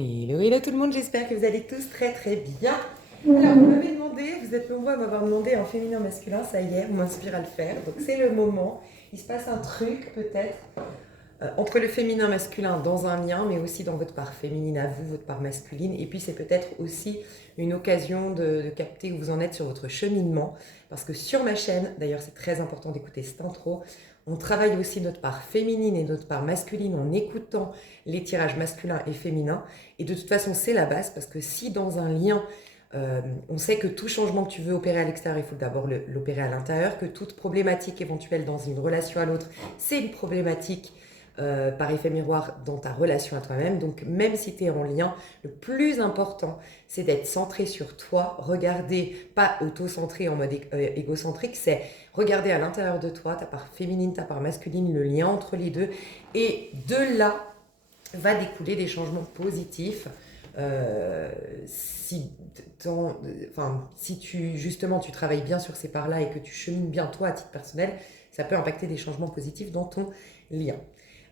Hello tout le monde, j'espère que vous allez tous très très bien. Alors, vous m'avez demandé, vous êtes nombreux à m'avoir demandé en féminin masculin, ça y est, on m'inspire à le faire, donc c'est le moment. Il se passe un truc peut-être entre le féminin masculin dans un lien, mais aussi dans votre part féminine à vous, votre part masculine, et puis c'est peut-être aussi une occasion de capter où vous en êtes sur votre cheminement, parce que sur ma chaîne, d'ailleurs c'est très important d'écouter cette intro, on travaille aussi notre part féminine et notre part masculine en écoutant les tirages masculins et féminins. Et de toute façon, c'est la base parce que si dans un lien, on sait que tout changement que tu veux opérer à l'extérieur, il faut d'abord l'opérer à l'intérieur, que toute problématique éventuelle dans une relation à l'autre, c'est une problématique par effet miroir dans ta relation à toi-même. Donc même si tu es en lien, le plus important, c'est d'être centré sur toi, regarder, pas auto-centré en mode égocentrique, c'est regarder à l'intérieur de toi, ta part féminine, ta part masculine, le lien entre les deux. Et de là va découler des changements positifs. Si tu justement tu travailles bien sur ces parts-là et que tu chemines bien toi à titre personnel, ça peut impacter des changements positifs dans ton lien.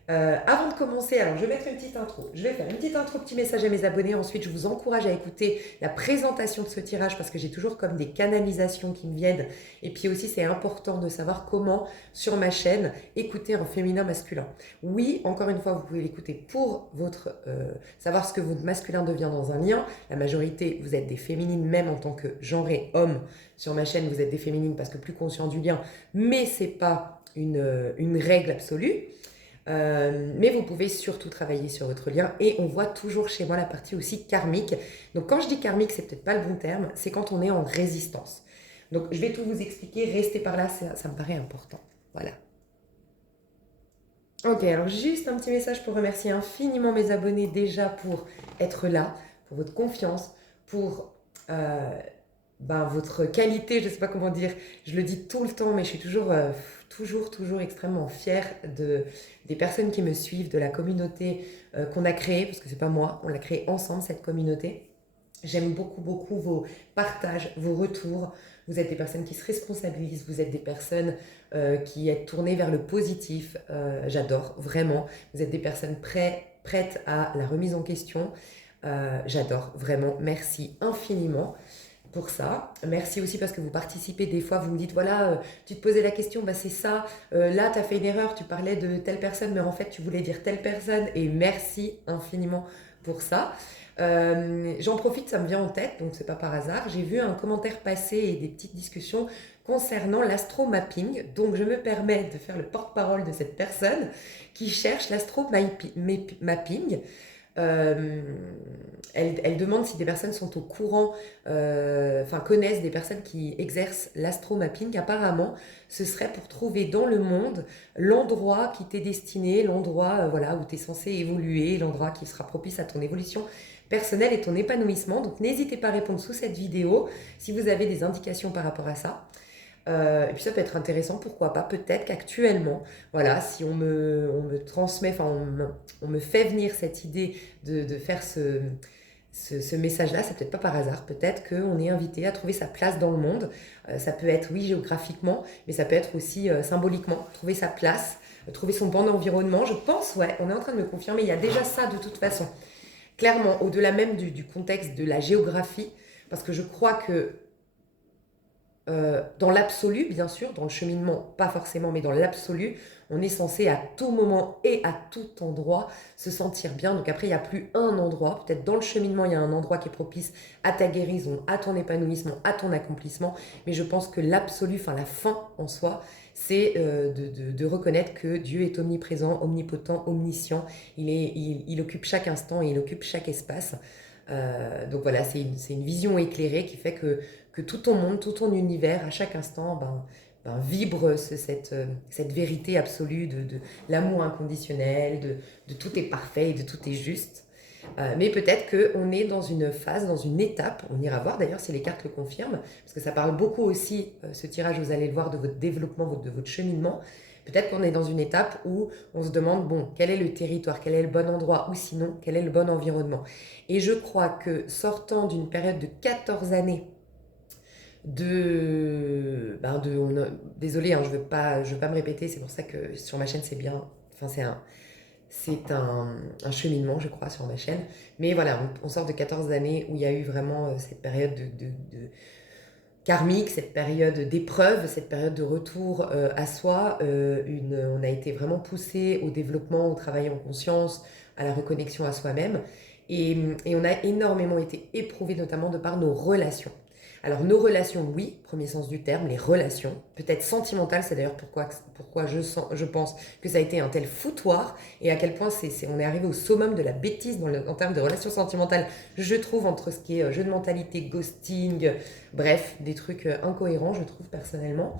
Avant de commencer, alors je vais mettre une petite intro. Je vais faire une petite intro, petit message à mes abonnés. Ensuite, je vous encourage à écouter la présentation de ce tirage parce que j'ai toujours comme des canalisations qui me viennent. Et puis aussi, c'est important de savoir comment, sur ma chaîne, écouter en féminin masculin. Oui, encore une fois, vous pouvez l'écouter pour savoir ce que votre masculin devient dans un lien. La majorité, vous êtes des féminines, même en tant que genré homme. Sur ma chaîne, vous êtes des féminines parce que plus conscient du lien. Mais c'est pas une règle absolue. Mais vous pouvez surtout travailler sur votre lien et on voit toujours chez moi la partie aussi karmique. Donc quand je dis karmique, c'est peut-être pas le bon terme, c'est quand on est en résistance. Donc je vais tout vous expliquer, restez par là, ça me paraît important. Voilà. Ok, alors juste un petit message pour remercier infiniment mes abonnés déjà pour être là, pour votre confiance, pour votre qualité, je ne sais pas comment dire, je le dis tout le temps, mais je suis toujours extrêmement fière des personnes qui me suivent, de la communauté qu'on a créée, parce que c'est pas moi, on l'a créée ensemble cette communauté. J'aime beaucoup vos partages, vos retours. Vous êtes des personnes qui se responsabilisent, vous êtes des personnes qui êtes tournées vers le positif. J'adore, vraiment. Vous êtes des personnes prêtes à la remise en question. J'adore, vraiment. Merci infiniment pour ça. Merci aussi parce que vous participez des fois, vous me dites voilà, tu te posais la question, bah c'est ça, là tu as fait une erreur, tu parlais de telle personne, mais en fait tu voulais dire telle personne, et merci infiniment pour ça. J'en profite, ça me vient en tête, donc c'est pas par hasard. J'ai vu un commentaire passer et des petites discussions concernant l'astromapping, donc je me permets de faire le porte-parole de cette personne qui cherche l'astromapping. Elle demande si des personnes sont au courant, connaissent des personnes qui exercent l'astromapping. Apparemment, ce serait pour trouver dans le monde l'endroit qui t'est destiné, l'endroit où tu es censé évoluer, l'endroit qui sera propice à ton évolution personnelle et ton épanouissement. Donc n'hésitez pas à répondre sous cette vidéo si vous avez des indications par rapport à ça. Et puis ça peut être intéressant, pourquoi pas, peut-être qu'actuellement, voilà, si on me transmet, on me fait venir cette idée de faire ce message-là, c'est peut-être pas par hasard, peut-être qu'on est invité à trouver sa place dans le monde. Ça peut être, oui, géographiquement, mais ça peut être aussi symboliquement, trouver sa place, trouver son bon environnement. Je pense, ouais, on est en train de me confirmer, il y a déjà ça de toute façon. Clairement, au-delà même du contexte de la géographie, parce que je crois que dans l'absolu, bien sûr, dans le cheminement, pas forcément, mais dans l'absolu, on est censé à tout moment et à tout endroit se sentir bien. Donc après, il n'y a plus un endroit. Peut-être dans le cheminement, il y a un endroit qui est propice à ta guérison, à ton épanouissement, à ton accomplissement. Mais je pense que l'absolu, la fin en soi, c'est de reconnaître que Dieu est omniprésent, omnipotent, omniscient. Il occupe chaque instant et il occupe chaque espace. Donc voilà, c'est une vision éclairée qui fait que tout ton monde, tout ton univers, à chaque instant, vibre cette vérité absolue de l'amour inconditionnel, de tout est parfait et de tout est juste. Mais peut-être qu'on est dans une phase, dans une étape, on ira voir d'ailleurs si les cartes le confirment, parce que ça parle beaucoup aussi, ce tirage, vous allez le voir, de votre développement, de votre cheminement. Peut-être qu'on est dans une étape où on se demande, bon, quel est le territoire, quel est le bon endroit, ou sinon, quel est le bon environnement. Et je crois que sortant d'une période de 14 années, désolé, hein, je veux pas me répéter, c'est pour ça que sur ma chaîne c'est bien, c'est un cheminement, je crois, sur ma chaîne. Mais voilà, on sort de 14 années où il y a eu vraiment cette période de karmique, cette période d'épreuve, cette période de retour à soi. On a été vraiment poussé au développement, au travail en conscience, à la reconnexion à soi-même. Et on a énormément été éprouvé, notamment de par nos relations. Alors nos relations, oui, premier sens du terme, les relations, peut-être sentimentales, c'est d'ailleurs pourquoi je pense que ça a été un tel foutoir et à quel point on est arrivé au summum de la bêtise en termes de relations sentimentales, je trouve, entre ce qui est jeu de mentalité, ghosting, bref, des trucs incohérents, je trouve personnellement.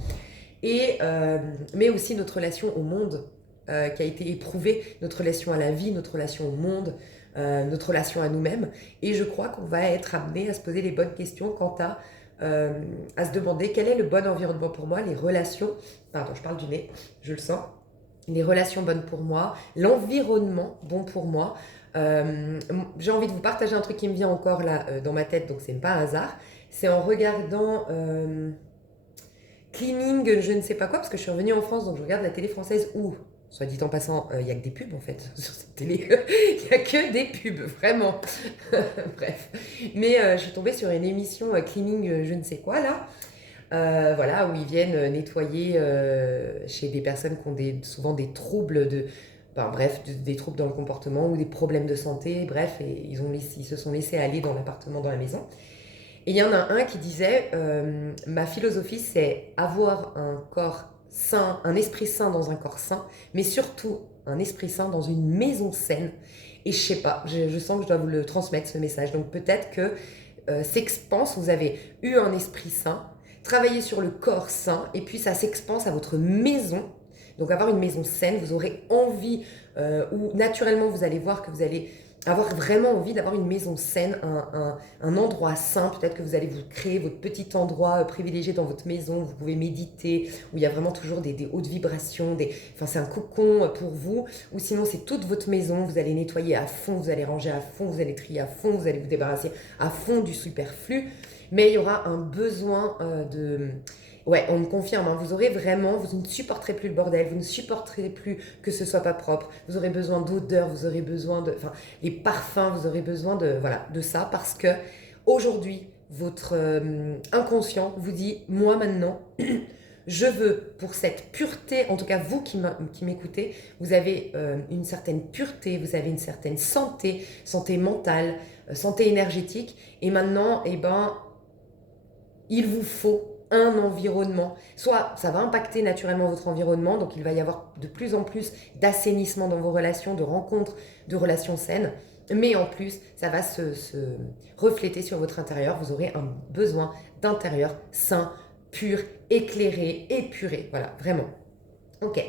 Mais aussi notre relation au monde qui a été éprouvée, notre relation à la vie, notre relation au monde, notre relation à nous-mêmes. Et je crois qu'on va être amené à se poser les bonnes questions quant à se demander quel est le bon environnement pour moi, les relations, pardon, je parle du nez, je le sens, les relations bonnes pour moi, l'environnement bon pour moi. J'ai envie de vous partager un truc qui me vient encore là dans ma tête, donc c'est pas un hasard. C'est en regardant Cleaning, je ne sais pas quoi, parce que je suis revenue en France, donc je regarde la télé française où, soit dit en passant, il n'y a que des pubs en fait sur cette télé. Il n'y a que des pubs, vraiment. Bref. Mais je suis tombée sur une émission Cleaning, je ne sais quoi là. Voilà, où ils viennent nettoyer chez des personnes qui ont souvent des troubles des troubles dans le comportement ou des problèmes de santé, bref, et ils se sont laissés aller dans l'appartement, dans la maison. Et il y en a un qui disait ma philosophie, c'est avoir un corps sain, un esprit sain dans un corps sain, mais surtout un esprit sain dans une maison saine. Et je sais pas, je sens que je dois vous le transmettre, ce message. Donc peut-être que s'expanse, vous avez eu un esprit sain, travaillez sur le corps sain, et puis ça s'expanse à votre maison. Donc avoir une maison saine, vous aurez envie, ou naturellement vous allez voir que vous allez avoir vraiment envie d'avoir une maison saine, un endroit sain. Peut-être que vous allez vous créer votre petit endroit privilégié dans votre maison, où vous pouvez méditer, où il y a vraiment toujours des hautes vibrations, enfin c'est un cocon pour vous, ou sinon c'est toute votre maison, vous allez nettoyer à fond, vous allez ranger à fond, vous allez trier à fond, vous allez vous débarrasser à fond du superflu, mais il y aura un besoin de... Ouais, on me confirme, hein, vous ne supporterez plus le bordel, vous ne supporterez plus que ce soit pas propre, vous aurez besoin d'odeur, vous aurez besoin enfin, les parfums, vous aurez besoin de ça, parce que aujourd'hui, votre inconscient vous dit, moi maintenant, je veux pour cette pureté, en tout cas vous qui m'écoutez, vous avez une certaine pureté, vous avez une certaine santé mentale, santé énergétique, et maintenant, il vous faut un environnement. Soit ça va impacter naturellement votre environnement, donc il va y avoir de plus en plus d'assainissement dans vos relations, de rencontres, de relations saines, mais en plus, ça va se refléter sur votre intérieur. Vous aurez un besoin d'intérieur sain, pur, éclairé, épuré. Voilà, vraiment. Ok.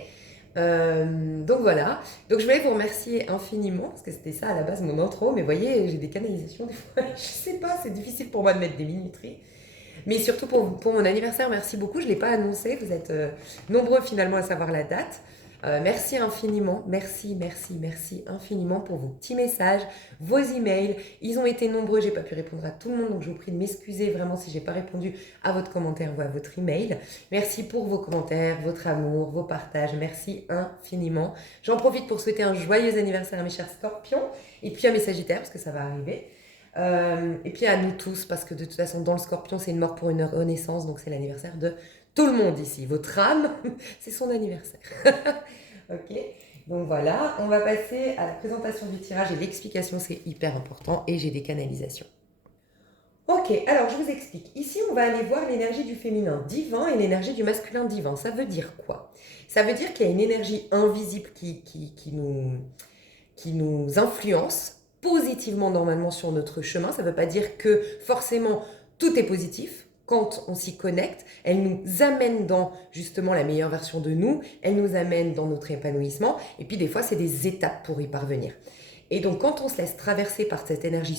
Donc voilà, donc je voulais vous remercier infiniment, parce que c'était ça à la base mon intro, mais vous voyez, j'ai des canalisations des fois, je sais pas, c'est difficile pour moi de mettre des minuteries. Mais surtout pour mon anniversaire, merci beaucoup. Je ne l'ai pas annoncé, vous êtes nombreux finalement à savoir la date. Merci infiniment, merci infiniment pour vos petits messages, vos emails. Ils ont été nombreux, j'ai pas pu répondre à tout le monde, donc je vous prie de m'excuser vraiment si j'ai pas répondu à votre commentaire ou à votre email. Merci pour vos commentaires, votre amour, vos partages, merci infiniment. J'en profite pour souhaiter un joyeux anniversaire à mes chers scorpions, et puis à mes sagittaires, parce que ça va arriver. Et puis à nous tous, parce que de toute façon, dans le scorpion, c'est une mort pour une renaissance, donc c'est l'anniversaire de tout le monde ici. Votre âme, c'est son anniversaire. Ok, donc voilà, on va passer à la présentation du tirage et l'explication, c'est hyper important, et j'ai des canalisations. Ok, alors je vous explique. Ici, on va aller voir l'énergie du féminin divin et l'énergie du masculin divin. Ça veut dire quoi? Ça veut dire qu'il y a une énergie invisible qui nous influence positivement normalement sur notre chemin. Ça ne veut pas dire que forcément tout est positif. Quand on s'y connecte, elle nous amène dans justement la meilleure version de nous, elle nous amène dans notre épanouissement, et puis des fois c'est des étapes pour y parvenir. Et donc quand on se laisse traverser par cette énergie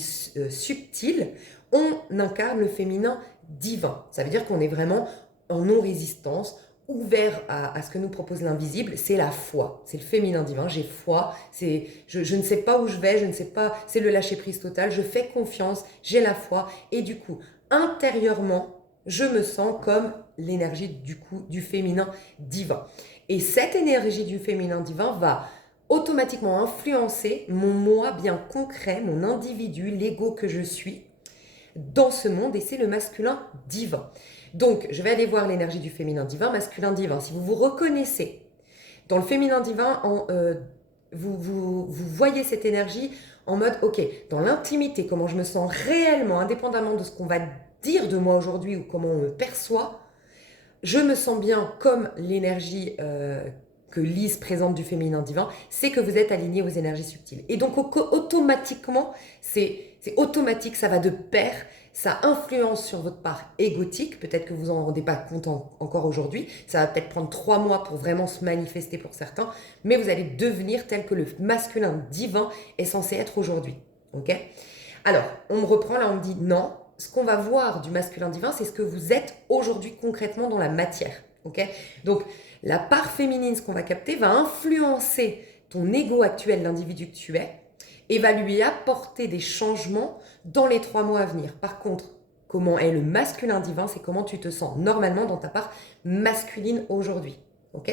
subtile, on incarne le féminin divin. Ça veut dire qu'on est vraiment en non-résistance, ouvert à ce que nous propose l'invisible. C'est la foi, c'est le féminin divin. J'ai foi, je ne sais pas où je vais, je ne sais pas, c'est le lâcher-prise total, je fais confiance, j'ai la foi, et du coup, intérieurement, je me sens comme l'énergie du féminin divin. Et cette énergie du féminin divin va automatiquement influencer mon moi bien concret, mon individu, l'ego que je suis dans ce monde, et c'est le masculin divin. Donc, je vais aller voir l'énergie du féminin divin, masculin divin. Si vous vous reconnaissez dans le féminin divin, vous voyez cette énergie en mode, ok, dans l'intimité, comment je me sens réellement, indépendamment de ce qu'on va dire de moi aujourd'hui ou comment on me perçoit, je me sens bien comme l'énergie que Lise présente du féminin divin, c'est que vous êtes aligné aux énergies subtiles. Et donc automatiquement, c'est automatique, ça va de pair, ça influence sur votre part égotique, peut-être que vous n'en rendez pas compte encore aujourd'hui, ça va peut-être prendre 3 mois pour vraiment se manifester pour certains, mais vous allez devenir tel que le masculin divin est censé être aujourd'hui. Ok ? Alors, on me reprend, là on me dit non, ce qu'on va voir du masculin divin, c'est ce que vous êtes aujourd'hui concrètement dans la matière. Ok ? Donc, la part féminine, ce qu'on va capter, va influencer ton ego actuel, l'individu que tu es, et va lui apporter des changements dans les 3 mois à venir. Par contre, comment est le masculin divin, c'est comment tu te sens normalement dans ta part masculine aujourd'hui. Ok ?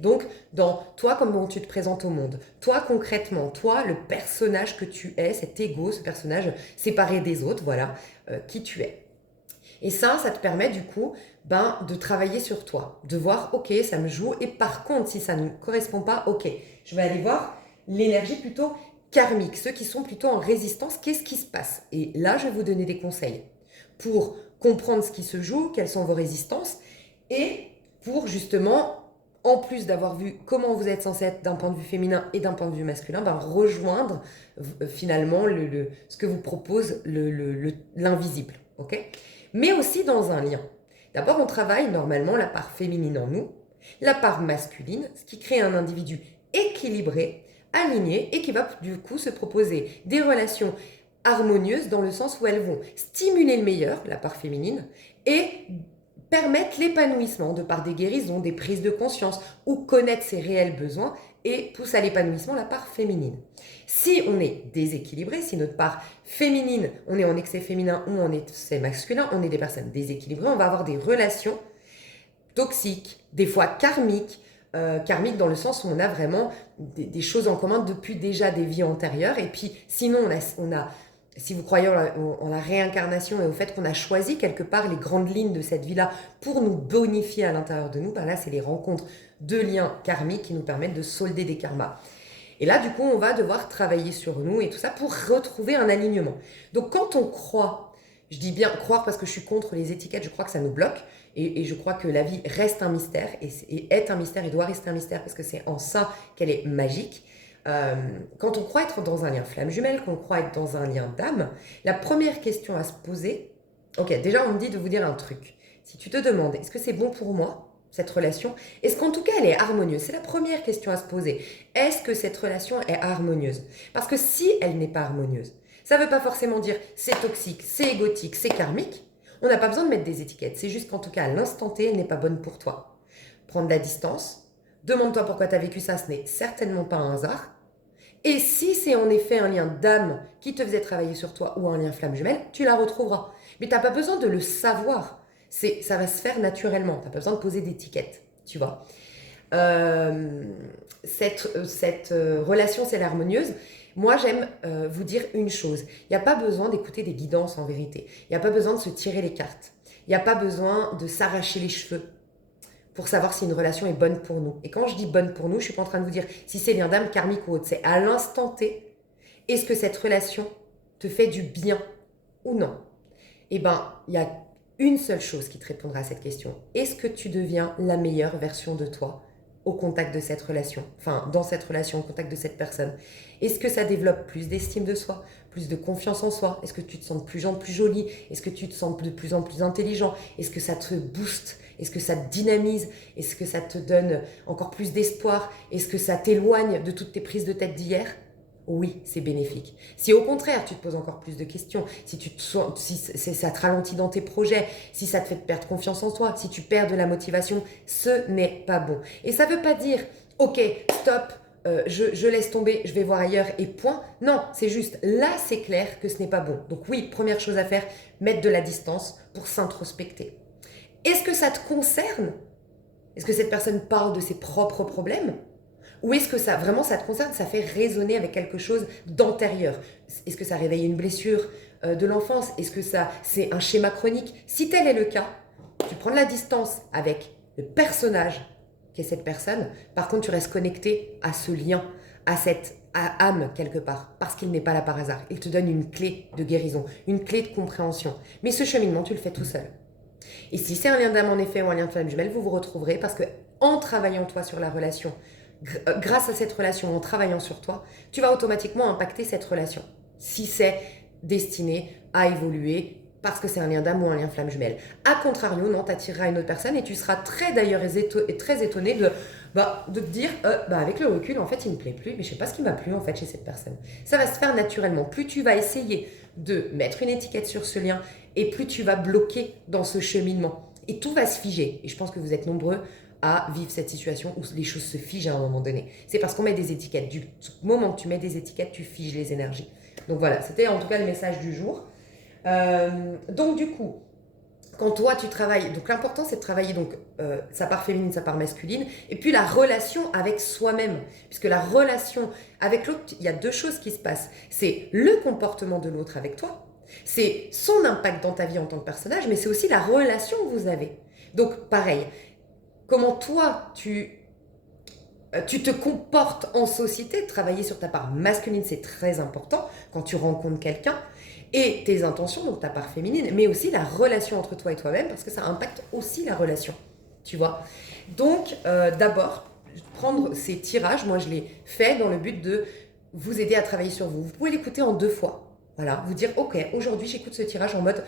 Donc, dans toi, comment tu te présentes au monde, toi concrètement, toi, le personnage que tu es, cet ego, ce personnage séparé des autres, voilà, qui tu es. Et ça te permet du coup de travailler sur toi, de voir, ok, ça me joue, et par contre, si ça ne correspond pas, ok, je vais aller voir l'énergie plutôt karmique, ceux qui sont plutôt en résistance, qu'est-ce qui se passe? Et là, je vais vous donner des conseils pour comprendre ce qui se joue, quelles sont vos résistances, et pour justement, en plus d'avoir vu comment vous êtes censé être d'un point de vue féminin et d'un point de vue masculin, rejoindre finalement ce que vous propose l'invisible, ok? Mais aussi dans un lien. D'abord, on travaille normalement la part féminine en nous, la part masculine, ce qui crée un individu équilibré, aligné, et qui va du coup se proposer des relations harmonieuses dans le sens où elles vont stimuler le meilleur, la part féminine, et permettre l'épanouissement de par des guérisons, des prises de conscience, ou connaître ses réels besoins, et pousse à l'épanouissement la part féminine. Si on est déséquilibré, si notre part féminine, on est en excès féminin ou en excès masculin, on est des personnes déséquilibrées, on va avoir des relations toxiques, des fois karmiques, karmiques dans le sens où on a vraiment des choses en commun depuis déjà des vies antérieures, et puis sinon on a si vous croyez en la réincarnation et au fait qu'on a choisi quelque part les grandes lignes de cette vie-là pour nous bonifier à l'intérieur de nous, là c'est les rencontres de liens karmiques qui nous permettent de solder des karmas. Et là, du coup, on va devoir travailler sur nous et tout ça pour retrouver un alignement. Donc, quand on croit, je dis bien croire parce que je suis contre les étiquettes, je crois que ça nous bloque. Et je crois que la vie reste un mystère et est un mystère et doit rester un mystère parce que c'est en ça qu'elle est magique. Quand on croit être dans un lien flamme jumelle, qu'on croit être dans un lien d'âme, la première question à se poser, ok, déjà on me dit de vous dire un truc. Si tu te demandes, est-ce que c'est bon pour moi ? Cette relation, est-ce qu'en tout cas elle est harmonieuse? C'est la première question à se poser. Est-ce que cette relation est harmonieuse? Parce que si elle n'est pas harmonieuse, ça ne veut pas forcément dire c'est toxique, c'est égotique, c'est karmique. On n'a pas besoin de mettre des étiquettes. C'est juste qu'en tout cas à l'instant T, elle n'est pas bonne pour toi. Prendre la distance, demande-toi pourquoi tu as vécu ça, ce n'est certainement pas un hasard. Et si c'est en effet un lien d'âme qui te faisait travailler sur toi ou un lien flamme jumelle, tu la retrouveras. Mais tu n'as pas besoin de le savoir. Ça va se faire naturellement, tu n'as pas besoin de poser d'étiquette, tu vois. Cette relation, c'est l'harmonieuse. Moi, j'aime vous dire une chose. Il n'y a pas besoin d'écouter des guidances en vérité. Il n'y a pas besoin de se tirer les cartes. Il n'y a pas besoin de s'arracher les cheveux pour savoir si une relation est bonne pour nous. Et quand je dis bonne pour nous, je ne suis pas en train de vous dire si c'est lien d'âme, karmique ou autre. C'est à l'instant T, est-ce que cette relation te fait du bien ou non? Eh bien, il y a une seule chose qui te répondra à cette question. Est-ce que tu deviens la meilleure version de toi au contact de cette relation? Enfin, dans cette relation, au contact de cette personne. Est-ce que ça développe plus d'estime de soi, plus de confiance en soi? Est-ce que tu te sens de plus en plus jolie? Est-ce que tu te sens de plus en plus intelligent? Est-ce que ça te booste? Est-ce que ça te dynamise? Est-ce que ça te donne encore plus d'espoir? Est-ce que ça t'éloigne de toutes tes prises de tête d'hier? Oui, c'est bénéfique. Si au contraire, tu te poses encore plus de questions, si ça te ralentit dans tes projets, si ça te fait perdre confiance en toi, si tu perds de la motivation, ce n'est pas bon. Et ça ne veut pas dire, ok, stop, je laisse tomber, je vais voir ailleurs et point. Non, c'est juste, là c'est clair que ce n'est pas bon. Donc oui, première chose à faire, mettre de la distance pour s'introspecter. Est-ce que ça te concerne? Est-ce que cette personne parle de ses propres problèmes? Ou est-ce que ça, vraiment, ça te concerne, ça fait résonner avec quelque chose d'antérieur? Est-ce que ça réveille une blessure de l'enfance? Est-ce que ça, c'est un schéma chronique? Si tel est le cas, tu prends de la distance avec le personnage qui est cette personne. Par contre, tu restes connecté à ce lien, à cette âme quelque part, parce qu'il n'est pas là par hasard. Il te donne une clé de guérison, une clé de compréhension. Mais ce cheminement, tu le fais tout seul. Et si c'est un lien d'âme en effet ou un lien de flamme jumelle, vous vous retrouverez parce que en travaillant toi sur la relation, grâce à cette relation, en travaillant sur toi, tu vas automatiquement impacter cette relation. Si c'est destiné à évoluer parce que c'est un lien d'âme ou un lien flamme jumelle. A contrario, non, t'attireras une autre personne et tu seras très d'ailleurs très étonné de te dire, avec le recul, en fait, il me plaît plus, mais je sais pas ce qui m'a plu en fait chez cette personne. Ça va se faire naturellement. Plus tu vas essayer de mettre une étiquette sur ce lien et plus tu vas bloquer dans ce cheminement. Et tout va se figer. Et je pense que vous êtes nombreux à vivre cette situation où les choses se figent à un moment donné. C'est parce qu'on met des étiquettes. Du moment que tu mets des étiquettes, tu figes les énergies. Donc voilà, c'était en tout cas le message du jour. Donc du coup, quand toi tu travailles, donc l'important c'est de travailler donc sa part féminine, sa part masculine, et puis la relation avec soi-même, puisque la relation avec l'autre, il y a deux choses qui se passent. C'est le comportement de l'autre avec toi, c'est son impact dans ta vie en tant que personnage, mais c'est aussi la relation que vous avez. Donc pareil, comment toi tu te comportes en société, travailler sur ta part masculine, c'est très important quand tu rencontres quelqu'un, et tes intentions, donc ta part féminine, mais aussi la relation entre toi et toi-même, parce que ça impacte aussi la relation, tu vois. Donc, d'abord, prendre ces tirages, moi je les fais dans le but de vous aider à travailler sur vous. Vous pouvez l'écouter en 2 fois, voilà, vous dire, ok, aujourd'hui j'écoute ce tirage en mode,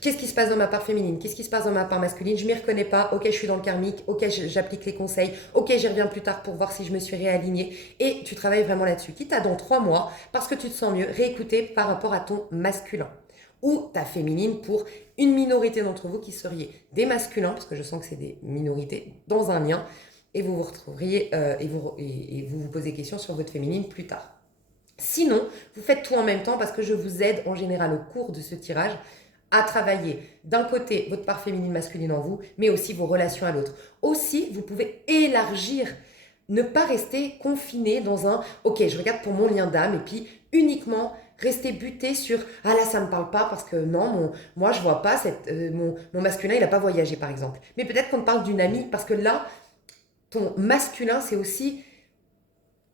qu'est-ce qui se passe dans ma part féminine? Qu'est-ce qui se passe dans ma part masculine? Je m'y reconnais pas. Ok, je suis dans le karmique. Ok, j'applique les conseils. Ok, j'y reviens plus tard pour voir si je me suis réalignée. Et tu travailles vraiment là-dessus. Quitte à dans 3 mois, parce que tu te sens mieux, réécouter par rapport à ton masculin. Ou ta féminine pour une minorité d'entre vous qui seriez des masculins, parce que je sens que c'est des minorités, dans un lien. Et vous vous retrouveriez et vous vous posez questions sur votre féminine plus tard. Sinon, vous faites tout en même temps parce que je vous aide en général au cours de ce tirage à travailler d'un côté votre part féminine masculine en vous, mais aussi vos relations à l'autre. Aussi, vous pouvez élargir, ne pas rester confiné dans un « ok, je regarde pour mon lien d'âme » et puis uniquement rester buté sur « ah là, ça ne me parle pas parce que non, moi je vois pas, mon masculin, il n'a pas voyagé par exemple. » Mais peut-être qu'on te parle d'une amie parce que là, ton masculin, c'est aussi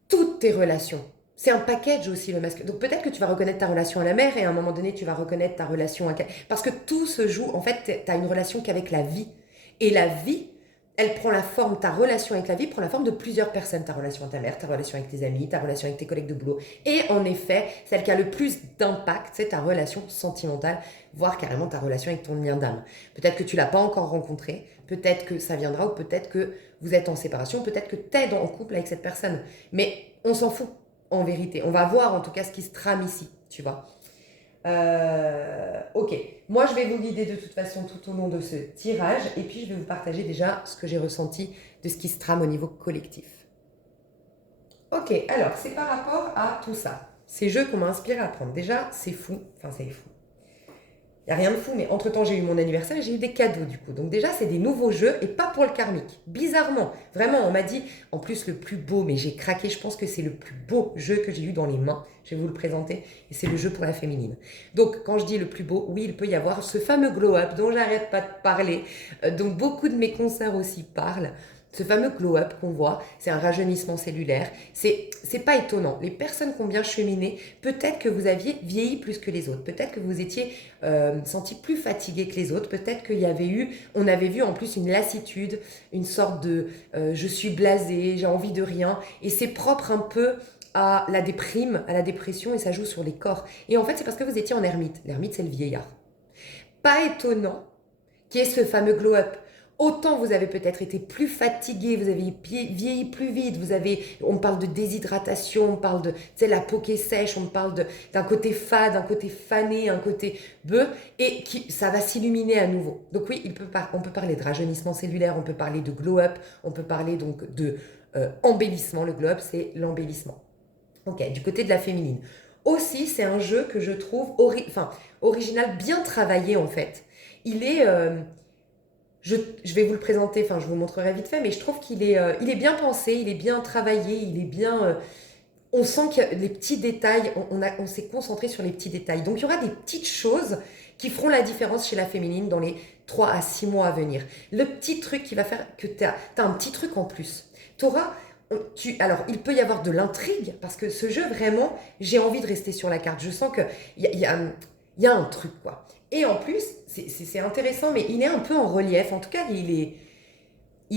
toutes tes relations. C'est un package aussi, le masque. Donc peut-être que tu vas reconnaître ta relation à la mère et à un moment donné, tu vas reconnaître ta relation à... Parce que tout se joue, en fait, tu as une relation qu'avec la vie. Et la vie, elle prend la forme, ta relation avec la vie prend la forme de plusieurs personnes. Ta relation à ta mère, ta relation avec tes amis, ta relation avec tes collègues de boulot. Et en effet, celle qui a le plus d'impact, c'est ta relation sentimentale, voire carrément ta relation avec ton lien d'âme. Peut-être que tu l'as pas encore rencontré, peut-être que ça viendra, ou peut-être que vous êtes en séparation, peut-être que tu es en couple avec cette personne. Mais on s'en fout. En vérité, on va voir en tout cas ce qui se trame ici, tu vois. Ok, moi je vais vous guider de toute façon tout au long de ce tirage et puis je vais vous partager déjà ce que j'ai ressenti de ce qui se trame au niveau collectif. Ok, alors c'est par rapport à tout ça. Ces jeux qu'on m'a inspiré à apprendre. Déjà, c'est fou, enfin c'est fou. Il n'y a rien de fou, mais entre-temps, j'ai eu mon anniversaire et j'ai eu des cadeaux du coup. Donc déjà, c'est des nouveaux jeux et pas pour le karmique. Bizarrement, vraiment, on m'a dit, en plus le plus beau, mais j'ai craqué, je pense que c'est le plus beau jeu que j'ai eu dans les mains. Je vais vous le présenter et c'est le jeu pour la féminine. Donc quand je dis le plus beau, oui, il peut y avoir ce fameux glow-up dont j'arrête pas de parler, dont beaucoup de mes consoeurs aussi parlent. Ce fameux glow-up qu'on voit, c'est un rajeunissement cellulaire. C'est pas étonnant. Les personnes qui ont bien cheminé, peut-être que vous aviez vieilli plus que les autres. Peut-être que vous étiez senti plus fatigué que les autres. Peut-être qu'il y avait eu, on avait vu en plus une lassitude, une sorte de je suis blasé, j'ai envie de rien. Et c'est propre un peu à la déprime, à la dépression et ça joue sur les corps. Et en fait, c'est parce que vous étiez en ermite. L'ermite, c'est le vieillard. Pas étonnant qu'il y ait ce fameux glow-up. Autant vous avez peut-être été plus fatigué, vous avez vieilli plus vite, on parle de déshydratation, on parle de la peau qui est sèche, on parle d'un côté fade, d'un côté fané, un côté bœuf, et ça va s'illuminer à nouveau. Donc oui, on peut parler de rajeunissement cellulaire, on peut parler de glow-up, on peut parler donc de embellissement. Le glow-up, c'est l'embellissement. Ok, du côté de la féminine. Aussi, c'est un jeu que je trouve original, bien travaillé en fait. Il est... je vais vous le présenter, enfin je vous le montrerai vite fait, mais je trouve il est bien pensé, il est bien travaillé, il est bien... on sent que les petits détails, on s'est concentré sur les petits détails. Donc il y aura des petites choses qui feront la différence chez la féminine dans les 3 à 6 mois à venir. Le petit truc qui va faire que tu as un petit truc en plus. Alors, il peut y avoir de l'intrigue, parce que ce jeu, vraiment, j'ai envie de rester sur la carte. Je sens qu'il y a un truc, quoi. Et en plus, c'est intéressant, mais il est un peu en relief. En tout cas, il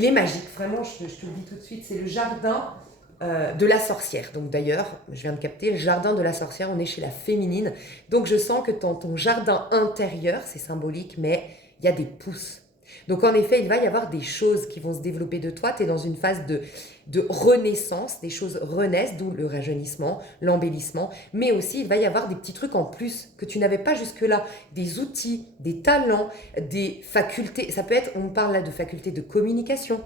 est magique. Vraiment, je te le dis tout de suite, c'est le jardin de la sorcière. Donc d'ailleurs, je viens de capter, le jardin de la sorcière, on est chez la féminine. Donc je sens que dans ton jardin intérieur, c'est symbolique, mais il y a des pousses. Donc en effet, il va y avoir des choses qui vont se développer de toi. Tu es dans une phase de renaissance, des choses renaissent, d'où le rajeunissement, l'embellissement. Mais aussi, il va y avoir des petits trucs en plus que tu n'avais pas jusque-là. Des outils, des talents, des facultés. Ça peut être, on parle là de facultés de communication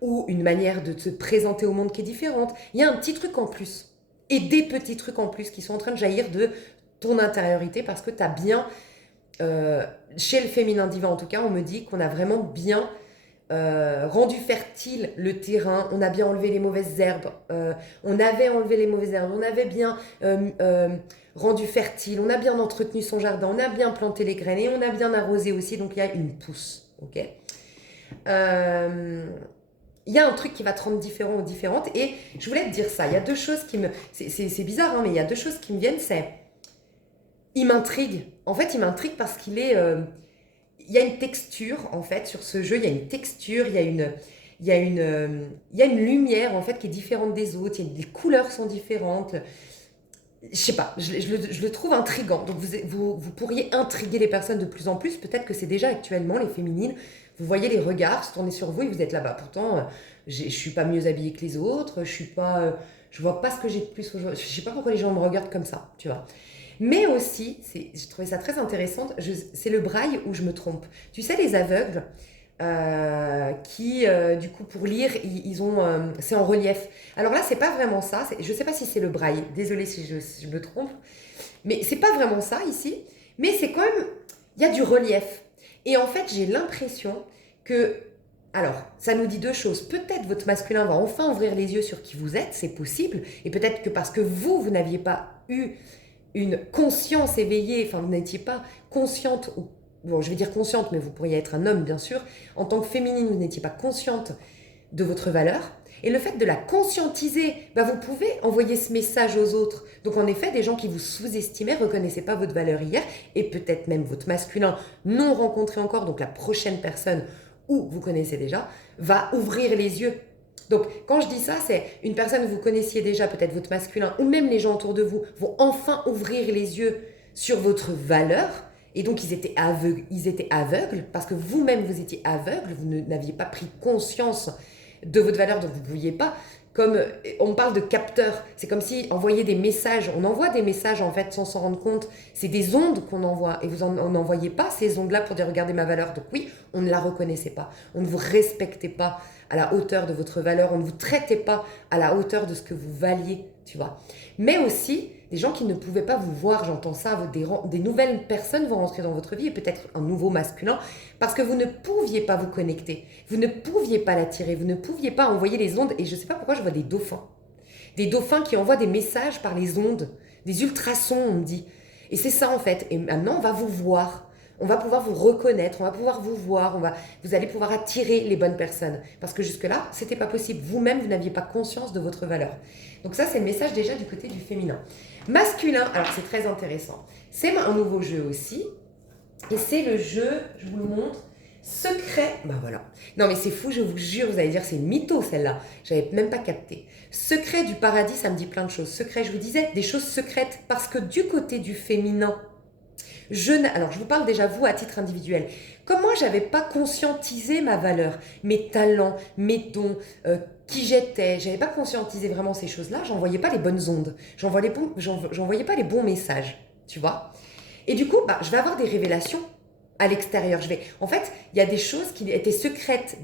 ou une manière de te présenter au monde qui est différente. Il y a un petit truc en plus. Et des petits trucs en plus qui sont en train de jaillir de ton intériorité parce que tu as bien... chez le féminin divin en tout cas, on me dit qu'on a vraiment bien rendu fertile le terrain, on a bien enlevé les mauvaises herbes, on avait enlevé les mauvaises herbes, on avait bien rendu fertile, on a bien entretenu son jardin, on a bien planté les graines et on a bien arrosé aussi, donc il y a une pousse. Ok. Il y a un truc qui va te rendre différent ou différente et je voulais te dire ça, il y a deux choses qui me... C'est bizarre, hein, mais il y a deux choses qui me viennent, c'est... Il m'intrigue. En fait, il m'intrigue parce qu'il est... il y a une texture, en fait, sur ce jeu. Il y a une texture, il y a une lumière, en fait, qui est différente des autres. Les couleurs sont différentes. Je sais pas, je le trouve intriguant. Donc, vous pourriez intriguer les personnes de plus en plus. Peut-être que c'est déjà actuellement, les féminines. Vous voyez les regards se tourner sur vous et vous êtes là-bas. Pourtant, je suis pas mieux habillée que les autres. Je vois pas ce que j'ai de plus aujourd'hui. Je sais pas pourquoi les gens me regardent comme ça, tu vois. Mais aussi, j'ai trouvé ça très intéressant, c'est le braille où je me trompe. Tu sais, les aveugles qui, du coup, pour lire, ils ont, c'est en relief. Alors là, c'est pas vraiment ça. Je sais pas si c'est le braille. Désolée si je me trompe. Mais c'est pas vraiment ça ici. Mais c'est quand même, il y a du relief. Et en fait, j'ai l'impression que, alors, ça nous dit deux choses. Peut-être votre masculin va enfin ouvrir les yeux sur qui vous êtes, c'est possible. Et peut-être que parce que vous n'aviez pas eu une conscience éveillée, enfin vous n'étiez pas consciente, bon je vais dire consciente, mais vous pourriez être un homme bien sûr, en tant que féminine vous n'étiez pas consciente de votre valeur, et le fait de la conscientiser, vous pouvez envoyer ce message aux autres. Donc en effet, des gens qui vous sous-estimaient, ne reconnaissaient pas votre valeur hier, et peut-être même votre masculin non rencontré encore, donc la prochaine personne, ou vous connaissez déjà, va ouvrir les yeux. Donc, quand je dis ça, c'est une personne que vous connaissiez déjà, peut-être votre masculin, ou même les gens autour de vous, vont enfin ouvrir les yeux sur votre valeur. Et donc, ils étaient aveugles parce que vous-même, vous étiez aveugle, vous n'aviez pas pris conscience de votre valeur, donc vous ne pouviez pas. Comme on parle de capteurs, c'est comme si envoyer des messages, on envoie des messages en fait sans s'en rendre compte, c'est des ondes qu'on envoie et vous n'envoyez pas ces ondes-là pour dire regardez ma valeur. Donc oui, on ne la reconnaissait pas, on ne vous respectait pas à la hauteur de votre valeur, on ne vous traitait pas à la hauteur de ce que vous valiez, tu vois. Mais aussi des gens qui ne pouvaient pas vous voir, j'entends ça, des nouvelles personnes vont rentrer dans votre vie et peut-être un nouveau masculin parce que vous ne pouviez pas vous connecter, vous ne pouviez pas l'attirer, vous ne pouviez pas envoyer les ondes et je ne sais pas pourquoi je vois des dauphins qui envoient des messages par les ondes, des ultrasons on me dit. Et c'est ça en fait, et maintenant on va vous voir. On va pouvoir vous reconnaître, on va pouvoir vous voir, vous allez pouvoir attirer les bonnes personnes. Parce que jusque-là, ce n'était pas possible. Vous-même, vous n'aviez pas conscience de votre valeur. Donc ça, c'est le message déjà du côté du féminin. Masculin, alors c'est très intéressant. C'est un nouveau jeu aussi. Et c'est le jeu, je vous le montre, secret. Voilà. Non mais c'est fou, je vous jure, vous allez dire c'est mytho celle-là. J'avais même pas capté. Secret du paradis, ça me dit plein de choses. Secret, je vous disais, des choses secrètes. Parce que du côté du féminin, alors, je vous parle déjà, vous, à titre individuel. Comme moi, je n'avais pas conscientisé ma valeur, mes talents, mes dons, qui j'étais, je n'avais pas conscientisé vraiment ces choses-là, j'envoyais pas les bonnes ondes, j'envoyais pas les bons messages, tu vois. Et du coup, je vais avoir des révélations à l'extérieur. En fait, il y a des choses qui étaient secrètes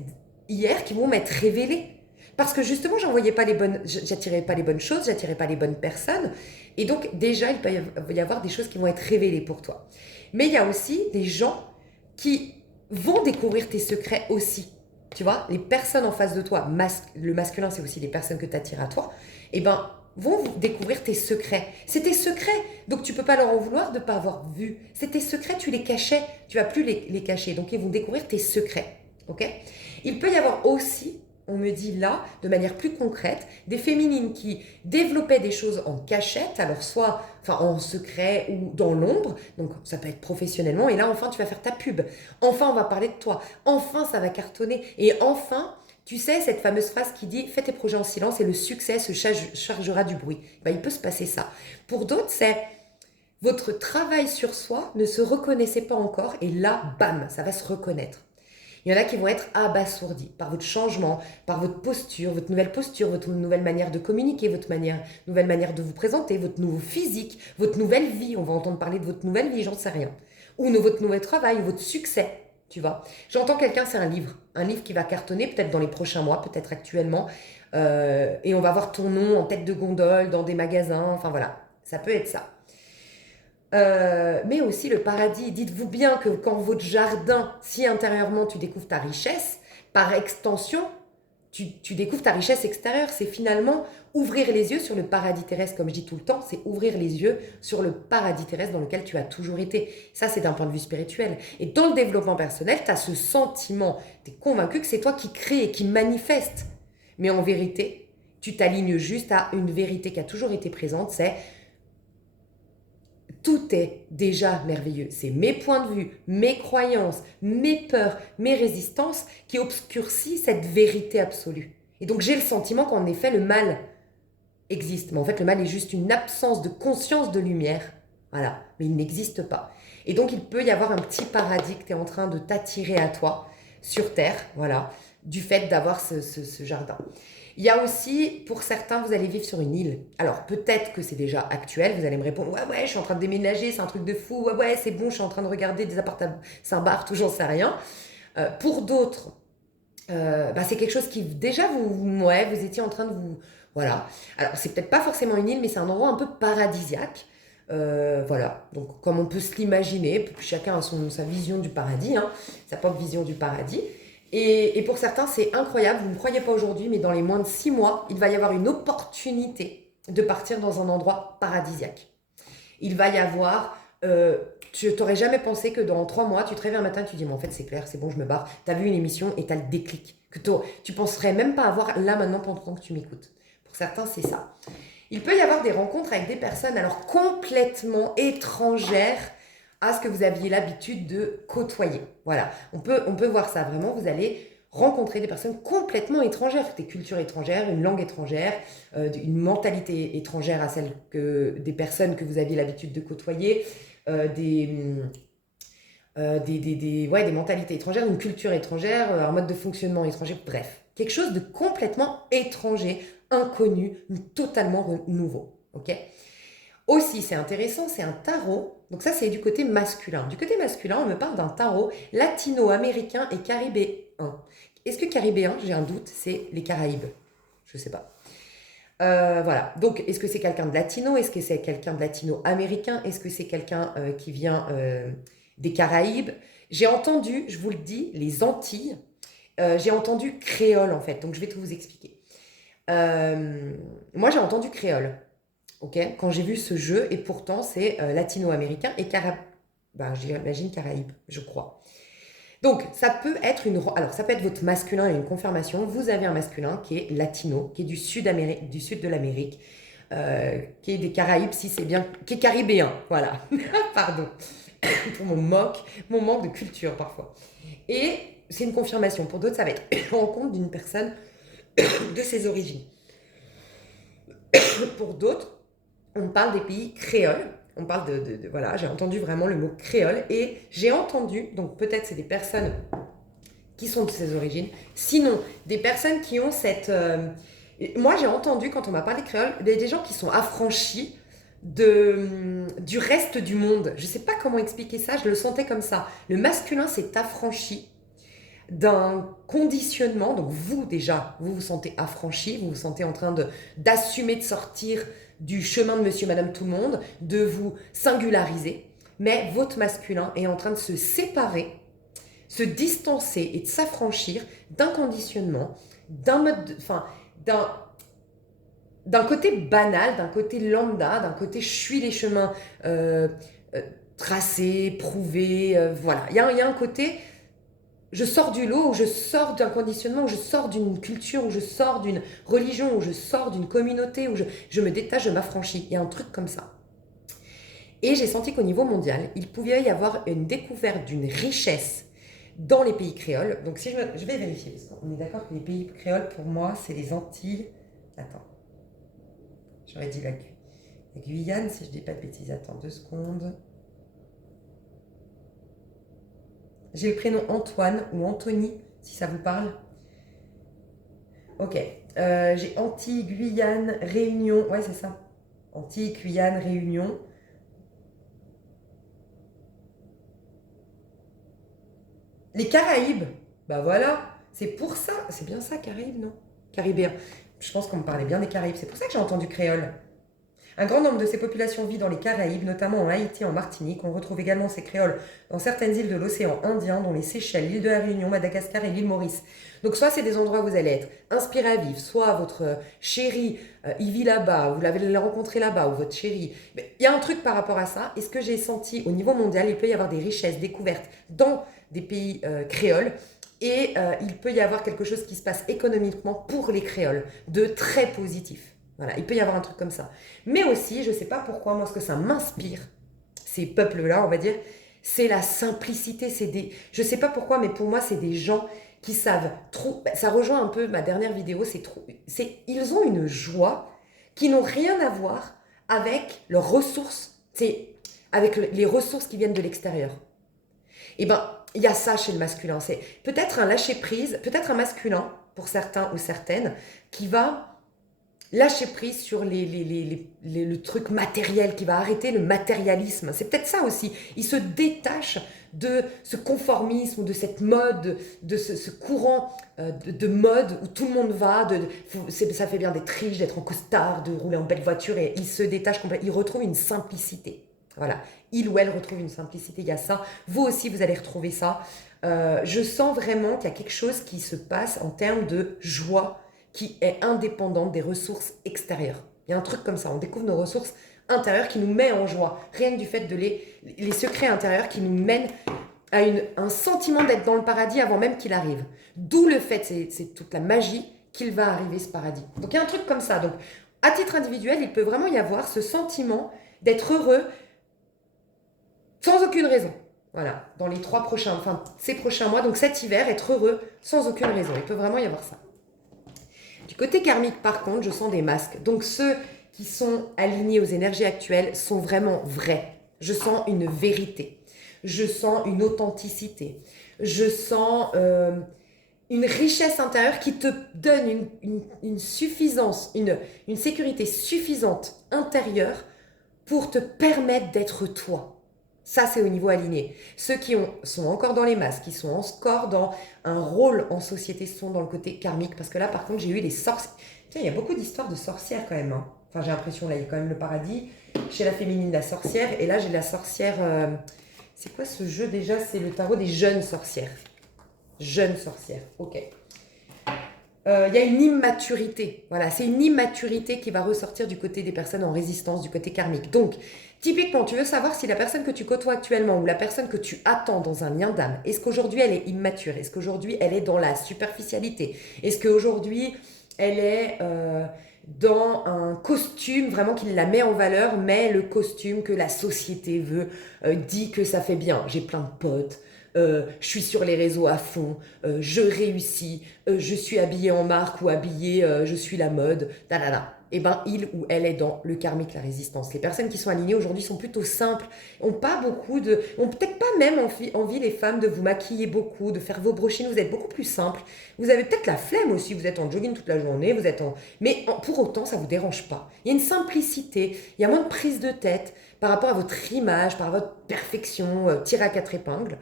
hier qui vont m'être révélées. Parce que justement, j'attirais pas les bonnes choses, j'attirais pas les bonnes personnes. Et donc, déjà, il peut y avoir des choses qui vont être révélées pour toi. Mais il y a aussi des gens qui vont découvrir tes secrets aussi. Tu vois, les personnes en face de toi, le masculin, c'est aussi les personnes que tu attires à toi, eh ben, vont découvrir tes secrets. C'est tes secrets, donc tu peux pas leur en vouloir de ne pas avoir vu. C'est tes secrets, tu les cachais, tu vas plus les cacher. Donc ils vont découvrir tes secrets. Ok. Il peut y avoir aussi, on me dit là, de manière plus concrète, des féminines qui développaient des choses en cachette, alors soit en secret ou dans l'ombre, donc ça peut être professionnellement, et là enfin tu vas faire ta pub, enfin on va parler de toi, enfin ça va cartonner, et enfin, tu sais cette fameuse phrase qui dit « fais tes projets en silence et le succès se chargera du bruit ». Ben, il peut se passer ça. Pour d'autres, c'est votre travail sur soi ne se reconnaissait pas encore, et là, bam, ça va se reconnaître. Il y en a qui vont être abasourdis par votre changement, par votre posture, votre nouvelle manière de communiquer, nouvelle manière de vous présenter, votre nouveau physique, votre nouvelle vie. On va entendre parler de votre nouvelle vie, j'en sais rien. Ou de votre nouvel travail, ou votre succès, tu vois. J'entends quelqu'un, c'est un livre qui va cartonner peut-être dans les prochains mois, peut-être actuellement. Et on va voir ton nom en tête de gondole, dans des magasins, enfin voilà, ça peut être ça. Mais aussi le paradis. Dites-vous bien que quand votre jardin, si intérieurement tu découvres ta richesse, par extension, tu découvres ta richesse extérieure. C'est finalement ouvrir les yeux sur le paradis terrestre, comme je dis tout le temps, c'est ouvrir les yeux sur le paradis terrestre dans lequel tu as toujours été. Ça, c'est d'un point de vue spirituel. Et dans le développement personnel, tu as ce sentiment, tu es convaincu que c'est toi qui crée et qui manifeste. Mais en vérité, tu t'alignes juste à une vérité qui a toujours été présente, c'est tout est déjà merveilleux. C'est mes points de vue, mes croyances, mes peurs, mes résistances qui obscurcissent cette vérité absolue. Et donc j'ai le sentiment qu'en effet le mal existe. Mais en fait le mal est juste une absence de conscience de lumière. Voilà, mais il n'existe pas. Et donc il peut y avoir un petit paradis que tu es en train de t'attirer à toi sur Terre, voilà, du fait d'avoir ce jardin. Il y a aussi, pour certains, vous allez vivre sur une île. Alors, peut-être que c'est déjà actuel, vous allez me répondre « Ouais, je suis en train de déménager, c'est un truc de fou. Ouais, c'est bon, je suis en train de regarder des appartements à Saint-Barth, ou j'en sais rien. » Pour d'autres, c'est quelque chose qui, déjà, vous étiez en train de vous... Voilà. Alors, c'est peut-être pas forcément une île, mais c'est un endroit un peu paradisiaque. Voilà. Donc, comme on peut se l'imaginer, chacun a sa vision du paradis, hein, sa propre vision du paradis. Et pour certains, c'est incroyable, vous ne me croyez pas aujourd'hui, mais dans les moins de 6 mois, il va y avoir une opportunité de partir dans un endroit paradisiaque. Il va y avoir... tu t'aurais jamais pensé que dans 3 mois, tu te réveilles un matin, tu dis, mais en fait, c'est clair, c'est bon, je me barre. Tu as vu une émission et tu as le déclic. Que tu penserais même pas avoir là, maintenant, pendant que tu m'écoutes. Pour certains, c'est ça. Il peut y avoir des rencontres avec des personnes, alors complètement étrangères, à ce que vous aviez l'habitude de côtoyer. Voilà, on peut voir ça vraiment, vous allez rencontrer des personnes complètement étrangères, des cultures étrangères, une langue étrangère, une mentalité étrangère à celle des personnes que vous aviez l'habitude de côtoyer, des mentalités étrangères, une culture étrangère, un mode de fonctionnement étranger, bref, quelque chose de complètement étranger, inconnu, totalement nouveau, ok ? Aussi, c'est intéressant, c'est un tarot. Donc ça, c'est du côté masculin. Du côté masculin, on me parle d'un tarot latino-américain et caribéen. Est-ce que caribéen, j'ai un doute, c'est les Caraïbes? Je ne sais pas. Voilà. Donc, est-ce que c'est quelqu'un de latino? Est-ce que c'est quelqu'un de latino-américain? Est-ce que c'est quelqu'un qui vient des Caraïbes? J'ai entendu, je vous le dis, les Antilles. J'ai entendu créole, en fait. Donc, je vais tout vous expliquer. Moi, j'ai entendu créole. Okay, quand j'ai vu ce jeu, et pourtant c'est latino-américain et j'imagine Caraïbes, je crois. Donc ça peut être alors ça peut être votre masculin et une confirmation. Vous avez un masculin qui est latino, qui est du sud de l'Amérique, qui est des Caraïbes, si c'est bien, qui est caribéen, voilà. Pardon pour mon manque de culture parfois. Et c'est une confirmation. Pour d'autres, ça va être rencontre d'une personne de ses origines. Pour d'autres, on parle des pays créoles, on parle voilà, j'ai entendu vraiment le mot créole et j'ai entendu, donc peut-être c'est des personnes qui sont de ces origines, sinon des personnes qui ont cette... moi j'ai entendu quand on m'a parlé créole, des gens qui sont affranchis du reste du monde. Je ne sais pas comment expliquer ça, je le sentais comme ça. Le masculin s'est affranchi d'un conditionnement, donc vous déjà, vous vous sentez affranchi, vous vous sentez en train d'assumer de sortir du chemin de monsieur, madame, tout le monde, de vous singulariser, mais votre masculin est en train de se séparer se distancer et de s'affranchir d'un conditionnement, d'un mode, d'un côté banal, d'un côté lambda, d'un côté je suis les chemins tracés, prouvés, voilà. Il y a un côté, je sors du lot, ou je sors d'un conditionnement, ou je sors d'une culture, ou je sors d'une religion, ou je sors d'une communauté, où je me détache, je m'affranchis. Il y a un truc comme ça. Et j'ai senti qu'au niveau mondial, il pouvait y avoir une découverte d'une richesse dans les pays créoles. Donc si je vais vérifier, parce qu'on est d'accord que les pays créoles, pour moi, c'est les Antilles. Attends. J'aurais dit la Guyane, si je dis pas de bêtises. Attends 2 secondes. J'ai le prénom Antoine ou Anthony, si ça vous parle. Ok. J'ai Antilles, Guyane, Réunion. Ouais, c'est ça. Antilles, Guyane, Réunion. Les Caraïbes. Bah voilà. C'est pour ça. C'est bien ça, Caraïbes, non? Caribéen. Je pense qu'on me parlait bien des Caraïbes. C'est pour ça que j'ai entendu créole. Un grand nombre de ces populations vit dans les Caraïbes, notamment en Haïti et en Martinique. On retrouve également ces créoles dans certaines îles de l'océan Indien, dont les Seychelles, l'île de la Réunion, Madagascar et l'île Maurice. Donc soit c'est des endroits où vous allez être inspiré à vivre, soit votre chéri, il vit là-bas, vous l'avez rencontré là-bas, ou votre chéri. Mais il y a un truc par rapport à ça. Et ce que j'ai senti au niveau mondial, il peut y avoir des richesses découvertes dans des pays créoles. Et il peut y avoir quelque chose qui se passe économiquement pour les créoles, de très positif. Voilà, il peut y avoir un truc comme ça. Mais aussi, je ne sais pas pourquoi, moi, ce que ça m'inspire, ces peuples-là, on va dire, c'est la simplicité. Je ne sais pas pourquoi, mais pour moi, c'est des gens qui savent trop. Ça rejoint un peu ma dernière vidéo. Ils ont une joie qui n'ont rien à voir avec leurs ressources, avec les ressources qui viennent de l'extérieur. Et ben, il y a ça chez le masculin. C'est peut-être un lâcher-prise, peut-être un masculin, pour certains ou certaines, qui va lâcher prise sur le truc matériel, qui va arrêter le matérialisme. C'est peut-être ça aussi. Il se détache de ce conformisme ou de cette mode, de ce courant de mode où tout le monde va. Ça fait bien d'être riche, d'être en costard, de rouler en belle voiture, et il se détache complètement. Il retrouve une simplicité. Voilà. Il ou elle retrouve une simplicité. Il y a ça. Vous aussi, vous allez retrouver ça. Je sens vraiment qu'il y a quelque chose qui se passe en termes de joie, qui est indépendante des ressources extérieures. Il y a un truc comme ça, on découvre nos ressources intérieures qui nous met en joie, rien que du fait de les secrets intérieurs qui nous mènent à un sentiment d'être dans le paradis avant même qu'il arrive. D'où le fait, c'est toute la magie qu'il va arriver ce paradis. Donc il y a un truc comme ça. Donc à titre individuel, il peut vraiment y avoir ce sentiment d'être heureux sans aucune raison. Voilà, dans ces prochains mois, donc cet hiver, être heureux sans aucune raison. Il peut vraiment y avoir ça. Du côté karmique, par contre, je sens des masques. Donc ceux qui sont alignés aux énergies actuelles sont vraiment vrais. Je sens une vérité. Je sens une authenticité. Je sens une richesse intérieure qui te donne une suffisance, une sécurité suffisante intérieure pour te permettre d'être toi. Ça, c'est au niveau aligné. Ceux qui sont encore dans les masques, qui sont encore dans un rôle en société, sont dans le côté karmique. Parce que là, par contre, j'ai eu les sorcières. Tiens, il y a beaucoup d'histoires de sorcières quand même. Hein. Enfin, j'ai l'impression, là, il y a quand même le paradis. Chez la féminine, la sorcière. Et là, j'ai la sorcière... c'est quoi ce jeu déjà? C'est le tarot des jeunes sorcières. Jeunes sorcières, ok. Il y a une immaturité. Voilà, c'est une immaturité qui va ressortir du côté des personnes en résistance, du côté karmique. Donc, typiquement, tu veux savoir si la personne que tu côtoies actuellement ou la personne que tu attends dans un lien d'âme, est-ce qu'aujourd'hui elle est immature? Est-ce qu'aujourd'hui elle est dans la superficialité? Est-ce qu'aujourd'hui elle est dans un costume vraiment qui la met en valeur, mais le costume que la société veut, dit que ça fait bien? J'ai plein de potes. Je suis sur les réseaux à fond, je réussis, je suis habillée en marque ou habillée, je suis la mode, et ben il ou elle est dans le karmique, la résistance. Les personnes qui sont alignées aujourd'hui sont plutôt simples, ont peut-être pas même envie les femmes de vous maquiller beaucoup, de faire vos brochines, vous êtes beaucoup plus simple. Vous avez peut-être la flemme aussi, vous êtes en jogging toute la journée, mais pour autant ça vous dérange pas. Il y a une simplicité, il y a moins de prise de tête par rapport à votre image, par rapport à votre perfection, tirée à 4 épingles.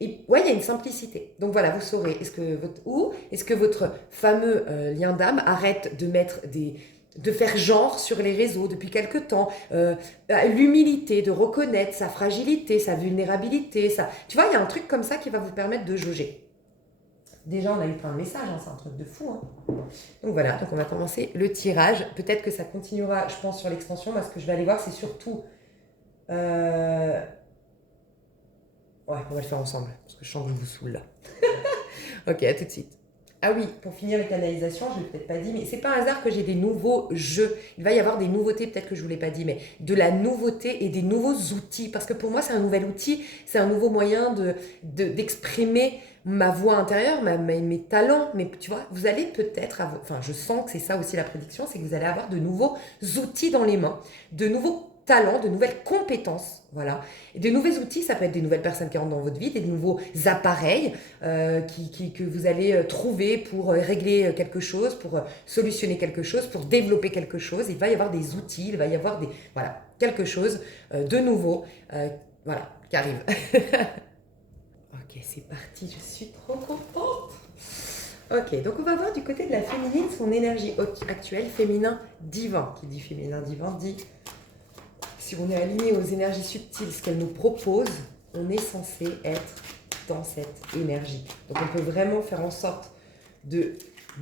Et ouais, il y a une simplicité. Donc voilà, vous saurez, est-ce que votre fameux lien d'âme arrête de mettre de faire genre sur les réseaux depuis quelque temps, l'humilité, de reconnaître sa fragilité, sa vulnérabilité, tu vois, il y a un truc comme ça qui va vous permettre de jauger. Déjà, on a eu plein de messages, hein, c'est un truc de fou. Hein. Donc voilà, donc on va commencer le tirage. Peut-être que ça continuera, je pense, sur l'extension. Moi, ce que je vais aller voir, c'est surtout... Ouais, on va le faire ensemble, parce que je sens que je vous saoule là. Ok, à tout de suite. Ah oui, pour finir les canalisations, je ne l'ai peut-être pas dit, mais c'est pas un hasard que j'ai des nouveaux jeux. Il va y avoir des nouveautés, peut-être que je ne vous l'ai pas dit, mais de la nouveauté et des nouveaux outils. Parce que pour moi, c'est un nouvel outil, c'est un nouveau moyen d'exprimer ma voix intérieure, mes talents. Mais tu vois, vous allez peut-être avoir, enfin, je sens que c'est ça aussi la prédiction, c'est que vous allez avoir de nouveaux outils dans les mains, de nouveaux talents, de nouvelles compétences, voilà. Et de nouveaux outils, ça peut être des nouvelles personnes qui rentrent dans votre vie, des nouveaux appareils que vous allez trouver pour régler quelque chose, pour solutionner quelque chose, pour développer quelque chose. Il va y avoir des outils, il va y avoir voilà, quelque chose de nouveau voilà, qui arrive. Ok, c'est parti, je suis trop contente. Ok, donc on va voir du côté de la féminine son énergie actuelle, féminin divin. Qui dit féminin divin dit... Si on est aligné aux énergies subtiles, ce qu'elle nous propose, on est censé être dans cette énergie. Donc on peut vraiment faire en sorte de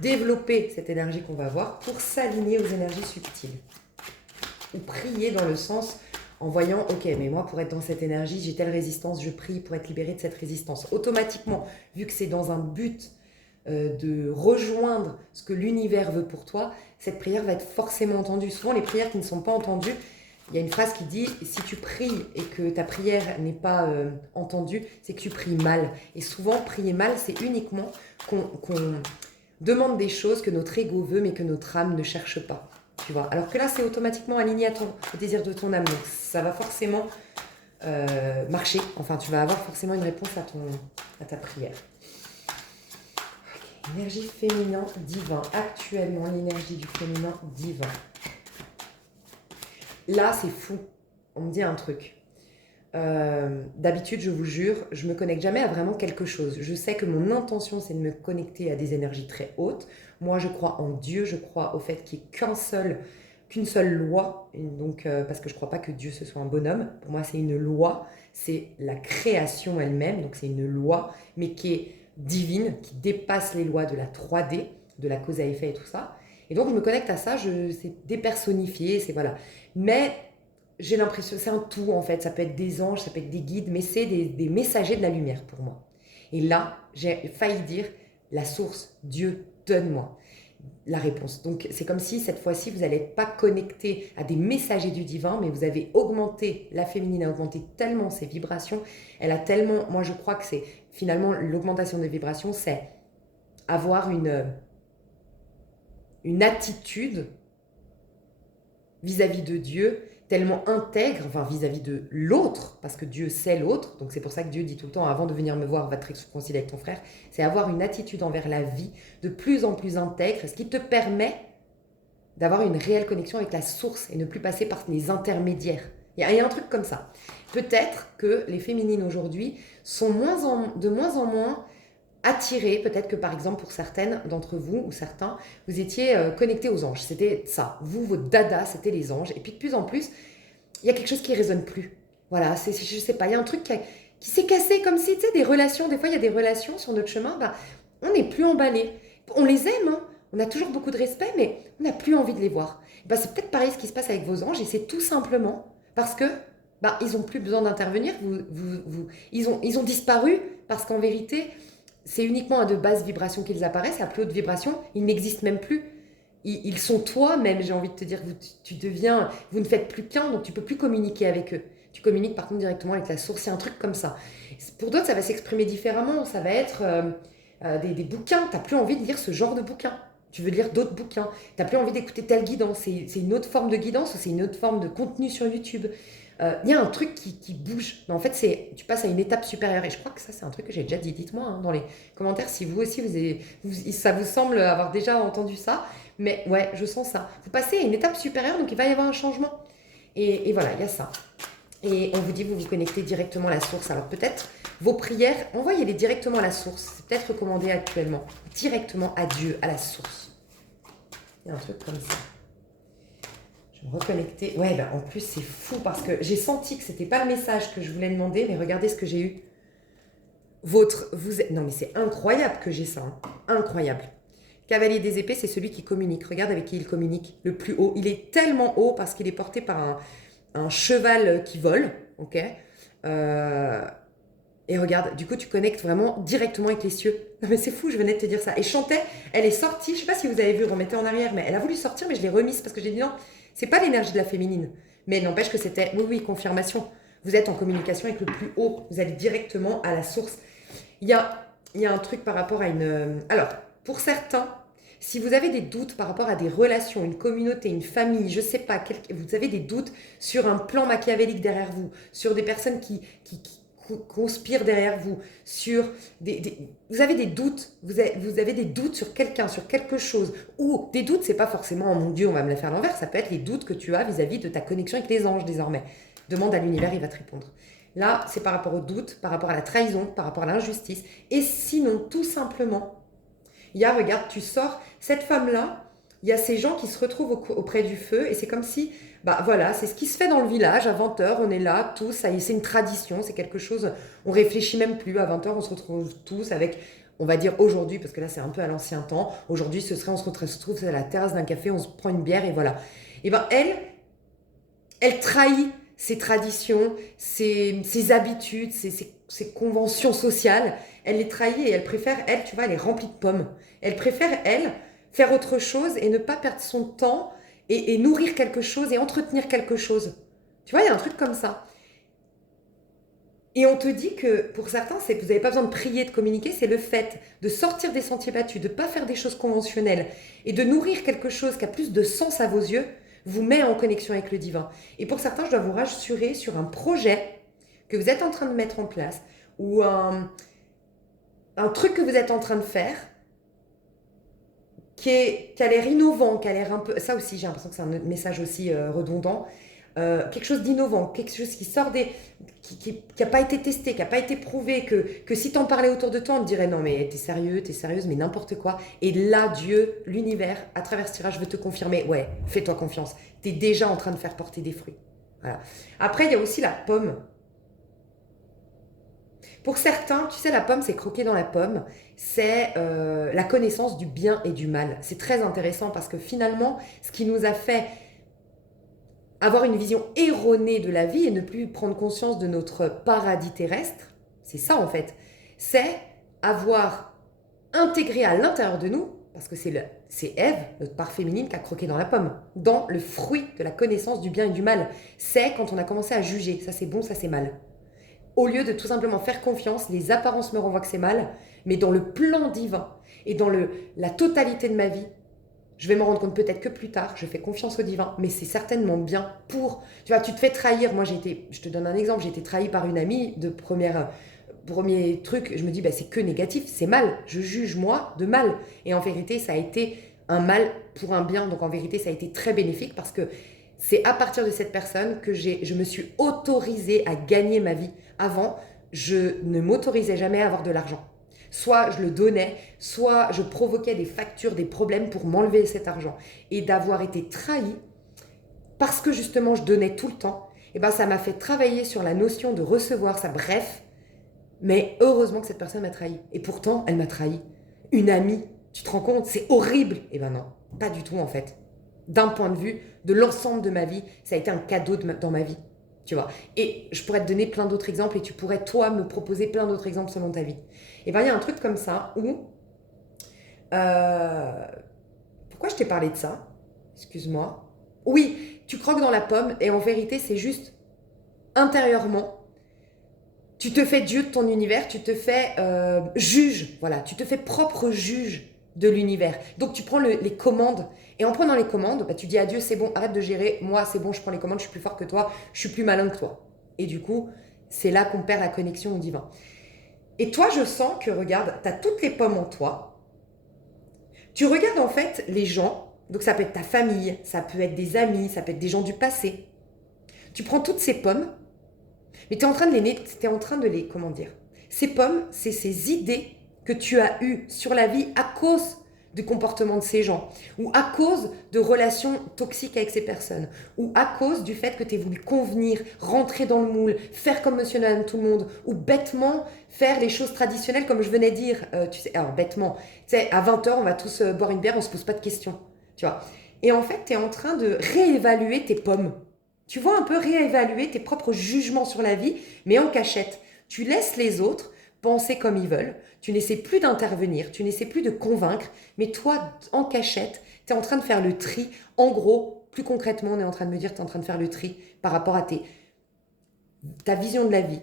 développer cette énergie qu'on va avoir pour s'aligner aux énergies subtiles. Ou prier dans le sens en voyant, ok, mais moi pour être dans cette énergie, j'ai telle résistance, je prie pour être libérée de cette résistance. Automatiquement, vu que c'est dans un but de rejoindre ce que l'univers veut pour toi, cette prière va être forcément entendue. Souvent les prières qui ne sont pas entendues, il y a une phrase qui dit « si tu pries et que ta prière n'est pas entendue, c'est que tu pries mal ». Et souvent, prier mal, c'est uniquement qu'on demande des choses que notre ego veut, mais que notre âme ne cherche pas. Tu vois. Alors que là, c'est automatiquement aligné au désir de ton âme. Donc, ça va forcément marcher. Enfin, tu vas avoir forcément une réponse à ta prière. Okay. Énergie féminin divin. Actuellement, l'énergie du féminin divin. Là, c'est fou. On me dit un truc. D'habitude, je vous jure, je me connecte jamais à vraiment quelque chose. Je sais que mon intention, c'est de me connecter à des énergies très hautes. Moi, je crois en Dieu. Je crois au fait qu'il n'y ait qu'une seule loi. Et donc, parce que je ne crois pas que Dieu, ce soit un bonhomme. Pour moi, c'est une loi. C'est la création elle-même. Donc, c'est une loi, mais qui est divine, qui dépasse les lois de la 3D, de la cause à effet et tout ça. Et donc, je me connecte à ça. C'est dépersonnifié. C'est voilà. Mais j'ai l'impression, c'est un tout en fait, ça peut être des anges, ça peut être des guides, mais c'est des messagers de la lumière pour moi. Et là, j'ai failli dire, la source, Dieu, donne-moi la réponse. Donc c'est comme si cette fois-ci, vous n'allez pas connecté à des messagers du divin, mais vous avez augmenté, la féminine a augmenté tellement ses vibrations, elle a tellement, moi je crois que c'est finalement l'augmentation des vibrations, c'est avoir une attitude vis-à-vis de Dieu, tellement intègre, enfin vis-à-vis de l'autre, parce que Dieu c'est l'autre, donc c'est pour ça que Dieu dit tout le temps, avant de venir me voir, va te réconcilier avec ton frère, c'est avoir une attitude envers la vie de plus en plus intègre, ce qui te permet d'avoir une réelle connexion avec la source et ne plus passer par les intermédiaires. Il y a un truc comme ça. Peut-être que les féminines aujourd'hui sont de moins en moins attiré, peut-être que par exemple pour certaines d'entre vous ou certains, vous étiez connectés aux anges. C'était ça. Vous, votre dada, c'était les anges. Et puis de plus en plus, il y a quelque chose qui ne résonne plus. Voilà, je sais pas, il y a un truc qui s'est cassé comme si, tu sais, des relations, des fois il y a des relations sur notre chemin, bah, on n'est plus emballé. On les aime, hein, on a toujours beaucoup de respect, mais on n'a plus envie de les voir. Bah, c'est peut-être pareil ce qui se passe avec vos anges, et c'est tout simplement parce que bah, ils n'ont plus besoin d'intervenir, ils ont disparu parce qu'en vérité, c'est uniquement à de basses vibrations qu'ils apparaissent, à plus haute vibration, ils n'existent même plus. Ils sont toi-même, j'ai envie de te dire, vous ne faites plus qu'un, donc tu ne peux plus communiquer avec eux. Tu communiques par contre directement avec la source, c'est un truc comme ça. Pour d'autres, ça va s'exprimer différemment, ça va être des bouquins, tu n'as plus envie de lire ce genre de bouquins. Tu veux lire d'autres bouquins, tu n'as plus envie d'écouter telle guidance, c'est une autre forme de guidance ou c'est une autre forme de contenu sur YouTube. Il y a un truc qui bouge. Mais en fait, tu passes à une étape supérieure. Et je crois que ça, c'est un truc que j'ai déjà dit. Dites-moi hein, dans les commentaires si vous aussi, ça vous semble avoir déjà entendu ça. Mais ouais, je sens ça. Vous passez à une étape supérieure, donc il va y avoir un changement. Et voilà, il y a ça. Et on vous dit, vous vous connectez directement à la source. Alors peut-être, vos prières, envoyez-les directement à la source. C'est peut-être recommandé actuellement. Directement à Dieu, à la source. Il y a un truc comme ça. Je vais me reconnecter. Ouais, ben, en plus, c'est fou parce que j'ai senti que c'était pas le message que je voulais demander, mais regardez ce que j'ai eu. Non, mais c'est incroyable que j'ai ça. Hein. Incroyable. Cavalier des épées, c'est celui qui communique. Regarde avec qui il communique. Le plus haut. Il est tellement haut parce qu'il est porté par un cheval qui vole. Ok. Euh, et regarde, du coup, tu connectes vraiment directement avec les cieux. Non, mais c'est fou, je venais de te dire ça. Et Chantais, elle est sortie. Je sais pas si vous avez vu, remettez en arrière, mais elle a voulu sortir, mais je l'ai remise parce que j'ai dit non, c'est pas l'énergie de la féminine. Mais n'empêche que c'était, oui, oui, confirmation. Vous êtes en communication avec le plus haut. Vous allez directement à la source. Il y a un truc par rapport à une... Alors, pour certains, si vous avez des doutes par rapport à des relations, une communauté, une famille, je sais pas, vous avez des doutes sur un plan machiavélique derrière vous, sur des personnes qui conspirent derrière vous, sur vous avez des doutes, vous avez des doutes sur quelqu'un, sur quelque chose, ou des doutes, c'est pas forcément, oh mon Dieu, on va me la faire à l'envers, ça peut être les doutes que tu as vis-à-vis de ta connexion avec les anges désormais. Demande à l'univers, il va te répondre. Là, c'est par rapport au doute, par rapport à la trahison, par rapport à l'injustice. Et sinon, tout simplement, il y a, regarde, tu sors, cette femme-là, il y a ces gens qui se retrouvent auprès du feu et c'est comme si, bah voilà, c'est ce qui se fait dans le village, à 20h, on est là, tous, ça y est, c'est une tradition, c'est quelque chose, on réfléchit même plus, à 20h, on se retrouve tous avec, on va dire aujourd'hui, parce que là c'est un peu à l'ancien temps, aujourd'hui ce serait, on se retrouve à la terrasse d'un café, on se prend une bière et voilà. Et ben elle trahit ses traditions, ses habitudes, ses conventions sociales. Elle les trahit et elle préfère, elle, tu vois, elle est remplie de pommes. Elle préfère, elle, faire autre chose et ne pas perdre son temps et nourrir quelque chose et entretenir quelque chose. Tu vois, il y a un truc comme ça. Et on te dit que pour certains, c'est que vous n'avez pas besoin de prier, de communiquer, c'est le fait de sortir des sentiers battus, de ne pas faire des choses conventionnelles et de nourrir quelque chose qui a plus de sens à vos yeux, vous met en connexion avec le divin. Et pour certains, je dois vous rassurer sur un projet que vous êtes en train de mettre en place ou un truc que vous êtes en train de faire qui a l'air innovant, qui a l'air un peu... Ça aussi, j'ai l'impression que c'est un message aussi redondant. Quelque chose d'innovant, quelque chose qui sort qui n'a pas été testé, qui n'a pas été prouvé, que si t'en parlais autour de toi, on te dirait non mais t'es sérieux, t'es sérieuse, mais n'importe quoi. Et là, Dieu, l'univers, à travers ce tirage, veut te confirmer, ouais, fais-toi confiance, t'es déjà en train de faire porter des fruits. Voilà. Après, il y a aussi la pomme. Pour certains, tu sais, la pomme, c'est croquer dans la pomme, c'est la connaissance du bien et du mal. C'est très intéressant parce que finalement, ce qui nous a fait avoir une vision erronée de la vie et ne plus prendre conscience de notre paradis terrestre, c'est ça en fait. C'est avoir intégré à l'intérieur de nous, parce que c'est Ève, notre part féminine, qui a croqué dans la pomme, dans le fruit de la connaissance du bien et du mal. C'est quand on a commencé à juger, ça c'est bon, ça c'est mal. Au lieu de tout simplement faire confiance, les apparences me renvoient que c'est mal, mais dans le plan divin et dans la totalité de ma vie, je vais me rendre compte peut-être que plus tard, je fais confiance au divin, mais c'est certainement bien pour... Tu vois, tu te fais trahir. Moi, je te donne un exemple, j'ai été trahie par une amie de premier truc. Je me dis, bah, c'est que négatif, c'est mal. Je juge moi de mal. Et en vérité, ça a été un mal pour un bien. Donc en vérité, ça a été très bénéfique parce que c'est à partir de cette personne que je me suis autorisée à gagner ma vie. Avant, je ne m'autorisais jamais à avoir de l'argent. Soit je le donnais, soit je provoquais des factures, des problèmes pour m'enlever cet argent. Et d'avoir été trahi parce que justement je donnais tout le temps, et ben ça m'a fait travailler sur la notion de recevoir ça. Bref, mais heureusement que cette personne m'a trahi. Et pourtant, elle m'a trahi. Une amie, tu te rends compte, c'est horrible. Et ben non, pas du tout en fait. D'un point de vue de l'ensemble de ma vie, ça a été un cadeau dans ma vie. Tu vois. Et je pourrais te donner plein d'autres exemples et tu pourrais, toi, me proposer plein d'autres exemples selon ta vie. Et bien, il y a un truc comme ça où... pourquoi je t'ai parlé de ça? Excuse-moi. Oui, tu croques dans la pomme et en vérité, c'est juste intérieurement. Tu te fais Dieu de ton univers, tu te fais juge, voilà. Tu te fais propre juge de l'univers. Donc, tu prends les commandes. Et en prenant les commandes, bah, tu dis à Dieu, c'est bon, arrête de gérer. Moi, c'est bon, je prends les commandes, je suis plus fort que toi, je suis plus malin que toi. Et du coup, c'est là qu'on perd la connexion au divin. Et toi, je sens que, regarde, tu as toutes les pommes en toi. Tu regardes en fait les gens, donc ça peut être ta famille, ça peut être des amis, ça peut être des gens du passé. Tu prends toutes ces pommes, mais tu es en train de les, comment dire, ces pommes, c'est ces idées que tu as eues sur la vie à cause du comportement de ces gens, ou à cause de relations toxiques avec ces personnes, ou à cause du fait que tu aies voulu convenir, rentrer dans le moule, faire comme monsieur madame tout le monde, ou bêtement faire les choses traditionnelles comme je venais de dire, tu sais, alors bêtement, tu sais, à 20h on va tous boire une bière, on se pose pas de questions, tu vois. Et en fait, tu es en train de réévaluer tes pommes. Tu vois un peu réévaluer tes propres jugements sur la vie, mais en cachette. Tu laisses les autres penser comme ils veulent, tu n'essaies plus d'intervenir, tu n'essaies plus de convaincre, mais toi, en cachette, tu es en train de faire le tri. En gros, plus concrètement, on est en train de me dire que tu es en train de faire le tri par rapport à ta vision de la vie,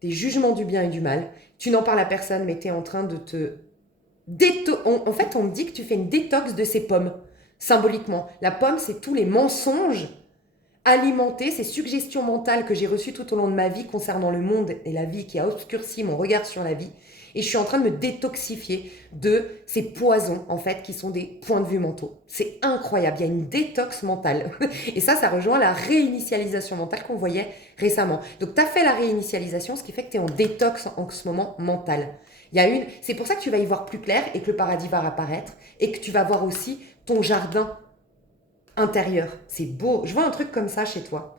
tes jugements du bien et du mal. Tu n'en parles à personne, mais tu es en train de te... En fait, on me dit que tu fais une détox de ces pommes, symboliquement. La pomme, c'est tous les mensonges alimenter ces suggestions mentales que j'ai reçues tout au long de ma vie concernant le monde et la vie qui a obscurci mon regard sur la vie. Et je suis en train de me détoxifier de ces poisons, en fait, qui sont des points de vue mentaux. C'est incroyable, il y a une détox mentale. Et ça rejoint la réinitialisation mentale qu'on voyait récemment. Donc, tu as fait la réinitialisation, ce qui fait que tu es en détox en ce moment mental. C'est pour ça que tu vas y voir plus clair et que le paradis va apparaître et que tu vas voir aussi ton jardin intérieur. C'est beau. Je vois un truc comme ça chez toi.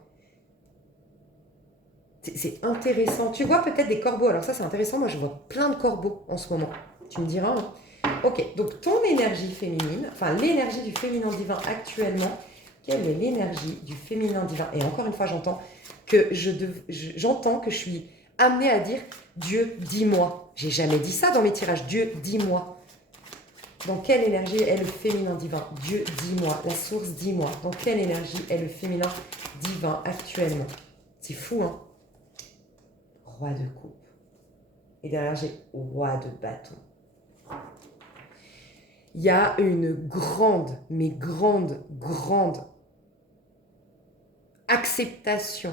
C'est intéressant. Tu vois peut-être des corbeaux. Alors ça, c'est intéressant. Moi, je vois plein de corbeaux en ce moment. Tu me diras. Hein. Ok, donc ton énergie féminine, enfin l'énergie du féminin divin actuellement, quelle est l'énergie du féminin divin? Et encore une fois, j'entends que j'entends que je suis amenée à dire Dieu, dis-moi. J'ai jamais dit ça dans mes tirages. Dieu, dis-moi. Dans quelle énergie est le féminin divin? Dieu, dis-moi. La source, dis-moi. Dans quelle énergie est le féminin divin actuellement? C'est fou, hein? Roi de coupe. Et derrière, j'ai roi de bâton. Il y a une grande, mais grande, grande acceptation.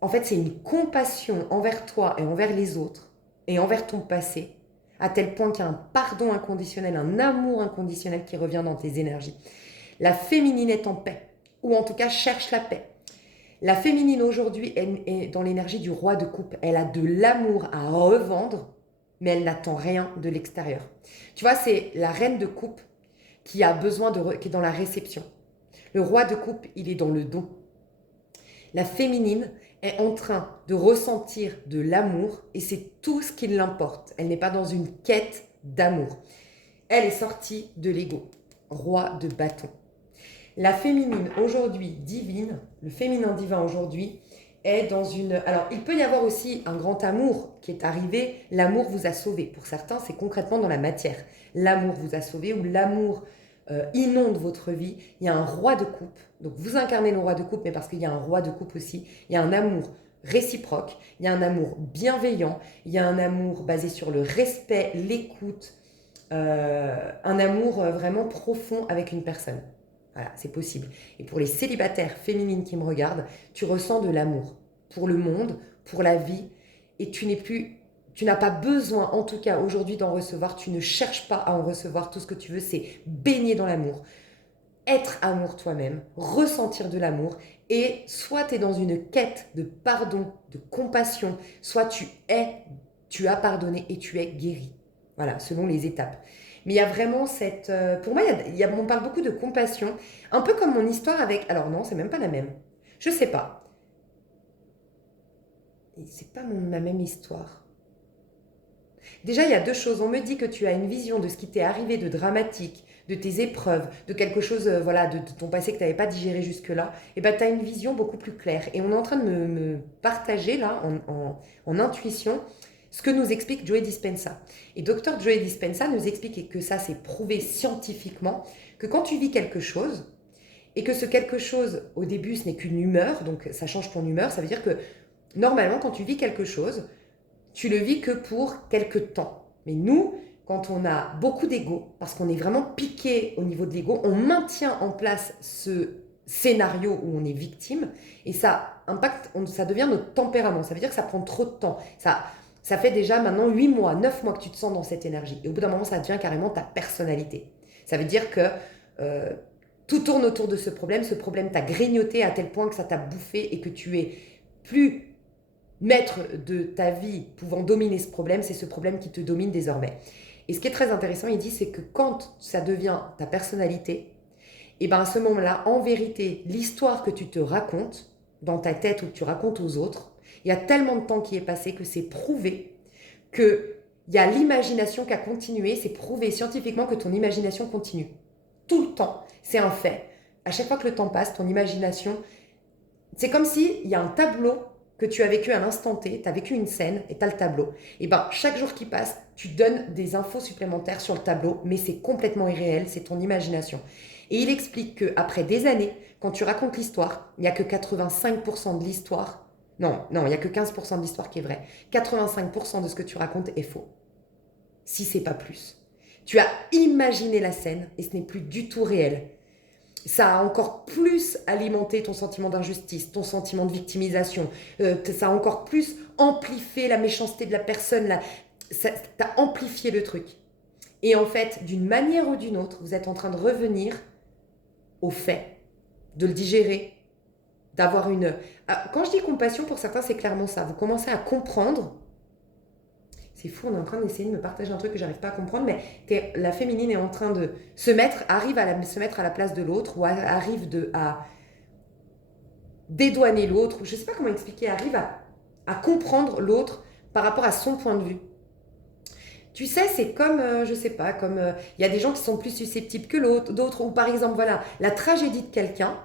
En fait, c'est une compassion envers toi et envers les autres et envers ton passé, à tel point qu'il y a un pardon inconditionnel, un amour inconditionnel qui revient dans tes énergies. La féminine est en paix, ou en tout cas cherche la paix. La féminine aujourd'hui est dans l'énergie du roi de coupe. Elle a de l'amour à revendre, mais elle n'attend rien de l'extérieur. Tu vois, c'est la reine de coupe qui a besoin qui est dans la réception. Le roi de coupe, il est dans le don. La féminine est en train de ressentir de l'amour et c'est tout ce qui l'importe. Elle n'est pas dans une quête d'amour. Elle est sortie de l'ego. Roi de bâton. La féminine aujourd'hui divine, le féminin divin aujourd'hui est dans une... Alors, il peut y avoir aussi un grand amour qui est arrivé. L'amour vous a sauvé. Pour certains, c'est concrètement dans la matière. L'amour vous a sauvé ou l'amour inonde votre vie. Il y a un roi de coupe. Donc, vous incarnez le roi de coupe, mais parce qu'il y a un roi de coupe aussi, il y a un amour réciproque, il y a un amour bienveillant, il y a un amour basé sur le respect, l'écoute, un amour vraiment profond avec une personne. Voilà, c'est possible. Et pour les célibataires féminines qui me regardent, tu ressens de l'amour pour le monde, pour la vie, et tu n'as pas besoin, en tout cas aujourd'hui, d'en recevoir. Tu ne cherches pas à en recevoir. Tout ce que tu veux, c'est baigner dans l'amour, être amour toi-même, ressentir de l'amour. Et soit tu es dans une quête de pardon, de compassion, soit tu as pardonné et tu es guéri. Voilà, selon les étapes. Mais il y a vraiment cette... pour moi, on parle beaucoup de compassion. Un peu comme mon histoire avec... Alors non, c'est même pas la même. Je sais pas. C'est pas la même histoire. Déjà, il y a deux choses. On me dit que tu as une vision de ce qui t'est arrivé de dramatique, de tes épreuves, de quelque chose de ton passé que tu n'avais pas digéré jusque-là. Et bien, tu as une vision beaucoup plus claire. Et on est en train de me partager, là, en intuition, ce que nous explique Joe Dispenza. Et Dr Joe Dispenza nous explique que ça, c'est prouvé scientifiquement, que quand tu vis quelque chose, et que ce quelque chose, au début, ce n'est qu'une humeur, donc ça change ton humeur, ça veut dire que, normalement, quand tu vis quelque chose, tu le vis que pour quelques temps. Mais nous, quand on a beaucoup d'ego, parce qu'on est vraiment piqué au niveau de l'ego, on maintient en place ce scénario où on est victime, et ça impacte, ça devient notre tempérament. Ça veut dire que ça prend trop de temps. Ça fait déjà maintenant 8 mois, 9 mois que tu te sens dans cette énergie. Et au bout d'un moment, ça devient carrément ta personnalité. Ça veut dire que tout tourne autour de ce problème. Ce problème t'a grignoté à tel point que ça t'a bouffé et que tu es plus maître de ta vie pouvant dominer ce problème. C'est ce problème qui te domine désormais. Et ce qui est très intéressant, il dit, c'est que quand ça devient ta personnalité, et bien à ce moment-là, en vérité, l'histoire que tu te racontes dans ta tête ou que tu racontes aux autres, il y a tellement de temps qui est passé que c'est prouvé qu'il y a l'imagination qui a continué, c'est prouvé scientifiquement que ton imagination continue. Tout le temps, c'est un fait. À chaque fois que le temps passe, ton imagination, c'est comme s'il y a un tableau que tu as vécu à l'instant T, tu as vécu une scène et tu as le tableau. Et bien, chaque jour qui passe, tu donnes des infos supplémentaires sur le tableau, mais c'est complètement irréel, c'est ton imagination. Et il explique qu'après des années, quand tu racontes l'histoire, il n'y a que 85% de l'histoire, non, il n'y a que 15% de l'histoire qui est vraie. 85% de ce que tu racontes est faux, si c'est pas plus. Tu as imaginé la scène et ce n'est plus du tout réel. Ça a encore plus alimenté ton sentiment d'injustice, ton sentiment de victimisation. Ça a encore plus amplifié la méchanceté de la personne. Ça a amplifié le truc. Et en fait, d'une manière ou d'une autre, vous êtes en train de revenir au fait, de le digérer, d'avoir une... Quand je dis compassion, pour certains, c'est clairement ça. Vous commencez à comprendre. C'est fou, on est en train d'essayer de me partager un truc que j'arrive pas à comprendre, mais la féminine est en train de arrive à se mettre à la place de l'autre, ou arrive à dédouaner l'autre, je sais pas comment expliquer, arrive à comprendre l'autre par rapport à son point de vue. Tu sais, c'est comme, je sais pas, comme il y a des gens qui sont plus susceptibles que d'autres, ou par exemple, voilà, la tragédie de quelqu'un,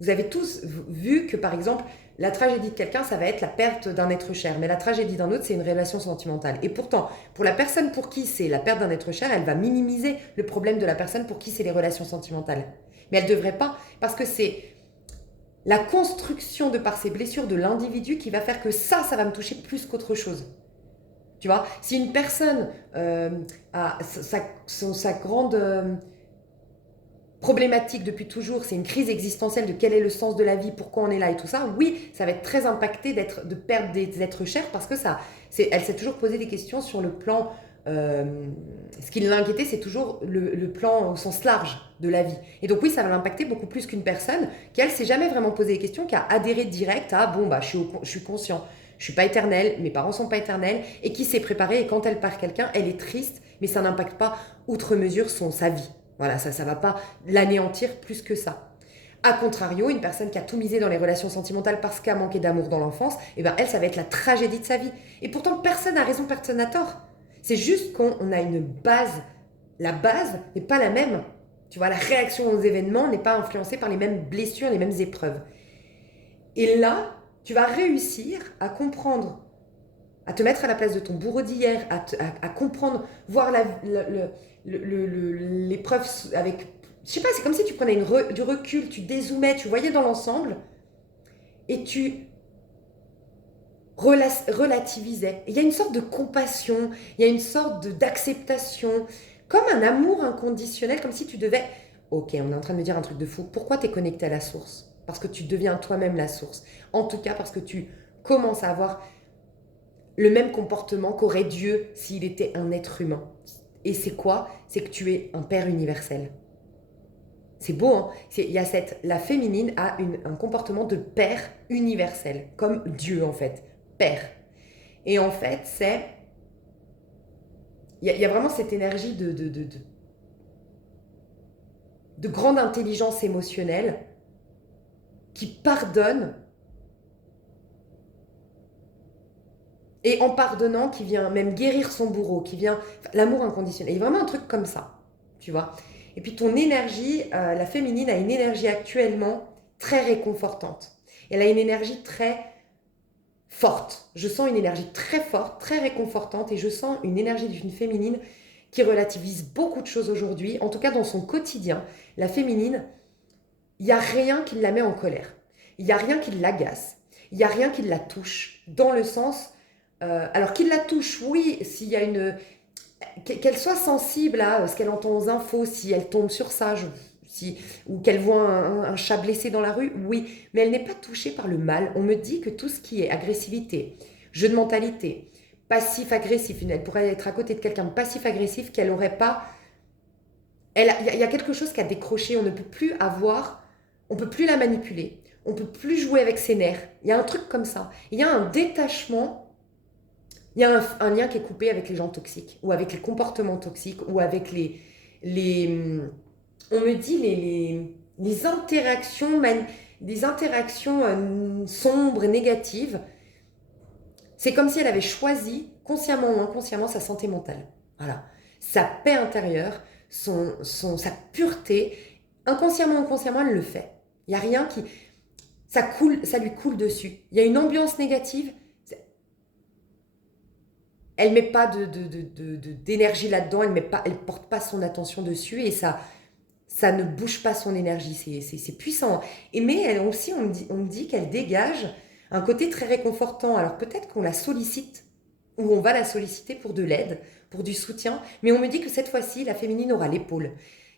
vous avez tous vu que, par exemple, la tragédie de quelqu'un, ça va être la perte d'un être cher. Mais la tragédie d'un autre, c'est une relation sentimentale. Et pourtant, pour la personne pour qui c'est la perte d'un être cher, elle va minimiser le problème de la personne pour qui c'est les relations sentimentales. Mais elle ne devrait pas, parce que c'est la construction de par ses blessures de l'individu qui va faire que ça va me toucher plus qu'autre chose. Tu vois, si une personne a sa grande... problématique depuis toujours, c'est une crise existentielle de quel est le sens de la vie, pourquoi on est là et tout ça, oui, ça va être très impacté de perdre des êtres chers parce que elle s'est toujours posé des questions sur le plan, ce qui l'inquiétait, c'est toujours le plan au sens large de la vie. Et donc oui, ça va l'impacter beaucoup plus qu'une personne qui, elle, s'est jamais vraiment posé des questions, qui a adhéré direct à, bon, bah, je suis conscient, je suis pas éternelle, mes parents sont pas éternels, et qui s'est préparée, et quand elle perd quelqu'un, elle est triste, mais ça n'impacte pas outre mesure sa vie. Voilà, ça ne va pas l'anéantir plus que ça. A contrario, une personne qui a tout misé dans les relations sentimentales parce qu'elle a manqué d'amour dans l'enfance, eh ben elle, ça va être la tragédie de sa vie. Et pourtant, personne n'a raison, personne n'a tort. C'est juste qu'on a une base. La base n'est pas la même. Tu vois, la réaction aux événements n'est pas influencée par les mêmes blessures, les mêmes épreuves. Et là, tu vas réussir à comprendre, à te mettre à la place de ton bourreau d'hier, à comprendre, voir l'épreuve avec... Je sais pas, c'est comme si tu prenais du recul, tu dézoomais, tu voyais dans l'ensemble et tu relativisais. Et il y a une sorte de compassion, il y a une sorte d'acceptation, comme un amour inconditionnel, comme si tu devais... Ok, on est en train de me dire un truc de fou. Pourquoi tu es connecté à la source? Parce que tu deviens toi-même la source. En tout cas, parce que tu commences à avoir le même comportement qu'aurait Dieu s'il était un être humain. Et c'est quoi? C'est que tu es un père universel. C'est beau, hein? La féminine a un comportement de père universel, comme Dieu en fait, père. Et en fait, il y a vraiment cette énergie de grande intelligence émotionnelle qui pardonne, et en pardonnant, qui vient même guérir son bourreau, qui vient... L'amour inconditionnel, il y a vraiment un truc comme ça, tu vois. Et puis ton énergie, la féminine a une énergie actuellement très réconfortante. Elle a une énergie très forte. Je sens une énergie très forte, très réconfortante, et je sens une énergie d'une féminine qui relativise beaucoup de choses aujourd'hui. En tout cas, dans son quotidien, la féminine, il n'y a rien qui la met en colère. Il n'y a rien qui l'agace. Il n'y a rien qui la touche. Dans le sens... alors qu'il la touche, oui, s'il y a qu'elle soit sensible à ce qu'elle entend aux infos, si elle tombe sur ça, ou qu'elle voit un chat blessé dans la rue, oui, mais elle n'est pas touchée par le mal. On me dit que tout ce qui est agressivité, jeu de mentalité, passif-agressif, elle pourrait être à côté de quelqu'un de passif-agressif qu'elle n'aurait pas... Il y a quelque chose qui a décroché, on ne peut plus on ne peut plus la manipuler, on ne peut plus jouer avec ses nerfs. Il y a un truc comme ça. Il y a un détachement Il y a un lien qui est coupé avec les gens toxiques, ou avec les comportements toxiques, ou avec on me dit les interactions, des interactions sombres et négatives. C'est comme si elle avait choisi, consciemment ou inconsciemment, sa santé mentale. Voilà. Sa paix intérieure, sa pureté, inconsciemment ou inconsciemment, elle le fait. Il n'y a rien qui... ça lui coule dessus. Il y a une ambiance négative, elle ne met pas d'énergie là-dedans, elle porte pas son attention dessus et ça ne bouge pas son énergie, c'est puissant. Mais elle aussi, on me dit qu'elle dégage un côté très réconfortant. Alors peut-être qu'on la sollicite, ou on va la solliciter pour de l'aide, pour du soutien, mais on me dit que cette fois-ci, la féminine aura l'épaule.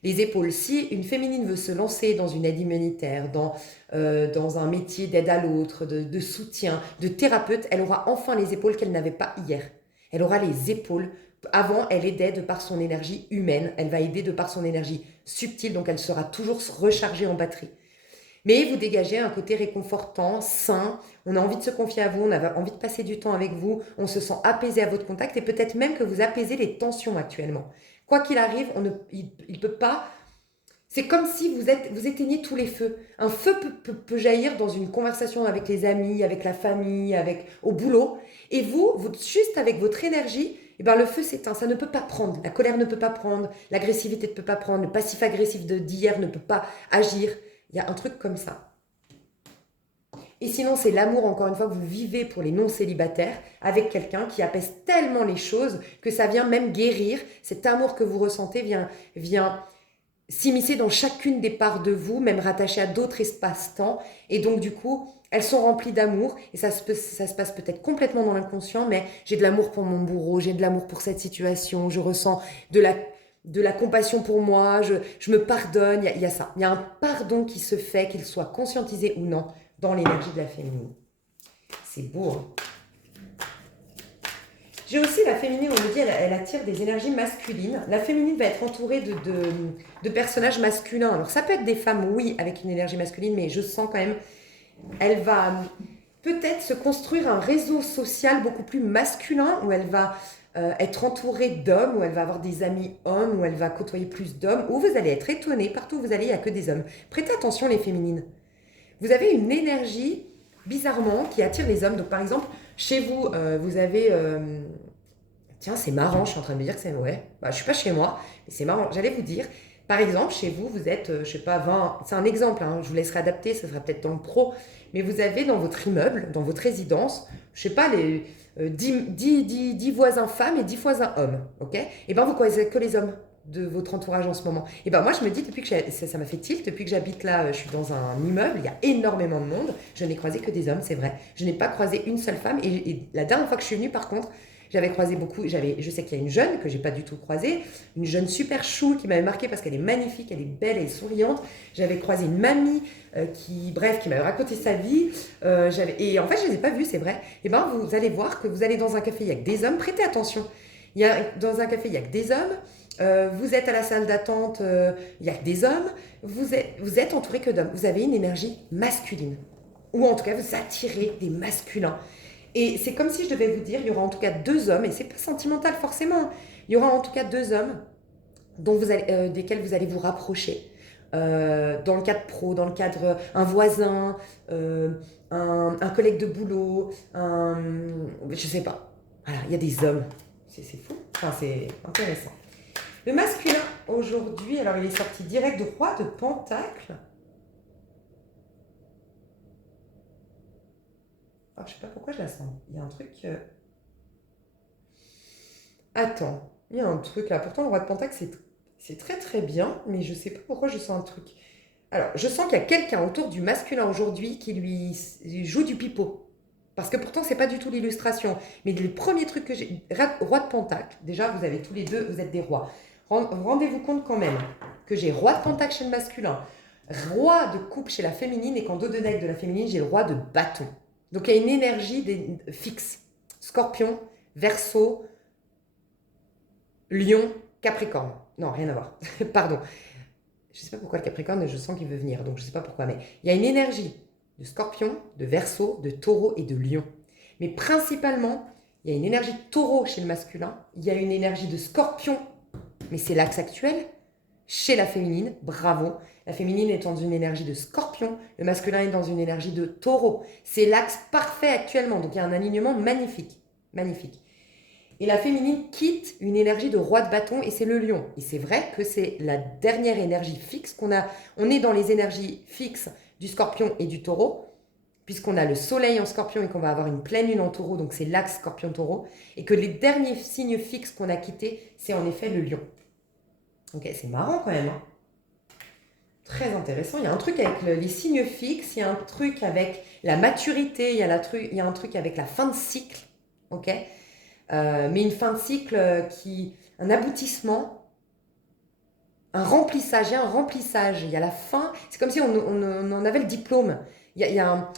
Les épaules. Si une féminine veut se lancer dans une aide humanitaire, dans un métier d'aide à l'autre, de soutien, de thérapeute, elle aura enfin les épaules qu'elle n'avait pas hier. Elle aura les épaules. Avant, elle aidait de par son énergie humaine, elle va aider de par son énergie subtile, donc elle sera toujours rechargée en batterie. Mais vous dégagez un côté réconfortant, sain, on a envie de se confier à vous, on a envie de passer du temps avec vous, on se sent apaisé à votre contact et peut-être même que vous apaisez les tensions actuellement. Quoi qu'il arrive, il ne peut pas... C'est comme si vous éteignez tous les feux. Un feu peut jaillir dans une conversation avec les amis, avec la famille, au boulot. Et vous, juste avec votre énergie, eh ben, le feu s'éteint. Ça ne peut pas prendre. La colère ne peut pas prendre. L'agressivité ne peut pas prendre. Le passif agressif d'hier ne peut pas agir. Il y a un truc comme ça. Et sinon, c'est l'amour, encore une fois, que vous vivez pour les non-célibataires avec quelqu'un qui apaise tellement les choses que ça vient même guérir. Cet amour que vous ressentez vient s'immiscer dans chacune des parts de vous, même rattachées à d'autres espaces-temps. Et donc, du coup, elles sont remplies d'amour. Et ça se passe peut-être complètement dans l'inconscient, mais j'ai de l'amour pour mon bourreau, j'ai de l'amour pour cette situation, je ressens de la compassion pour moi, je me pardonne. Il y a ça. Il y a un pardon qui se fait, qu'il soit conscientisé ou non, dans l'énergie de la féminine. C'est beau, hein. J'ai aussi la féminine, on me dit, elle attire des énergies masculines. La féminine va être entourée de personnages masculins. Alors ça peut être des femmes, oui, avec une énergie masculine, mais je sens quand même, elle va peut-être se construire un réseau social beaucoup plus masculin, où elle va être entourée d'hommes, où elle va avoir des amis hommes, où elle va côtoyer plus d'hommes, où vous allez être étonné, partout où vous allez, il n'y a que des hommes. Prêtez attention les féminines. Vous avez une énergie, bizarrement, qui attire les hommes. Donc par exemple, chez vous, vous avez... tiens, c'est marrant, je suis en train de me dire que c'est... Ouais, bah, je suis pas chez moi, mais c'est marrant. J'allais vous dire, par exemple, chez vous, vous êtes, je sais pas, 20... C'est un exemple, hein, je vous laisserai adapter, ça sera peut-être dans le pro. Mais vous avez dans votre immeuble, dans votre résidence, je sais pas, 10 voisins femmes et 10 voisins hommes, ok? Et ben vous connaissez que les hommes de votre entourage en ce moment. Et ben moi je me dis, depuis que ça m'a fait tilt, depuis que j'habite là, je suis dans un immeuble, il y a énormément de monde, je n'ai croisé que des hommes, c'est vrai. Je n'ai pas croisé une seule femme et la dernière fois que je suis venue par contre, j'avais croisé beaucoup, je sais qu'il y a une jeune que j'ai pas du tout croisée, une jeune super chou qui m'avait marquée parce qu'elle est magnifique, elle est belle, elle est souriante. J'avais croisé une mamie qui m'avait raconté sa vie. Et en fait, je les ai pas vues, c'est vrai. Et ben, vous allez voir que vous allez dans un café, il y a que des hommes. Prêtez attention. Dans un café, il y a que des hommes. Vous êtes à la salle d'attente, il y a que des hommes. Vous êtes entouré que d'hommes. Vous avez une énergie masculine, ou en tout cas, vous attirez des masculins. Et c'est comme si je devais vous dire, il y aura en tout cas 2 hommes, et c'est pas sentimental forcément, il y aura en tout cas 2 hommes desquels vous allez vous rapprocher. Dans le cadre pro, dans le cadre un voisin, un collègue de boulot, je sais pas. Voilà, il y a des hommes. C'est fou, enfin, c'est intéressant. Le masculin aujourd'hui, alors il est sorti direct de roi de Pentacle. Ah, je sais pas pourquoi je la sens. Il y a un truc. Attends, il y a un truc là. Pourtant, le roi de Pentacle, c'est très très bien, mais je sais pas pourquoi je sens un truc. Alors, je sens qu'il y a quelqu'un autour du masculin aujourd'hui qui lui joue du pipeau. Parce que pourtant, c'est pas du tout l'illustration. Mais le premier truc que j'ai. Roi de Pentacle, déjà, vous avez tous les deux, vous êtes des rois. Rendez-vous compte quand même que j'ai roi de Pentacle chez le masculin, roi de coupe chez la féminine, et qu'en dos de deck de la féminine, j'ai le roi de bâton. Donc, il y a une énergie fixe. Scorpion, Verseau, Lion, Capricorne. Non, rien à voir. Pardon. Je ne sais pas pourquoi le Capricorne, je sens qu'il veut venir, donc je ne sais pas pourquoi. Mais il y a une énergie de Scorpion, de Verseau, de Taureau et de Lion. Mais principalement, il y a une énergie de taureau chez le masculin, il y a une énergie de scorpion, mais c'est l'axe actuel, chez la féminine, bravo. La féminine est dans une énergie de scorpion, le masculin est dans une énergie de taureau. C'est l'axe parfait actuellement, donc il y a un alignement magnifique, magnifique. Et la féminine quitte une énergie de roi de bâton et c'est le lion. Et c'est vrai que c'est la dernière énergie fixe qu'on a. On est dans les énergies fixes du scorpion et du taureau, puisqu'on a le soleil en scorpion et qu'on va avoir une pleine lune en taureau, donc c'est l'axe scorpion-taureau, et que les derniers signes fixes qu'on a quittés, c'est en effet le lion. Ok, c'est marrant quand même. Hein. Très intéressant. Il y a un truc avec les signes fixes, il y a un truc avec la maturité, il y a un truc avec la fin de cycle. Ok, mais une fin de cycle un aboutissement, un remplissage. Il y a un remplissage, il y a la fin. C'est comme si on en avait le diplôme. Il y a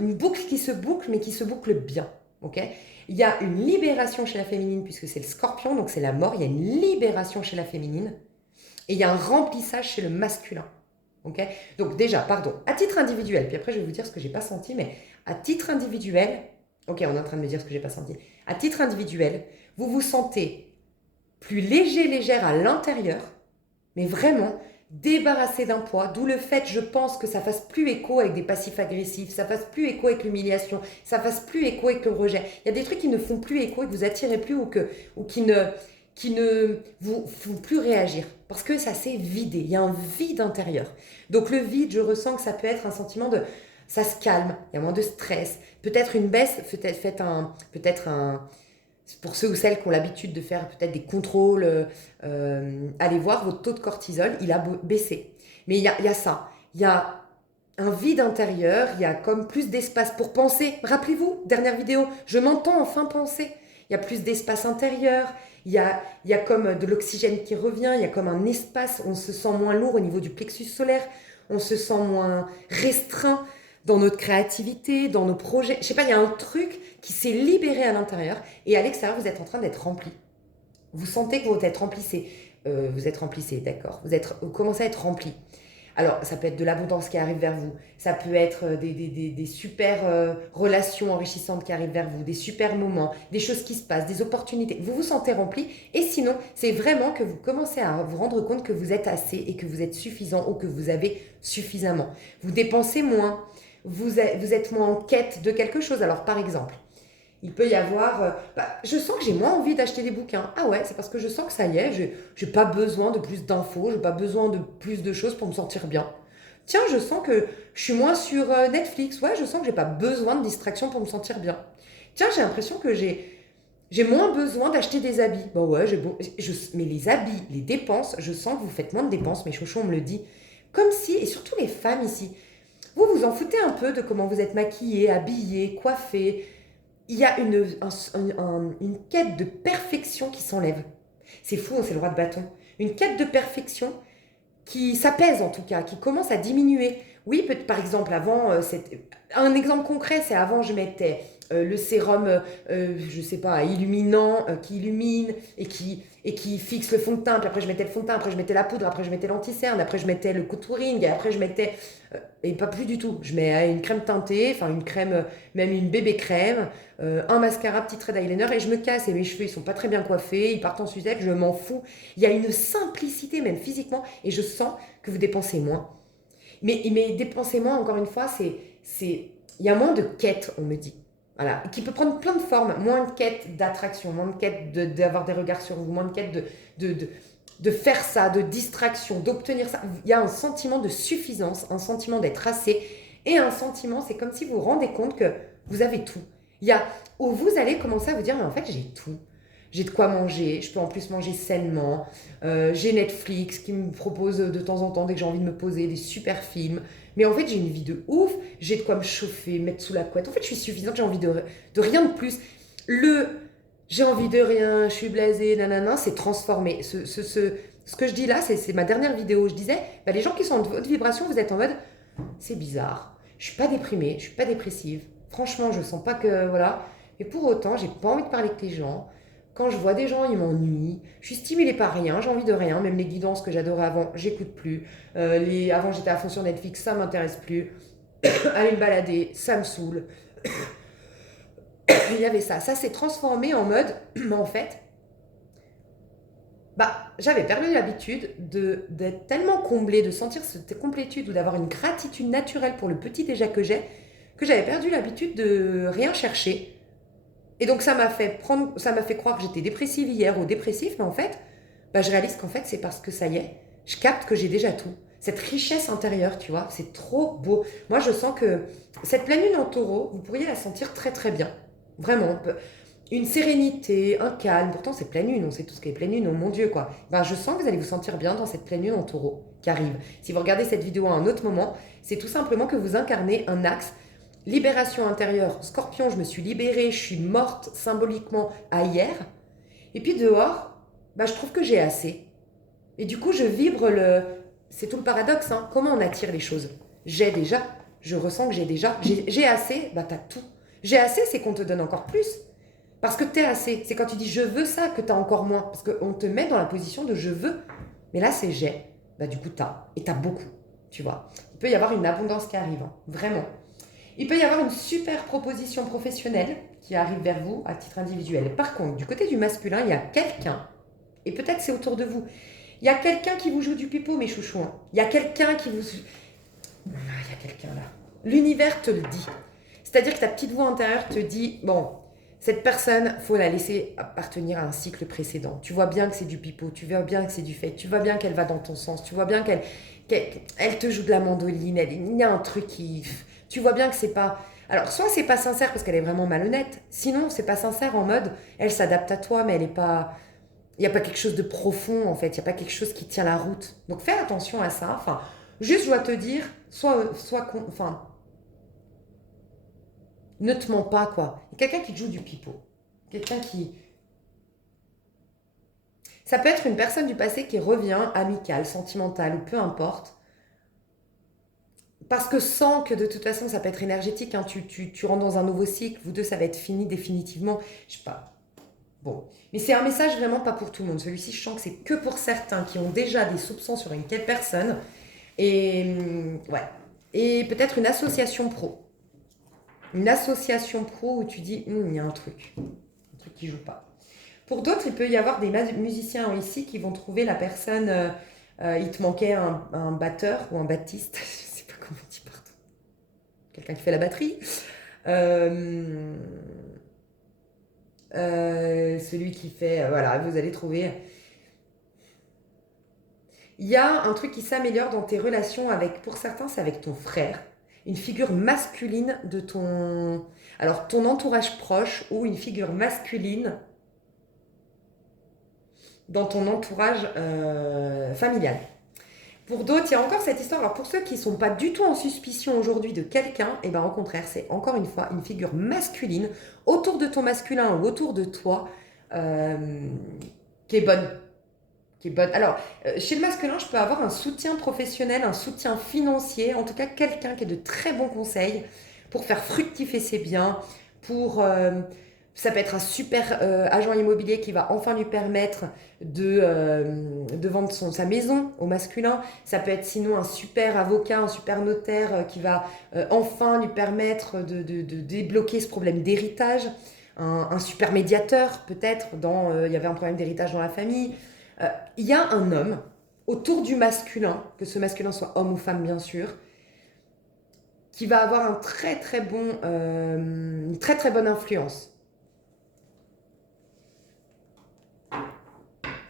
une boucle qui se boucle, mais qui se boucle bien. Ok, il y a une libération chez la féminine, puisque c'est le scorpion, donc c'est la mort. Il y a une libération chez la féminine. Et il y a un remplissage chez le masculin. Okay, donc déjà, pardon, à titre individuel, puis après je vais vous dire ce que j'ai pas senti, mais à titre individuel, ok, on est en train de me dire ce que j'ai pas senti. À titre individuel, vous vous sentez plus léger, légère à l'intérieur, mais vraiment débarrassé d'un poids, d'où le fait, je pense, que ça fasse plus écho avec des passifs agressifs, ça fasse plus écho avec l'humiliation, ça fasse plus écho avec le rejet. Il y a des trucs qui ne font plus écho et que vous attirez plus ou qui ne vous font plus réagir. Parce que ça s'est vidé, il y a un vide intérieur. Donc le vide, je ressens que ça peut être un sentiment de... Ça se calme, il y a moins de stress. Peut-être une baisse, peut-être un... Pour ceux ou celles qui ont l'habitude de faire peut-être des contrôles, allez voir, votre taux de cortisol, il a baissé. Mais il y a ça, il y a un vide intérieur, il y a comme plus d'espace pour penser. Rappelez-vous, dernière vidéo, je m'entends enfin penser. Il y a plus d'espace intérieur, il y a comme de l'oxygène qui revient, il y a comme un espace, on se sent moins lourd au niveau du plexus solaire, on se sent moins restreint dans notre créativité, dans nos projets. Je sais pas, il y a un truc qui s'est libéré à l'intérieur et à l'extérieur, vous êtes en train d'être rempli. Vous sentez que vous êtes remplissé. Vous êtes remplissé, d'accord. Vous commencez à être rempli. Alors, ça peut être de l'abondance qui arrive vers vous. Ça peut être des super relations enrichissantes qui arrivent vers vous, des super moments, des choses qui se passent, des opportunités. Vous vous sentez rempli. Et sinon, c'est vraiment que vous commencez à vous rendre compte que vous êtes assez et que vous êtes suffisant ou que vous avez suffisamment. Vous dépensez moins. Vous êtes moins en quête de quelque chose. Alors, par exemple, il peut y avoir... je sens que j'ai moins envie d'acheter des bouquins. Ah ouais, c'est parce que je sens que ça y est, je n'ai pas besoin de plus d'infos, je n'ai pas besoin de plus de choses pour me sentir bien. Tiens, je sens que je suis moins sur Netflix. Ouais, je sens que j'ai pas besoin de distraction pour me sentir bien. Tiens, j'ai l'impression que j'ai moins besoin d'acheter des habits. Bah ouais, mais les habits, les dépenses, je sens que vous faites moins de dépenses, mes chouchous, on me le dit. Comme si, et surtout les femmes ici, vous vous en foutez un peu de comment vous êtes maquillée, habillée, coiffée. Il y a une quête de perfection qui s'enlève. C'est fou, c'est le roi de bâton. Une quête de perfection qui s'apaise en tout cas, qui commence à diminuer. Oui, par exemple, avant, un exemple concret, c'est avant, je mettais le sérum, je sais pas, illuminant, qui illumine et qui fixe le fond de teint. Puis après, je mettais le fond de teint, après, je mettais la poudre, après, je mettais l'anti-cerne, après, je mettais le contouring, et après, je mettais... et pas plus du tout. Je mets une crème teintée, enfin une crème, même une bébé crème, un mascara, petit trait d'eyeliner, et je me casse. Et mes cheveux, ils sont pas très bien coiffés, ils partent en sucette, je m'en fous. Il y a une simplicité, même physiquement, et je sens que vous dépensez moins. Mais dépenser moins, encore une fois, il y a moins de quête, on me dit. Voilà, qui peut prendre plein de formes. Moins de quête d'attraction, moins de quête d'avoir des regards sur vous, moins de quête de faire ça, de distraction, d'obtenir ça. Il y a un sentiment de suffisance, un sentiment d'être assez, et un sentiment, c'est comme si vous vous rendez compte que vous avez tout. Il y a où vous allez commencer à vous dire, mais en fait, j'ai tout. J'ai de quoi manger, je peux en plus manger sainement. J'ai Netflix qui me propose de temps en temps, dès que j'ai envie de me poser, des super films. Mais en fait, j'ai une vie de ouf, j'ai de quoi me chauffer, mettre sous la couette. En fait, je suis suffisante, j'ai envie de rien de plus. J'ai envie de rien, je suis blasée, nanana, c'est transformé. Ce que je dis là, c'est ma dernière vidéo. Je disais, les gens qui sont en haute vibration, vous êtes en mode, c'est bizarre. Je suis pas déprimée, je suis pas dépressive. Franchement, je sens pas que, voilà. Et pour autant, j'ai pas envie de parler avec les gens. Quand je vois des gens, ils m'ennuient. Je suis stimulée par rien, j'ai envie de rien. Même les guidances que j'adorais avant, j'écoute plus. Avant, j'étais à fond sur Netflix, ça m'intéresse plus. Aller me balader, ça me saoule. il y avait ça. Ça s'est transformé en mode, en fait, j'avais perdu l'habitude d'être tellement comblée, de sentir cette complétude ou d'avoir une gratitude naturelle pour le petit déjà que j'ai, que j'avais perdu l'habitude de rien chercher. Et donc ça m'a fait croire que j'étais dépressive hier ou dépressif, mais en fait, je réalise qu'en fait c'est parce que ça y est, je capte que j'ai déjà tout. Cette richesse intérieure, tu vois, c'est trop beau. Moi je sens que cette pleine lune en taureau, vous pourriez la sentir très très bien. Vraiment. Une sérénité, un calme. Pourtant c'est pleine lune, on sait tout ce qu'est pleine lune, oh mon Dieu quoi. Je sens que vous allez vous sentir bien dans cette pleine lune en taureau qui arrive. Si vous regardez cette vidéo à un autre moment, c'est tout simplement que vous incarnez un axe libération intérieure, Scorpion, je me suis libérée, je suis morte symboliquement à hier. Et puis dehors, je trouve que j'ai assez. Et du coup, je vibre le... C'est tout le paradoxe, hein. Comment on attire les choses? J'ai déjà, je ressens que j'ai déjà. J'ai assez, t'as tout. J'ai assez, c'est qu'on te donne encore plus. Parce que t'es assez. C'est quand tu dis je veux ça que t'as encore moins. Parce qu'on te met dans la position de je veux. Mais là, c'est j'ai. Du coup, t'as. Et t'as beaucoup. Tu vois. Il peut y avoir une abondance qui arrive. Hein. Vraiment. Il peut y avoir une super proposition professionnelle qui arrive vers vous à titre individuel. Par contre, du côté du masculin, il y a quelqu'un, et peut-être c'est autour de vous, il y a quelqu'un qui vous joue du pipeau, mes chouchous. Hein. Il y a quelqu'un qui vous... il y a quelqu'un là. L'univers te le dit. C'est-à-dire que ta petite voix intérieure te dit, bon, cette personne, faut la laisser appartenir à un cycle précédent. Tu vois bien que c'est du pipeau, tu vois bien que c'est du fait, tu vois bien qu'elle va dans ton sens, tu vois bien qu'elle te joue de la mandoline, il y a un truc qui... Tu vois bien que c'est pas... Alors, soit c'est pas sincère parce qu'elle est vraiment malhonnête, sinon c'est pas sincère en mode, elle s'adapte à toi, mais elle est pas... Il n'y a pas quelque chose de profond, en fait, il n'y a pas quelque chose qui tient la route. Donc, fais attention à ça. Enfin, juste, je dois te dire, enfin, ne te mens pas, quoi. Quelqu'un qui te joue du pipeau. Quelqu'un qui... Ça peut être une personne du passé qui revient, amicale, sentimentale, ou peu importe, parce que sans que de toute façon ça peut être énergétique, hein, tu rentres dans un nouveau cycle, vous deux ça va être fini définitivement, je sais pas. Bon, mais c'est un message vraiment pas pour tout le monde. Celui-ci, je sens que c'est que pour certains qui ont déjà des soupçons sur une telle personne. Et ouais. Et peut-être une association pro. Une association pro où tu dis, il y a un truc qui joue pas. Pour d'autres, il peut y avoir des musiciens ici qui vont trouver la personne, il te manquait un batteur ou un battiste, je sais pas comment on dit, pardon. Quelqu'un qui fait la batterie. Celui qui fait, voilà, vous allez trouver. Il y a un truc qui s'améliore dans tes relations avec, pour certains, c'est avec ton frère, une figure masculine de ton, alors ton entourage proche ou une figure masculine dans ton entourage familial. Pour d'autres, il y a encore cette histoire. Alors pour ceux qui ne sont pas du tout en suspicion aujourd'hui de quelqu'un, et ben au contraire, c'est encore une fois une figure masculine autour de ton masculin ou autour de toi euh, qui est bonne. Qui est bonne. Alors, chez le masculin, je peux avoir un soutien professionnel, un soutien financier, en tout cas quelqu'un qui a de très bons conseils pour faire fructifier ses biens, pour... ça peut être un super agent immobilier qui va enfin lui permettre de vendre sa maison au masculin. Ça peut être sinon un super avocat, un super notaire qui va enfin lui permettre de débloquer ce problème d'héritage. Un super médiateur peut-être, il y avait un problème d'héritage dans la famille. Il y a un homme autour du masculin, que ce masculin soit homme ou femme bien sûr, qui va avoir une très très bonne influence.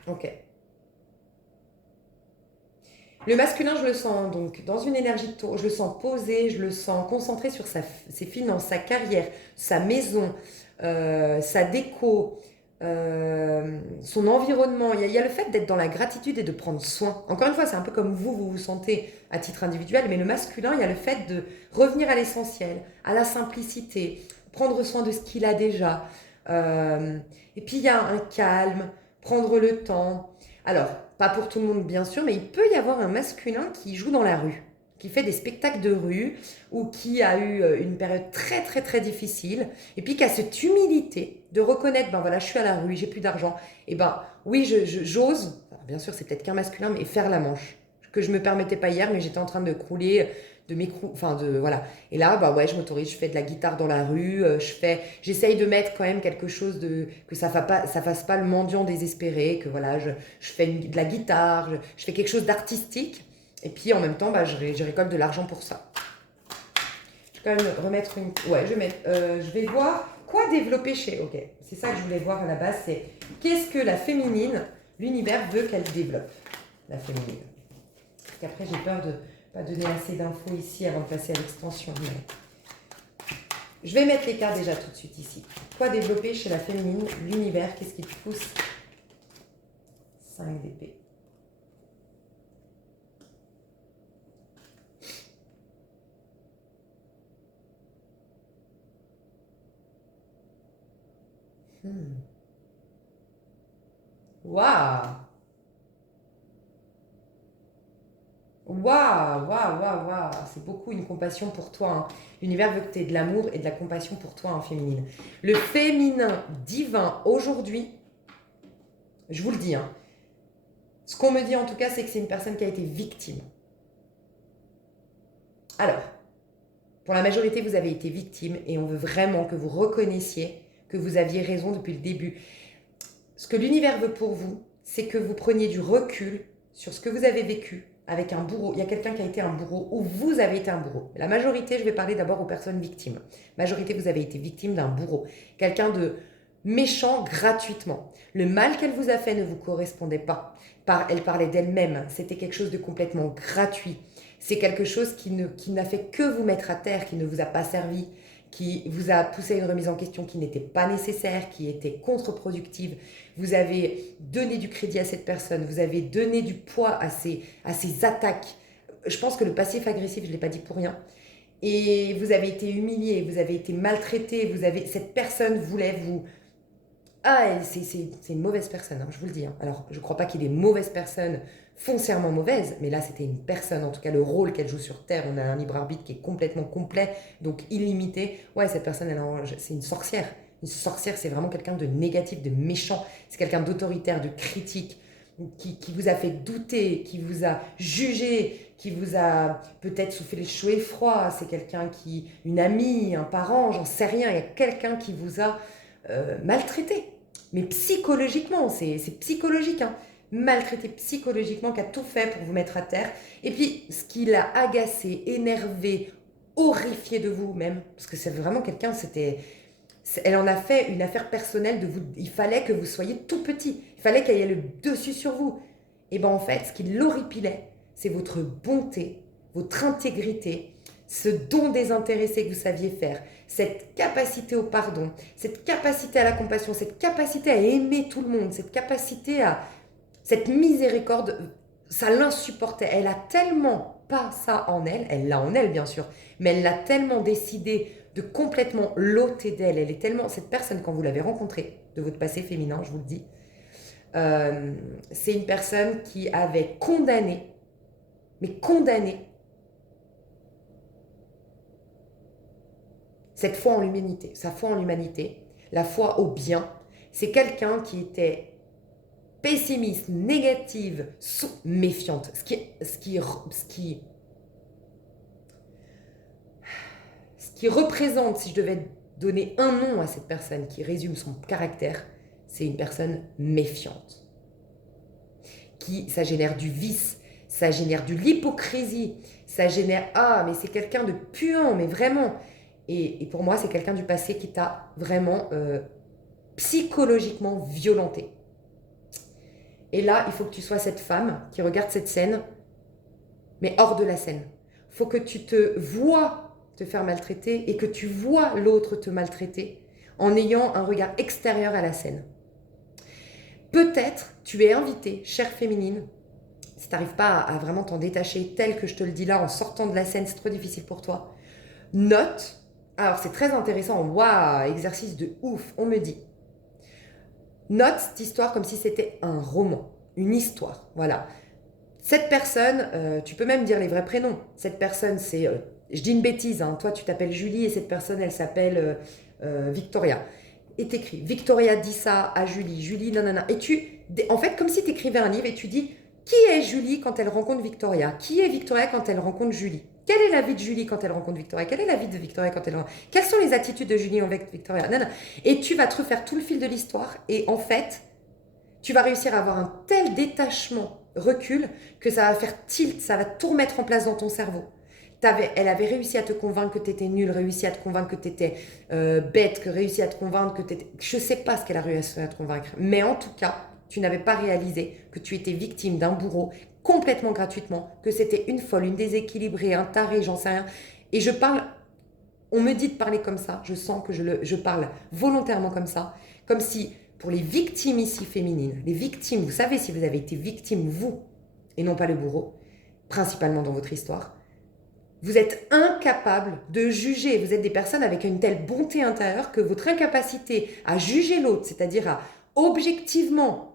Ok. Le masculin, je le sens donc dans une énergie de taureau, je le sens posé, je le sens concentré sur ses finances, sa carrière, sa maison, sa déco, son environnement. Il y a le fait d'être dans la gratitude et de prendre soin. Encore une fois, c'est un peu comme vous vous sentez à titre individuel, mais le masculin, il y a le fait de revenir à l'essentiel, à la simplicité, prendre soin de ce qu'il a déjà. Et puis il y a un calme, prendre le temps. Alors, pas pour tout le monde bien sûr, mais il peut y avoir un masculin qui joue dans la rue, qui fait des spectacles de rue ou qui a eu une période très très très difficile et puis qui a cette humilité de reconnaître, ben voilà, je suis à la rue, j'ai plus d'argent, et ben oui, j'ose, alors bien sûr c'est peut-être qu'un masculin, mais faire la manche. que je me permettais pas hier, mais j'étais en train de crouler, voilà. Et là, bah ouais, je m'autorise, je fais de la guitare dans la rue, j'essaye de mettre quand même quelque chose que ça fasse pas le mendiant désespéré, que voilà, je fais de la guitare, je fais quelque chose d'artistique, et puis en même temps, bah, je récolte de l'argent pour ça. Je vais quand même remettre une. Ouais, je vais voir quoi développer chez. Ok, c'est ça que je voulais voir à la base, c'est qu'est-ce que la féminine, l'univers veut qu'elle développe, la féminine. Parce qu'après, j'ai peur de pas donner assez d'infos ici avant de passer à l'extension. Mais... Je vais mettre les cartes déjà tout de suite ici. Quoi développer chez la féminine, l'univers, qu'est-ce qui te pousse 5 d'épée. Waouh! Waouh, waouh, waouh, waouh, c'est beaucoup une compassion pour toi, hein. L'univers veut que tu aies de l'amour et de la compassion pour toi, hein, féminine. Le féminin divin aujourd'hui, je vous le dis, hein, ce qu'on me dit en tout cas, c'est que c'est une personne qui a été victime. Alors, pour la majorité, vous avez été victime et on veut vraiment que vous reconnaissiez que vous aviez raison depuis le début. Ce que l'univers veut pour vous, c'est que vous preniez du recul sur ce que vous avez vécu avec un bourreau. Il y a quelqu'un qui a été un bourreau ou vous avez été un bourreau. La majorité, je vais parler d'abord aux personnes victimes. Majorité, vous avez été victime d'un bourreau. Quelqu'un de méchant gratuitement. Le mal qu'elle vous a fait ne vous correspondait pas. Elle parlait d'elle-même. C'était quelque chose de complètement gratuit. C'est quelque chose qui n'a fait que vous mettre à terre, qui ne vous a pas servi, qui vous a poussé à une remise en question qui n'était pas nécessaire, qui était contre-productive. Vous avez donné du crédit à cette personne, vous avez donné du poids à ses attaques. Je pense que le passif agressif, je ne l'ai pas dit pour rien. Et vous avez été humilié, vous avez été maltraité, cette personne voulait vous... Ah, c'est une mauvaise personne, hein, je vous le dis. Hein. Alors, je ne crois pas qu'il y ait des mauvaises personnes foncièrement mauvaises, mais là, c'était une personne, en tout cas, le rôle qu'elle joue sur Terre, on a un libre arbitre qui est complètement complet, donc illimité. Ouais, cette personne, c'est une sorcière. Une sorcière, c'est vraiment quelqu'un de négatif, de méchant. C'est quelqu'un d'autoritaire, de critique, qui vous a fait douter, qui vous a jugé, qui vous a peut-être soufflé chaud et froid. C'est quelqu'un une amie, un parent, j'en sais rien. Il y a quelqu'un qui vous a maltraité. Mais psychologiquement, c'est psychologique, hein. Maltraité psychologiquement, qui a tout fait pour vous mettre à terre. Et puis, ce qui l'a agacé, énervé, horrifié de vous même, parce que c'est vraiment quelqu'un, elle en a fait une affaire personnelle de vous. Il fallait que vous soyez tout petit. Il fallait qu'elle ait le dessus sur vous. Et bien en fait, ce qui l'horripilait, c'est votre bonté, votre intégrité, ce don désintéressé que vous saviez faire, cette capacité au pardon, cette capacité à la compassion, cette capacité à aimer tout le monde, cette miséricorde, ça l'insupportait. Elle a tellement pas ça en elle, elle l'a en elle bien sûr, mais elle l'a tellement décidé de complètement l'ôter d'elle. Elle est tellement, cette personne, quand vous l'avez rencontrée, de votre passé féminin, je vous le dis, c'est une personne qui avait condamné, cette foi en l'humanité, sa foi en l'humanité, la foi au bien. C'est quelqu'un qui était pessimiste, négative, méfiante. Ce qui représente, si je devais donner un nom à cette personne qui résume son caractère, c'est une personne méfiante. Ça génère du vice, ça génère de l'hypocrisie, ça génère... Ah, mais c'est quelqu'un de puant, mais vraiment. Et pour moi, c'est quelqu'un du passé qui t'a vraiment psychologiquement violenté. Et là, il faut que tu sois cette femme qui regarde cette scène, mais hors de la scène. Il faut que tu te vois te faire maltraiter et que tu vois l'autre te maltraiter en ayant un regard extérieur à la scène. Peut-être tu es invitée, chère féminine, si tu n'arrives pas à vraiment t'en détacher tel que je te le dis là en sortant de la scène, c'est trop difficile pour toi. Note, alors c'est très intéressant, waouh, exercice de ouf, on me dit. Note cette histoire comme si c'était un roman, une histoire, voilà. Cette personne, tu peux même dire les vrais prénoms. Cette personne, c'est, je dis une bêtise, hein, toi tu t'appelles Julie et cette personne, elle s'appelle Victoria. Et t'écris, Victoria dit ça à Julie, Julie, nanana. Et en fait, comme si tu écrivais un livre et tu dis, Qui est Julie quand elle rencontre Victoria? Qui est Victoria quand elle rencontre Julie? Quelle est la vie de Julie quand elle rencontre Victoria? Quelle est la vie de Victoria quand elle rencontre... Quelles sont les attitudes de Julie avec Victoria? Non, non. Et tu vas te refaire tout le fil de l'histoire et en fait, tu vas réussir à avoir un tel détachement, recul, que ça va faire tilt, ça va tout remettre en place dans ton cerveau. Elle avait réussi à te convaincre que tu étais nulle, réussi à te convaincre que tu étais bête, réussi à te convaincre que tu étais... Je ne sais pas ce qu'elle a réussi à te convaincre, mais en tout cas, tu n'avais pas réalisé que tu étais victime d'un bourreau complètement gratuitement, que c'était une folle, une déséquilibrée, un taré, j'en sais rien. Et je parle, on me dit de parler comme ça, je sens que je parle volontairement comme si pour les victimes ici féminines, les victimes, vous savez si vous avez été victime, vous, et non pas le bourreau, principalement dans votre histoire, vous êtes incapable de juger, vous êtes des personnes avec une telle bonté intérieure que votre incapacité à juger l'autre, c'est-à-dire à objectivement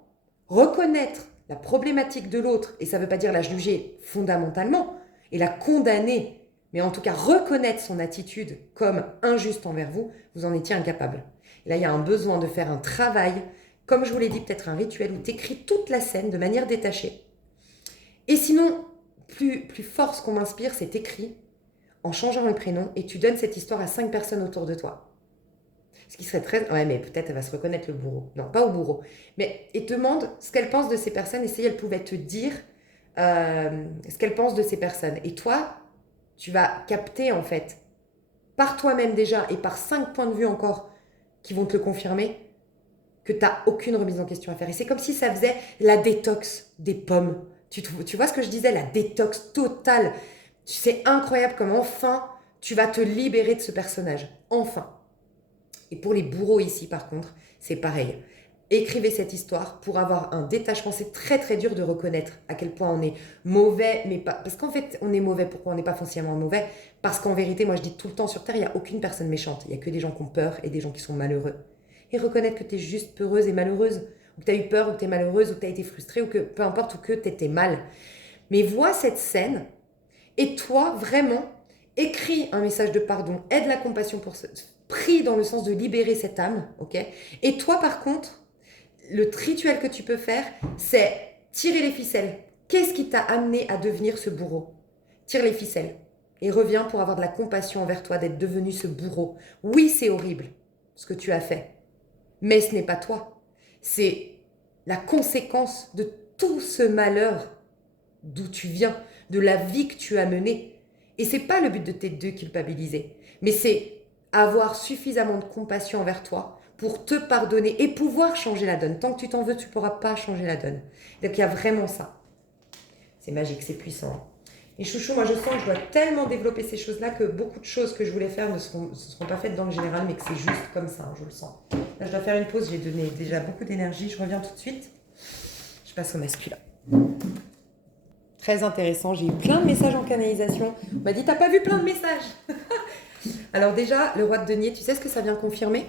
reconnaître la problématique de l'autre, et ça ne veut pas dire la juger fondamentalement et la condamner, mais en tout cas reconnaître son attitude comme injuste envers vous, vous en étiez incapable. Et là, il y a un besoin de faire un travail, comme je vous l'ai dit, peut-être un rituel où tu écris toute la scène de manière détachée. Et sinon, plus fort, ce qu'on m'inspire, c'est écrit en changeant le prénom et tu donnes cette histoire à 5 personnes autour de toi. Ce qui serait très... Ouais, mais peut-être elle va se reconnaître le bourreau. Non, pas au bourreau. Mais et te demande ce qu'elle pense de ces personnes et si elle pouvait te dire ce qu'elle pense de ces personnes. Et toi, tu vas capter en fait, par toi-même déjà et par 5 points de vue encore qui vont te le confirmer, que tu n'as aucune remise en question à faire. Et c'est comme si ça faisait la détox des pommes. Tu vois ce que je disais, la détox totale. C'est incroyable comme enfin, tu vas te libérer de ce personnage. Enfin. Et pour les bourreaux ici, par contre, c'est pareil. Écrivez cette histoire pour avoir un détachement. C'est très très dur de reconnaître à quel point on est mauvais, mais pas... Parce qu'en fait, on est mauvais. Pourquoi on n'est pas foncièrement mauvais? Parce qu'en vérité, moi je dis tout le temps, sur Terre, il n'y a aucune personne méchante. Il n'y a que des gens qui ont peur et des gens qui sont malheureux. Et reconnaître que tu es juste peureuse et malheureuse, ou que tu as eu peur, ou que tu es malheureuse, ou que tu as été frustrée, ou que peu importe, ou que tu étais mal. Mais vois cette scène, et toi, vraiment, écris un message de pardon, aide la compassion pour ce... Prie dans le sens de libérer cette âme, ok? Et toi, par contre, le rituel que tu peux faire, c'est tirer les ficelles. Qu'est-ce qui t'a amené à devenir ce bourreau? Tire les ficelles et reviens pour avoir de la compassion envers toi d'être devenu ce bourreau. Oui, c'est horrible ce que tu as fait, mais ce n'est pas toi. C'est la conséquence de tout ce malheur d'où tu viens, de la vie que tu as menée. Et c'est pas le but de tes deux culpabiliser, mais c'est avoir suffisamment de compassion envers toi pour te pardonner et pouvoir changer la donne. Tant que tu t'en veux, tu ne pourras pas changer la donne. Donc il y a vraiment ça. C'est magique, c'est puissant. Et chouchou, moi je sens que je dois tellement développer ces choses-là que beaucoup de choses que je voulais faire ne seront pas faites dans le général, mais que c'est juste comme ça, je le sens. Là je dois faire une pause, j'ai donné déjà beaucoup d'énergie, je reviens tout de suite. Je passe au masculin. Très intéressant, j'ai eu plein de messages en canalisation. On m'a dit, t'as pas vu plein de messages? Alors déjà, le roi de denier, tu sais ce que ça vient confirmer?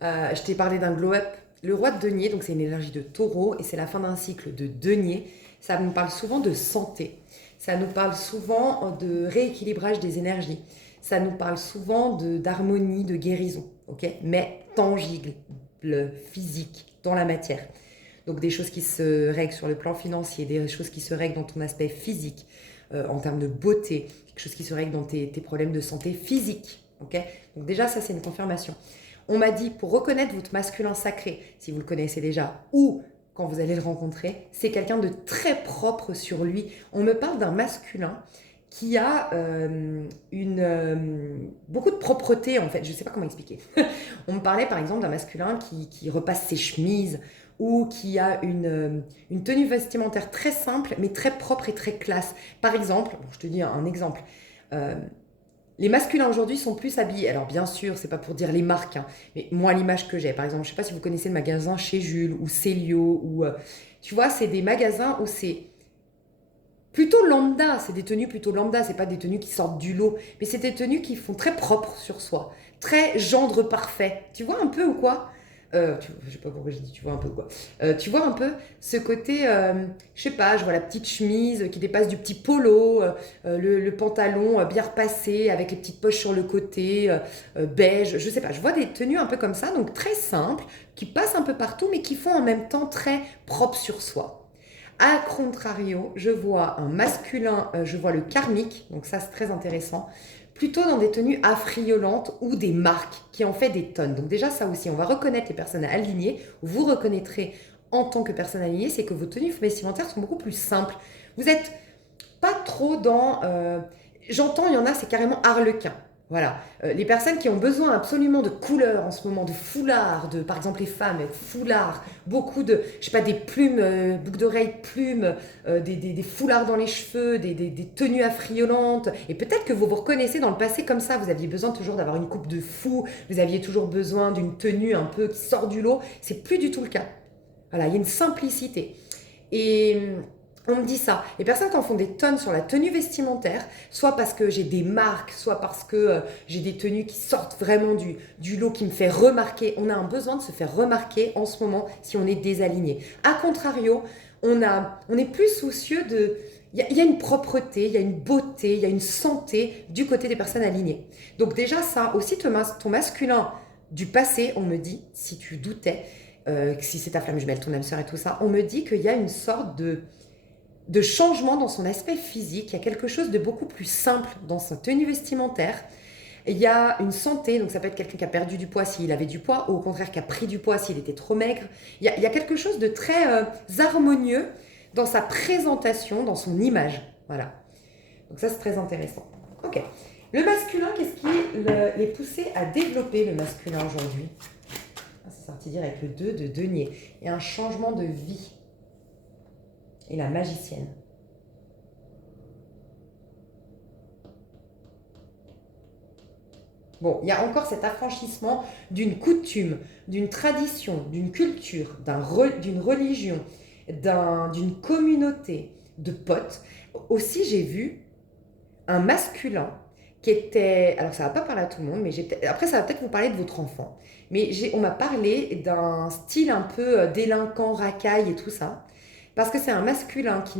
Je t'ai parlé d'un glow-up. Le roi de denier, donc c'est une énergie de taureau et c'est la fin d'un cycle de denier. Ça nous parle souvent de santé. Ça nous parle souvent de rééquilibrage des énergies. Ça nous parle souvent d'harmonie, de guérison, ok? Mais tangible, physique, dans la matière. Donc des choses qui se règlent sur le plan financier, des choses qui se règlent dans ton aspect physique, en termes de beauté, quelque chose qui se règle dans tes problèmes de santé physique. Okay, donc déjà, ça, c'est une confirmation. On m'a dit, pour reconnaître votre masculin sacré, si vous le connaissez déjà, ou quand vous allez le rencontrer, c'est quelqu'un de très propre sur lui. On me parle d'un masculin qui a beaucoup de propreté, en fait. Je ne sais pas comment expliquer. On me parlait, par exemple, d'un masculin qui repasse ses chemises, ou qui a une tenue vestimentaire très simple, mais très propre et très classe. Par exemple, bon, je te dis un exemple, les masculins aujourd'hui sont plus habillés, alors bien sûr, c'est pas pour dire les marques, hein, mais moi, l'image que j'ai, par exemple, je sais pas si vous connaissez le magasin Chez Jules, ou Célio, ou... tu vois, c'est des magasins où c'est plutôt lambda, c'est des tenues plutôt lambda, c'est pas des tenues qui sortent du lot, mais c'est des tenues qui font très propre sur soi, très gendre parfait. Tu vois un peu ou quoi? Je sais pas pourquoi j'ai dit tu vois un peu quoi. Tu vois un peu ce côté, je sais pas, je vois la petite chemise qui dépasse du petit polo, le pantalon bien repassé avec les petites poches sur le côté, beige, je sais pas, je vois des tenues un peu comme ça, donc très simples, qui passent un peu partout mais qui font en même temps très propre sur soi. À contrario, je vois un masculin, je vois le karmique, donc ça c'est très intéressant, plutôt dans des tenues affriolantes ou des marques qui en fait des tonnes. Donc déjà ça aussi, on va reconnaître les personnes alignées. Vous reconnaîtrez en tant que personne alignée, c'est que vos tenues vestimentaires sont beaucoup plus simples. Vous n'êtes pas trop dans... J'entends, il y en a, c'est carrément harlequin. Voilà. Les personnes qui ont besoin absolument de couleurs en ce moment, de foulards, de, par exemple les femmes, foulards, beaucoup de, je sais pas, des plumes, boucles d'oreilles, plumes, des foulards dans les cheveux, des tenues affriolantes. Et peut-être que vous vous reconnaissez dans le passé comme ça. Vous aviez besoin toujours d'avoir une coupe de fou, vous aviez toujours besoin d'une tenue un peu qui sort du lot. C'est plus du tout le cas. Voilà, il y a une simplicité. Et on me dit ça. Les personnes qui en font des tonnes sur la tenue vestimentaire, soit parce que j'ai des marques, soit parce que j'ai des tenues qui sortent vraiment du lot, qui me fait remarquer. On a un besoin de se faire remarquer en ce moment si on est désaligné. A contrario, on est plus soucieux de... Il y a une propreté, il y a une beauté, il y a une santé du côté des personnes alignées. Donc déjà ça, aussi ton masculin du passé, on me dit, si tu doutais, si c'est ta flamme jumelle, ton âme sœur et tout ça, on me dit qu'il y a une sorte de changement dans son aspect physique, il y a quelque chose de beaucoup plus simple dans sa tenue vestimentaire. Il y a une santé, donc ça peut être quelqu'un qui a perdu du poids s'il avait du poids, ou au contraire qui a pris du poids s'il était trop maigre. Il y a quelque chose de très harmonieux dans sa présentation, dans son image. Voilà. Donc ça c'est très intéressant. Ok. Le masculin, qu'est-ce qui les poussé à développer le masculin aujourd'hui? C'est sorti dire avec le 2 de denier. Il y a un changement de vie. Et la magicienne. Bon, il y a encore cet affranchissement d'une coutume, d'une tradition, d'une culture, d'une religion, d'une communauté de potes. Aussi, j'ai vu un masculin qui était... Alors, ça ne va pas parler à tout le monde, mais après, ça va peut-être vous parler de votre enfant. Mais on m'a parlé d'un style un peu délinquant, racaille et tout ça. Parce que c'est un masculin qui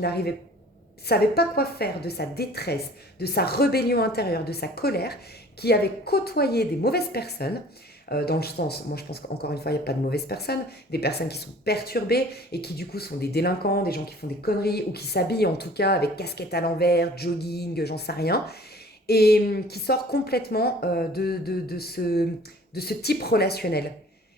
savait pas quoi faire de sa détresse, de sa rébellion intérieure, de sa colère, qui avait côtoyé des mauvaises personnes, dans le sens, moi je pense qu'encore une fois, il n'y a pas de mauvaises personnes, des personnes qui sont perturbées et qui du coup sont des délinquants, des gens qui font des conneries ou qui s'habillent en tout cas avec casquette à l'envers, jogging, j'en sais rien, et qui sort complètement de ce type relationnel,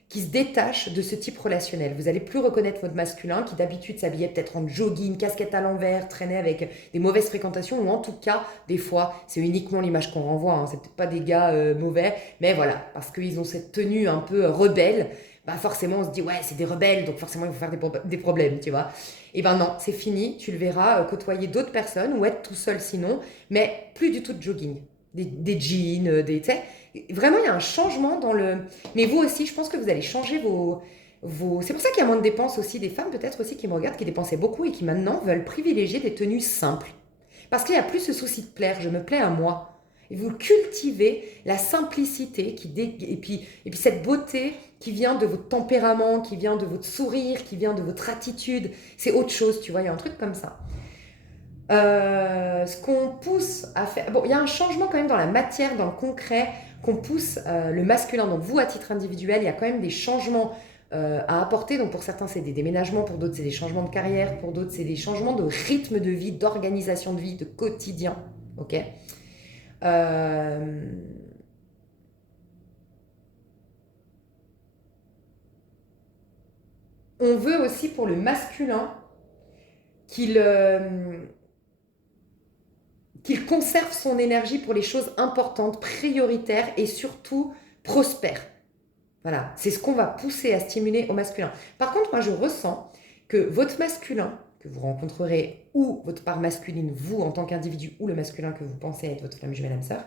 qui se détache de ce type relationnel. Vous allez plus reconnaître votre masculin qui d'habitude s'habillait peut-être en jogging, casquette à l'envers, traînait avec des mauvaises fréquentations, ou en tout cas, des fois, c'est uniquement l'image qu'on renvoie, hein. C'est peut-être pas des gars mauvais, mais voilà, parce qu'ils ont cette tenue un peu rebelle, bah forcément on se dit ouais c'est des rebelles, donc forcément il faut faire des problèmes, tu vois. Et ben non, c'est fini, tu le verras côtoyer d'autres personnes ou être tout seul sinon, mais plus du tout de jogging. Des jeans, tu sais, vraiment il y a un changement dans le... Mais vous aussi, je pense que vous allez changer vos... C'est pour ça qu'il y a moins de dépenses aussi, des femmes peut-être aussi qui me regardent, qui dépensaient beaucoup et qui maintenant veulent privilégier des tenues simples. Parce qu'il n'y a plus ce souci de plaire, je me plais à moi. Et vous cultivez la simplicité et puis cette beauté qui vient de votre tempérament, qui vient de votre sourire, qui vient de votre attitude. C'est autre chose, tu vois, il y a un truc comme ça. Ce qu'on pousse à faire... Bon, il y a un changement quand même dans la matière, dans le concret, qu'on pousse le masculin. Donc vous, à titre individuel, il y a quand même des changements à apporter. Donc pour certains, c'est des déménagements, pour d'autres, c'est des changements de carrière, pour d'autres, c'est des changements de rythme de vie, d'organisation de vie, de quotidien. Ok. Euh, on veut aussi pour le masculin qu'il qu'il conserve son énergie pour les choses importantes, prioritaires et surtout prospères. Voilà, c'est ce qu'on va pousser à stimuler au masculin. Par contre, moi je ressens que votre masculin, que vous rencontrerez, ou votre part masculine, vous en tant qu'individu, ou le masculin que vous pensez être votre flamme jumelle âme sœur,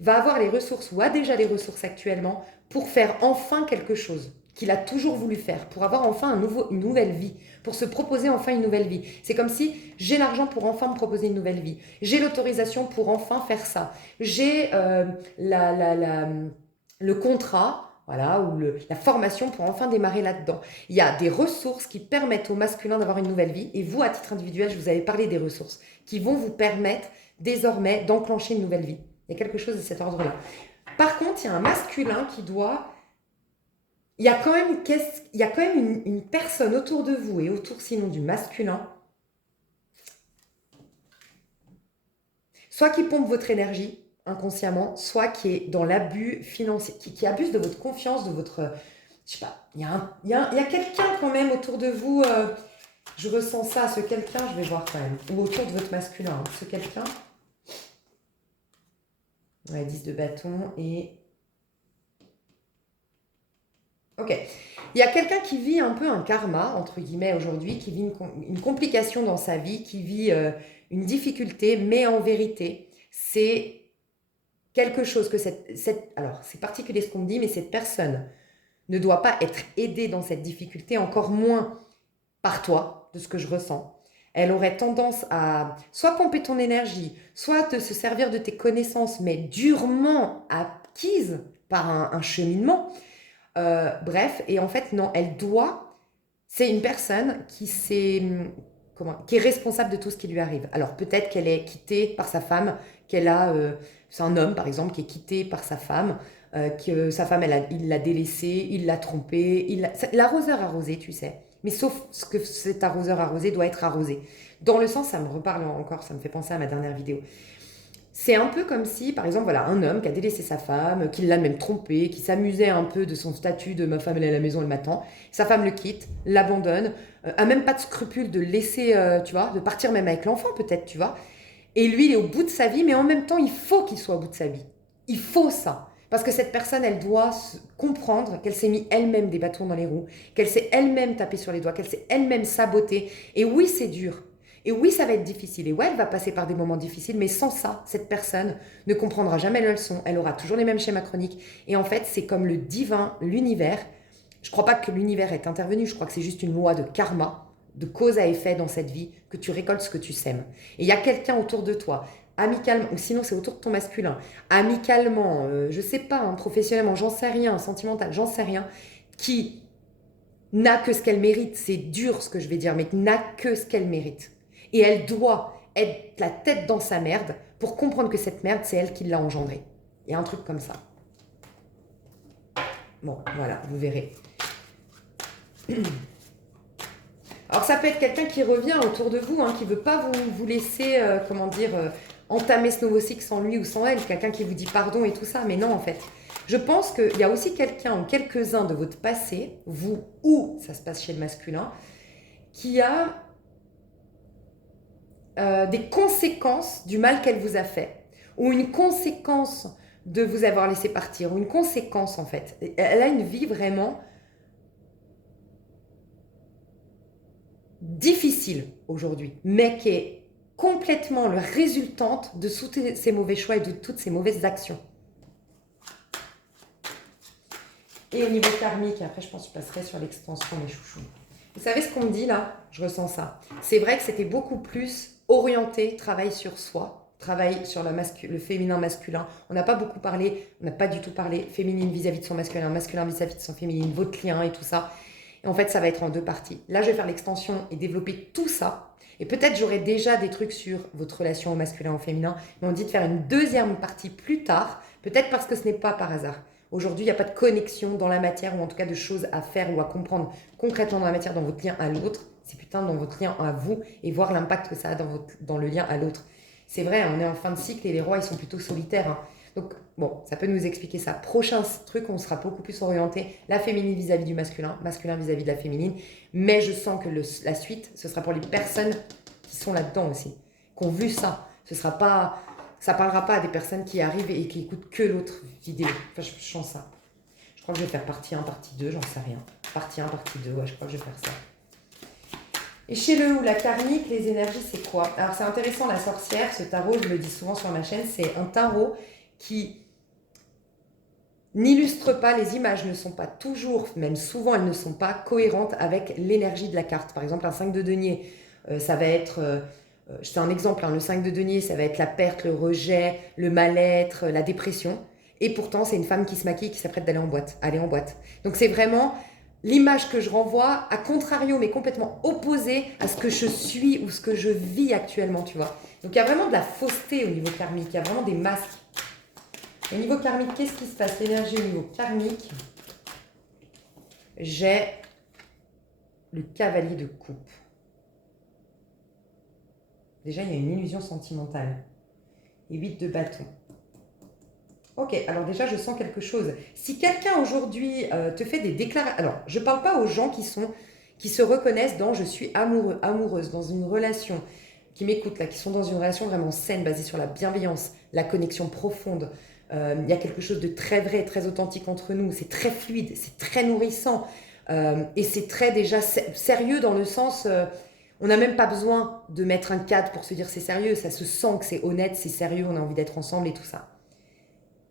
va avoir les ressources ou a déjà les ressources actuellement pour faire enfin quelque chose qu'il a toujours voulu faire, pour avoir enfin une nouvelle vie, pour se proposer enfin une nouvelle vie. C'est comme si j'ai l'argent pour enfin me proposer une nouvelle vie, j'ai l'autorisation pour enfin faire ça, j'ai le contrat, voilà, ou la formation pour enfin démarrer là-dedans. Il y a des ressources qui permettent au masculin d'avoir une nouvelle vie, et vous, à titre individuel, je vous avais parlé des ressources qui vont vous permettre désormais d'enclencher une nouvelle vie. Il y a quelque chose de cet ordre-là. Par contre, il y a un masculin qui doit... Il y a quand même une personne autour de vous et autour sinon du masculin soit qui pompe votre énergie inconsciemment, soit qui est dans l'abus financier, qui abuse de votre confiance, de votre... Je sais pas, il y a quelqu'un quand même autour de vous, je ressens ça, ce quelqu'un, je vais voir quand même, ou autour de votre masculin, hein, ce quelqu'un. Ouais, 10 de bâton et... Ok. Il y a quelqu'un qui vit un peu un karma, entre guillemets, aujourd'hui, qui vit une complication dans sa vie, qui vit une difficulté, mais en vérité, c'est quelque chose que alors, c'est particulier ce qu'on me dit, mais cette personne ne doit pas être aidée dans cette difficulté, encore moins par toi, de ce que je ressens. Elle aurait tendance à soit pomper ton énergie, soit de se servir de tes connaissances, mais durement acquises par un cheminement. Bref, et en fait, non, elle doit... C'est une personne qui est responsable de tout ce qui lui arrive. Alors peut-être qu'elle est quittée par sa femme, c'est un homme par exemple qui est quitté par sa femme, que sa femme il l'a délaissé, il l'a trompé, l'arroseur arrosé, tu sais. Mais sauf ce que cet arroseur arrosé doit être arrosé. Dans le sens, ça me reparle encore, ça me fait penser à ma dernière vidéo. C'est un peu comme si, par exemple, voilà, un homme qui a délaissé sa femme, qui l'a même trompé, qui s'amusait un peu de son statut de ma femme, elle est à la maison, elle m'attend. Sa femme le quitte, l'abandonne, a même pas de scrupule de laisser, tu vois, de partir même avec l'enfant peut-être, tu vois. Et lui, il est au bout de sa vie, mais en même temps, il faut qu'il soit au bout de sa vie. Il faut ça. Parce que cette personne, elle doit comprendre qu'elle s'est mis elle-même des bâtons dans les roues, qu'elle s'est elle-même tapée sur les doigts, qu'elle s'est elle-même sabotée. Et oui, c'est dur. Et oui, ça va être difficile. Et ouais, elle va passer par des moments difficiles, mais sans ça, cette personne ne comprendra jamais la leçon. Elle aura toujours les mêmes schémas chroniques. Et en fait, c'est comme le divin, l'univers. Je ne crois pas que l'univers est intervenu, je crois que c'est juste une loi de karma, de cause à effet dans cette vie, que tu récoltes ce que tu sèmes. Et il y a quelqu'un autour de toi, amicalement, ou sinon c'est autour de ton masculin, amicalement, je sais pas, hein, professionnellement, j'en sais rien, sentimental, j'en sais rien, qui n'a que ce qu'elle mérite. C'est dur ce que je vais dire, mais n'a que ce qu'elle mérite. Et elle doit être la tête dans sa merde pour comprendre que cette merde, c'est elle qui l'a engendrée. Il y a un truc comme ça. Bon, voilà, vous verrez. Alors ça peut être quelqu'un qui revient autour de vous, hein, qui ne veut pas vous laisser, entamer ce nouveau cycle sans lui ou sans elle. Quelqu'un qui vous dit pardon et tout ça, mais non en fait. Je pense qu'il y a aussi quelqu'un ou quelques-uns de votre passé, vous ou ça se passe chez le masculin, qui a des conséquences du mal qu'elle vous a fait, ou une conséquence de vous avoir laissé partir, ou une conséquence en fait. Elle a une vie vraiment difficile aujourd'hui, mais qui est complètement le résultante de tous ces mauvais choix et de toutes ces mauvaises actions. Et au niveau karmique, après je pense que je passerai sur l'extension mes chouchous. Vous savez ce qu'on me dit là? Je ressens ça. C'est vrai que c'était beaucoup plus orienté travail sur soi, travail sur le féminin masculin. On n'a pas beaucoup parlé, on n'a pas du tout parlé féminine vis-à-vis de son masculin, masculin vis-à-vis de son féminine, votre client et tout ça. Et en fait, ça va être en deux parties. Là, je vais faire l'extension et développer tout ça. Et peut-être j'aurai déjà des trucs sur votre relation au masculin ou au féminin, mais on dit de faire une deuxième partie plus tard, peut-être parce que ce n'est pas par hasard. Aujourd'hui, il n'y a pas de connexion dans la matière, ou en tout cas de choses à faire ou à comprendre concrètement dans la matière, dans votre lien à l'autre. C'est putain dans votre lien à vous et voir l'impact que ça a dans le lien à l'autre. C'est vrai, on est en fin de cycle et les rois, ils sont plutôt solitaires. Hein. Donc, bon, ça peut nous expliquer ça. Prochain truc, on sera beaucoup plus orienté, la féminine vis-à-vis du masculin, masculin vis-à-vis de la féminine. Mais je sens que la suite, ce sera pour les personnes qui sont là-dedans aussi, qui ont vu ça. Ce sera pas... Ça parlera pas à des personnes qui arrivent et qui écoutent que l'autre vidéo. Enfin, je sens ça. Je crois que je vais faire partie 1, partie 2, j'en sais rien. Partie 1, partie 2, ouais, je crois que je vais faire ça. Et chez le ou la karmique, les énergies, c'est quoi? Alors, c'est intéressant, la sorcière, ce tarot, je le dis souvent sur ma chaîne, c'est un tarot qui n'illustre pas, les images ne sont pas toujours, même souvent, elles ne sont pas cohérentes avec l'énergie de la carte. Par exemple, un 5 de denier, ça va être... c'est un exemple, hein, le 5 de denier, ça va être la perte, le rejet, le mal-être, la dépression. Et pourtant, c'est une femme qui se maquille, qui s'apprête d'aller en boîte, aller en boîte. Donc c'est vraiment l'image que je renvoie, à contrario, mais complètement opposée à ce que je suis ou ce que je vis actuellement, tu vois. Donc il y a vraiment de la fausseté au niveau karmique, il y a vraiment des masques. Au niveau karmique, qu'est-ce qui se passe? L'énergie au niveau karmique, j'ai le cavalier de coupe. Déjà, il y a une illusion sentimentale. et 8 de bâton. Ok, alors déjà, je sens quelque chose. Si quelqu'un aujourd'hui te fait des déclarations... Alors, je ne parle pas aux gens qui se reconnaissent dans « je suis amoureux, amoureuse », dans une relation, qui m'écoutent là, qui sont dans une relation vraiment saine, basée sur la bienveillance, la connexion profonde. Il y a quelque chose de très vrai, très authentique entre nous. C'est très fluide, c'est très nourrissant. Et c'est très déjà sérieux dans le sens... on n'a même pas besoin de mettre un cadre pour se dire c'est sérieux. Ça se sent que c'est honnête, c'est sérieux, on a envie d'être ensemble et tout ça.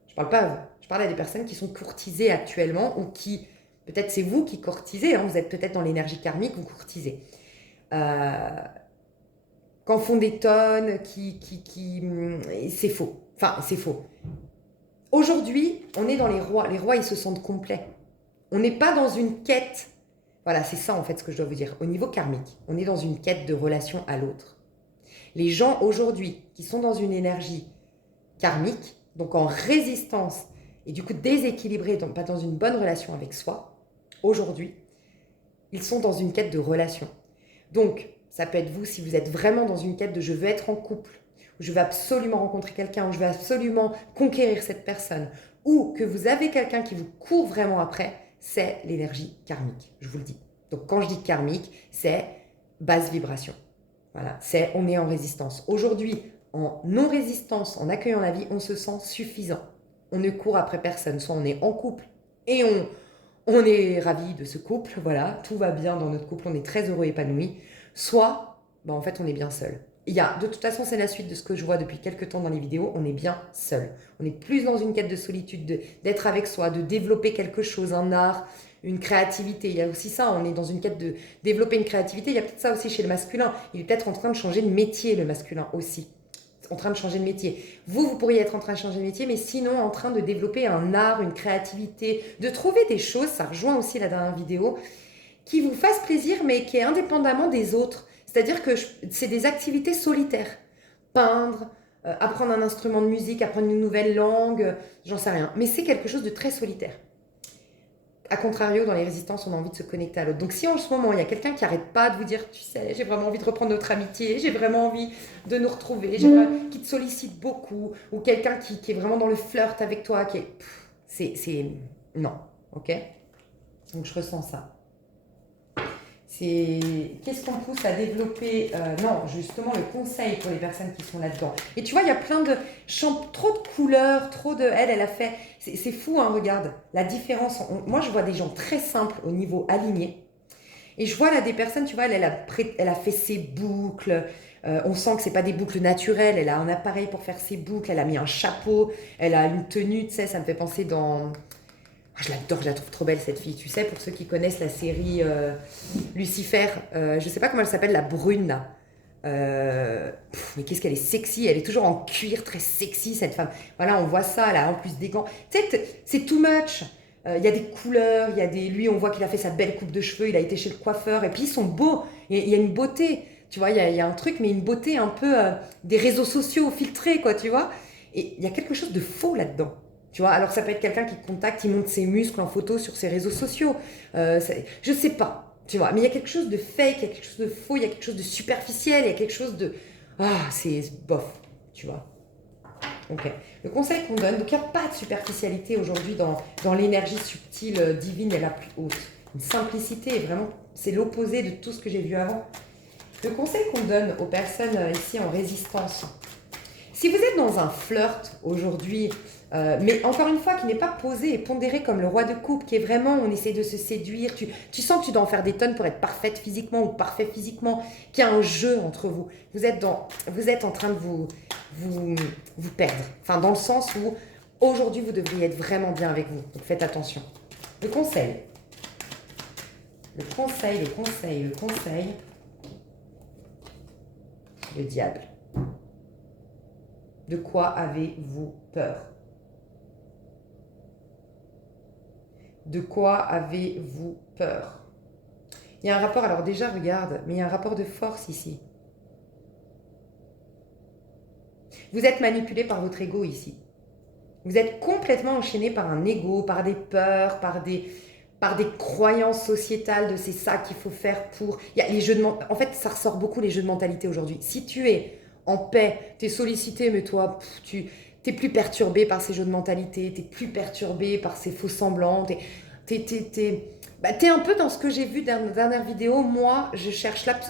Je parle pas à vous. Je parle à des personnes qui sont courtisées actuellement ou qui, peut-être c'est vous qui courtisez, hein, vous êtes peut-être dans l'énergie karmique, vous courtisez. Qu'en font des tonnes, c'est faux. Enfin, c'est faux. Aujourd'hui, on est dans les rois. Les rois, ils se sentent complets. On n'est pas dans une quête. Voilà, c'est ça en fait ce que je dois vous dire. Au niveau karmique, on est dans une quête de relation à l'autre. Les gens aujourd'hui qui sont dans une énergie karmique, donc en résistance et du coup déséquilibrés, donc pas dans une bonne relation avec soi, aujourd'hui, ils sont dans une quête de relation. Donc, ça peut être vous si vous êtes vraiment dans une quête de je veux être en couple, ou je veux absolument rencontrer quelqu'un, ou je veux absolument conquérir cette personne, ou que vous avez quelqu'un qui vous court vraiment après, c'est l'énergie karmique, je vous le dis. Donc quand je dis karmique, c'est basse vibration. Voilà, on est en résistance. Aujourd'hui, en non-résistance, en accueillant la vie, on se sent suffisant. On ne court après personne. Soit on est en couple et on est ravi de ce couple, voilà, tout va bien dans notre couple, on est très heureux, épanoui. Soit, en fait, on est bien seul. De toute façon, c'est la suite de ce que je vois depuis quelques temps dans les vidéos, on est bien seul. On est plus dans une quête de solitude, d'être avec soi, de développer quelque chose, un art, une créativité. Il y a aussi ça, on est dans une quête de développer une créativité. Il y a peut-être ça aussi chez le masculin. Il est peut-être en train de changer de métier, le masculin aussi. En train de changer de métier. Vous pourriez être en train de changer de métier, mais sinon en train de développer un art, une créativité, de trouver des choses, ça rejoint aussi la dernière vidéo, qui vous fassent plaisir, mais qui est indépendamment des autres. C'est-à-dire que c'est des activités solitaires. Peindre, apprendre un instrument de musique, apprendre une nouvelle langue, j'en sais rien. Mais c'est quelque chose de très solitaire. A contrario, dans les résistances, on a envie de se connecter à l'autre. Donc si en ce moment, il y a quelqu'un qui n'arrête pas de vous dire, tu sais, j'ai vraiment envie de reprendre notre amitié, j'ai vraiment envie de nous retrouver, qui te sollicite beaucoup, ou quelqu'un qui est vraiment dans le flirt avec toi, c'est non, ok? Donc je ressens ça. Qu'est-ce qu'on pousse à développer non, justement, le conseil pour les personnes qui sont là-dedans. Et tu vois, il y a plein de trop de couleurs, trop de... Elle a fait... C'est fou, hein, regarde, la différence. Moi, je vois des gens très simples au niveau aligné. Et je vois là des personnes, tu vois, elle a fait ses boucles. On sent que c'est pas des boucles naturelles. Elle a un appareil pour faire ses boucles. Elle a mis un chapeau. Elle a une tenue, tu sais, ça me fait penser dans... Je l'adore, je la trouve trop belle cette fille, tu sais, pour ceux qui connaissent la série Lucifer, je sais pas comment elle s'appelle, la brune là. Mais qu'est-ce qu'elle est sexy, elle est toujours en cuir, très sexy cette femme. Voilà, on voit ça, elle a en plus des gants. Tu sais, c'est too much. Il y a des couleurs, il y a des... Lui, on voit qu'il a fait sa belle coupe de cheveux, il a été chez le coiffeur, et puis ils sont beaux, il y a une beauté. Tu vois, il y a un truc, mais une beauté un peu des réseaux sociaux filtrés, quoi, tu vois. Et il y a quelque chose de faux là-dedans. Tu vois, alors ça peut être quelqu'un qui te contacte, il monte ses muscles en photo sur ses réseaux sociaux. Je sais pas, tu vois, mais il y a quelque chose de fake, il y a quelque chose de faux, il y a quelque chose de superficiel, il y a quelque chose de... Ah, c'est bof, tu vois. Ok. Le conseil qu'on donne, donc il n'y a pas de superficialité aujourd'hui dans l'énergie subtile, divine et la plus haute. Une simplicité, vraiment, c'est l'opposé de tout ce que j'ai vu avant. Le conseil qu'on donne aux personnes ici en résistance, si vous êtes dans un flirt aujourd'hui, mais encore une fois, qui n'est pas posé et pondéré comme le roi de coupe, qui est vraiment, on essaie de se séduire, tu sens que tu dois en faire des tonnes pour être parfaite physiquement ou parfait physiquement, qu'il y a un jeu entre vous. Vous êtes en train de vous perdre. Enfin, dans le sens où, aujourd'hui, vous devriez être vraiment bien avec vous. Donc, faites attention. Le conseil. Le diable. De quoi avez-vous peur? De quoi avez-vous peur? Il y a un rapport, alors déjà, regarde, mais il y a un rapport de force ici. Vous êtes manipulé par votre ego ici. Vous êtes complètement enchaîné par un ego, par des peurs, par des croyances sociétales de c'est ça qu'il faut faire pour... Il y a les jeux de... En fait, ça ressort beaucoup les jeux de mentalité aujourd'hui. Si tu es en paix, tu es sollicité, mais toi, tu t'es plus perturbé par ces jeux de mentalité, t'es plus perturbé par ces faux semblants, t'es un peu dans ce que j'ai vu dans la dernière vidéo. Moi,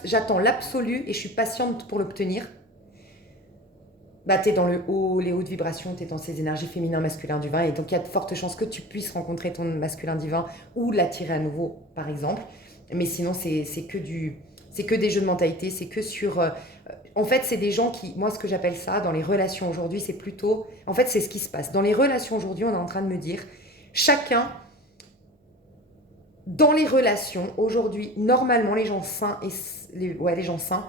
j'attends l'absolu et je suis patiente pour l'obtenir. Bah, tu es dans les hautes vibrations, tu es dans ces énergies féminin, masculin du vin, et donc il y a de fortes chances que tu puisses rencontrer ton masculin divin ou l'attirer à nouveau, par exemple. Mais sinon, c'est que des jeux de mentalité, c'est que sur... en fait, c'est des gens qui... Moi, ce que j'appelle ça, dans les relations aujourd'hui, c'est plutôt... En fait, c'est ce qui se passe. Dans les relations aujourd'hui, on est en train de me dire, chacun, dans les relations, aujourd'hui, normalement, les gens sains, les gens sains,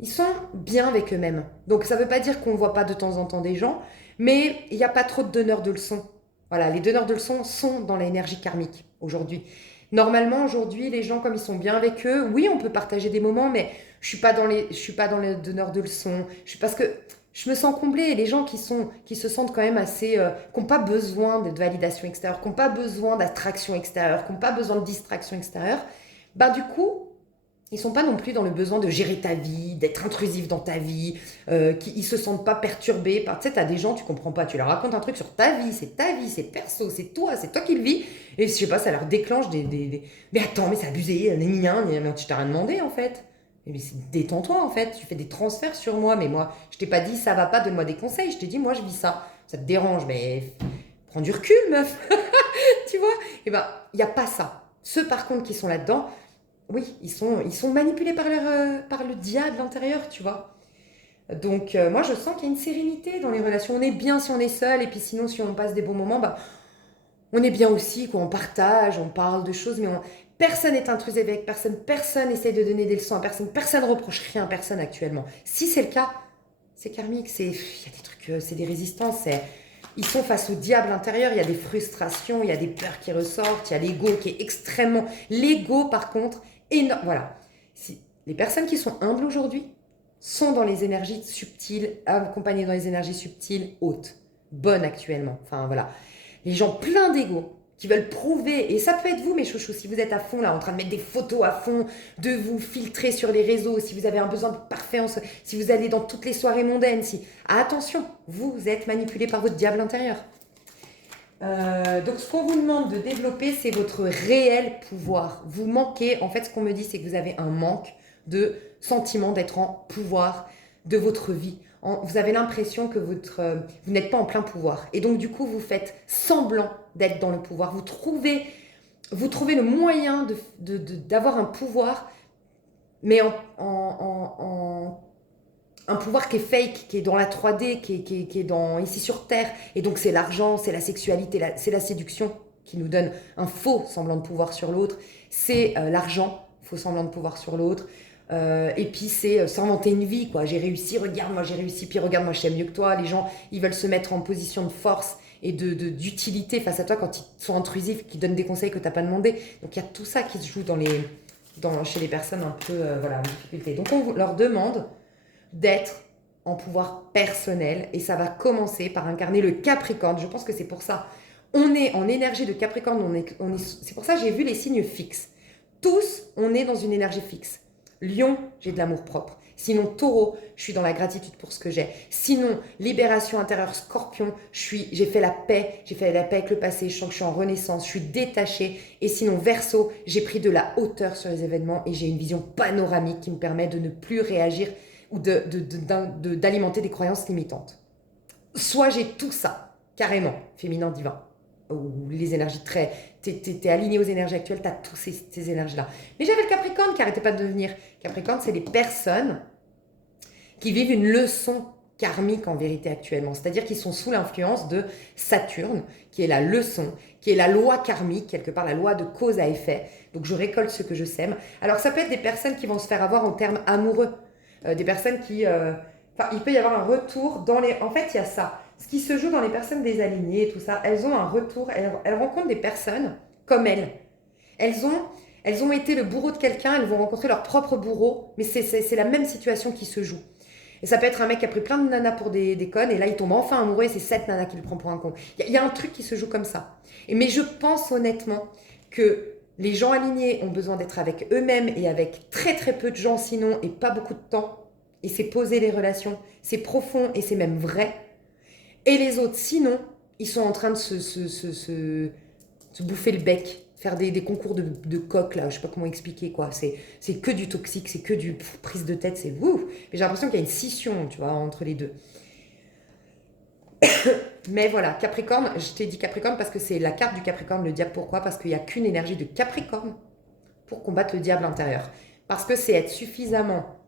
ils sont bien avec eux-mêmes. Donc ça ne veut pas dire qu'on ne voit pas de temps en temps des gens, mais il n'y a pas trop de donneurs de leçons. Voilà, les donneurs de leçons sont dans l'énergie karmique aujourd'hui. Normalement, aujourd'hui, les gens, comme ils sont bien avec eux, oui, on peut partager des moments, mais je suis pas dans les donneurs de leçons. Parce que je me sens comblée. Les gens qui se sentent quand même assez, qui n'ont pas besoin de validation extérieure, qui n'ont pas besoin d'attraction extérieure, qui n'ont pas besoin de distraction extérieure, bah du coup, ils sont pas non plus dans le besoin de gérer ta vie, d'être intrusif dans ta vie, ils se sentent pas perturbés par... Tu sais, t'as des gens, tu comprends pas, tu leur racontes un truc sur ta vie, c'est perso, c'est toi qui le vis, et je sais pas, ça leur déclenche Mais attends, mais c'est abusé, mais tu t'as rien demandé en fait. Mais détends-toi en fait, tu fais des transferts sur moi, mais moi, je t'ai pas dit ça va pas, donne-moi des conseils, je t'ai dit moi je vis ça. Ça te dérange, mais prends du recul meuf, tu vois. Et ben, il y a pas ça. Ceux par contre qui sont là-dedans, oui, ils sont manipulés par le diable intérieur, tu vois. Donc, moi, je sens qu'il y a une sérénité dans les relations. On est bien si on est seul, et puis sinon, si on passe des bons moments, bah, on est bien aussi, quoi. On partage, on parle de choses, mais personne n'est intrusif avec personne, personne essaie de donner des leçons à personne, personne ne reproche rien à personne actuellement. Si c'est le cas, c'est karmique, il y a des trucs, c'est des résistances, ils sont face au diable intérieur, il y a des frustrations, il y a des peurs qui ressortent, il y a l'ego qui est extrêmement... L'ego, par contre, énorme. Voilà. Les personnes qui sont humbles aujourd'hui sont dans les énergies subtiles, accompagnées dans les énergies subtiles, hautes, bonnes actuellement. Enfin, voilà. Les gens pleins d'ego, qui veulent prouver, et ça peut être vous mes chouchous, si vous êtes à fond là, en train de mettre des photos à fond, de vous filtrer sur les réseaux, si vous avez un besoin de parfait, si vous allez dans toutes les soirées mondaines, attention, vous êtes manipulé par votre diable intérieur. Donc ce qu'on vous demande de développer, c'est votre réel pouvoir. Vous manquez, en fait ce qu'on me dit, c'est que vous avez un manque de sentiment d'être en pouvoir de votre vie. Vous avez l'impression que vous n'êtes pas en plein pouvoir. Et donc du coup, vous faites semblant d'être dans le pouvoir. Vous trouvez le moyen d'avoir un pouvoir, mais un pouvoir qui est fake, qui est dans la 3D, qui est ici sur Terre. Et donc c'est l'argent, c'est la sexualité, c'est la séduction qui nous donne un faux semblant de pouvoir sur l'autre. C'est l'argent, faux semblant de pouvoir sur l'autre. Et puis c'est s'inventer une vie, quoi. J'ai réussi, regarde, moi j'ai réussi, puis regarde, moi je sais mieux que toi. Les gens, ils veulent se mettre en position de force et d'utilité face à toi quand ils sont intrusifs, qui donnent des conseils que tu n'as pas demandé. Donc il y a tout ça qui se joue chez les personnes un peu en difficulté. Donc on leur demande d'être en pouvoir personnel, et ça va commencer par incarner le Capricorne. Je pense que c'est pour ça. On est en énergie de Capricorne, c'est pour ça que j'ai vu les signes fixes. Tous, on est dans une énergie fixe. Lion, j'ai de l'amour propre. Sinon, Taureau, je suis dans la gratitude pour ce que j'ai. Sinon, libération intérieure, Scorpion, j'ai fait la paix avec le passé, je sens que je suis en renaissance, je suis détachée. Et sinon, Verseau, j'ai pris de la hauteur sur les événements et j'ai une vision panoramique qui me permet de ne plus réagir ou d'alimenter des croyances limitantes. Soit j'ai tout ça, carrément, féminin divin, ou les énergies très... T'es aligné aux énergies actuelles, t'as tous ces énergies-là. Mais j'avais le Capricorne qui n'arrêtait pas de venir. Capricorne, c'est les personnes qui vivent une leçon karmique en vérité actuellement. C'est-à-dire qu'ils sont sous l'influence de Saturne, qui est la leçon, qui est la loi karmique, quelque part la loi de cause à effet. Donc je récolte ce que je sème. Alors ça peut être des personnes qui vont se faire avoir en termes amoureux. Des personnes qui... il peut y avoir un retour dans les... En fait, il y a ça. Ce qui se joue dans les personnes désalignées et tout ça, elles ont un retour, elles rencontrent des personnes comme elles. Elles ont été le bourreau de quelqu'un, elles vont rencontrer leur propre bourreau, mais c'est la même situation qui se joue. Et ça peut être un mec qui a pris plein de nanas pour des connes, et là il tombe enfin amoureux, et c'est cette nana qui le prend pour un con. Il y a un truc qui se joue comme ça. Mais je pense honnêtement que les gens alignés ont besoin d'être avec eux-mêmes et avec très très peu de gens sinon, et pas beaucoup de temps. et c'est poser les relations, c'est profond et c'est même vrai. Et les autres, sinon, ils sont en train de se bouffer le bec, faire des concours de coq, là, je sais pas comment expliquer, quoi. C'est que du toxique, c'est que du prise de tête, c'est ouf. Mais j'ai l'impression qu'il y a une scission, tu vois, entre les deux. Mais voilà, Capricorne, je t'ai dit Capricorne parce que c'est la carte du Capricorne, le diable. Pourquoi? Parce qu'il n'y a qu'une énergie de Capricorne pour combattre le diable intérieur. Parce que c'est être suffisamment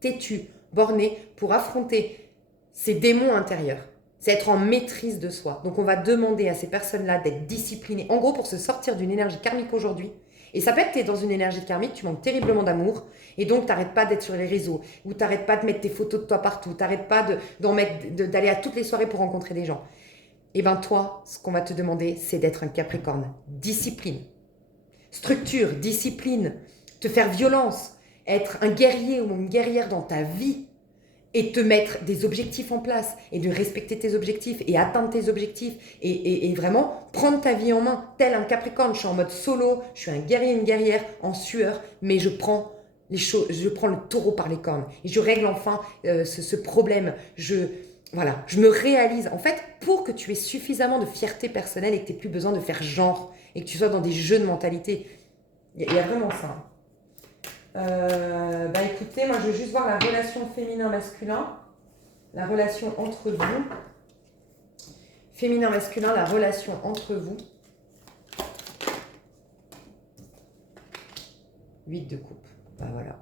têtu, borné pour affronter ses démons intérieurs. C'est être en maîtrise de soi. Donc on va demander à ces personnes-là d'être disciplinées. En gros, pour se sortir d'une énergie karmique aujourd'hui, et ça peut être que tu es dans une énergie karmique, tu manques terriblement d'amour, et donc tu n'arrêtes pas d'être sur les réseaux, ou tu n'arrêtes pas de mettre tes photos de toi partout, tu n'arrêtes pas d'aller à toutes les soirées pour rencontrer des gens. Et bien toi, ce qu'on va te demander, c'est d'être un Capricorne. Discipline. Structure, discipline, te faire violence, être un guerrier ou une guerrière dans ta vie, et te mettre des objectifs en place et de respecter tes objectifs et atteindre tes objectifs et vraiment prendre ta vie en main tel un Capricorne. Je suis en mode solo, je suis un guerrier, une guerrière en sueur, mais je prends les choses, je prends le taureau par les cornes et je règle enfin ce problème. Voilà, je me réalise. En fait, pour que tu aies suffisamment de fierté personnelle et que tu n'aies plus besoin de faire genre et que tu sois dans des jeux de mentalité, il y a vraiment ça. Écoutez, moi je veux juste voir la relation féminin-masculin, la relation entre vous. Féminin-masculin, la relation entre vous. 8 de coupe. Ben voilà.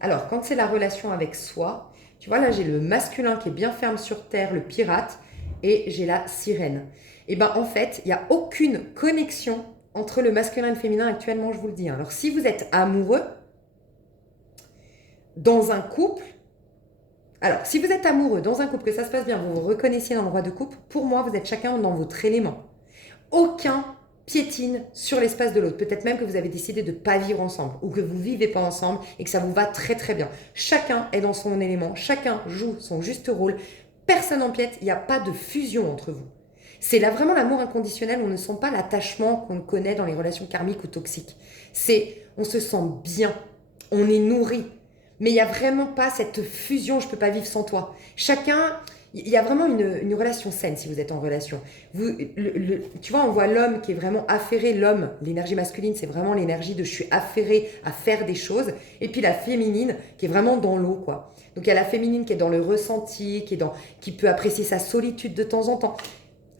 Alors, quand c'est la relation avec soi, tu vois là j'ai le masculin qui est bien ferme sur terre, le pirate, et j'ai la sirène. Et ben en fait, il n'y a aucune connexion entre le masculin et le féminin actuellement, je vous le dis. Alors, si vous êtes amoureux, dans un couple, alors, si vous êtes amoureux dans un couple, que ça se passe bien, vous vous reconnaissiez dans le roi de coupe, pour moi, vous êtes chacun dans votre élément. Aucun piétine sur l'espace de l'autre. Peut-être même que vous avez décidé de ne pas vivre ensemble ou que vous ne vivez pas ensemble et que ça vous va très très bien. Chacun est dans son élément, chacun joue son juste rôle. Personne n'empiète, il n'y a pas de fusion entre vous. C'est là vraiment l'amour inconditionnel, on ne sent pas l'attachement qu'on connaît dans les relations karmiques ou toxiques. On se sent bien, on est nourri, mais il n'y a vraiment pas cette fusion, je ne peux pas vivre sans toi. Chacun, il y a vraiment une relation saine si vous êtes en relation. Tu vois, on voit l'homme qui est vraiment affairé, l'homme, l'énergie masculine, c'est vraiment l'énergie de je suis affairé à faire des choses, et puis la féminine qui est vraiment dans l'eau, quoi. Donc il y a la féminine qui est dans le ressenti, qui peut apprécier sa solitude de temps en temps.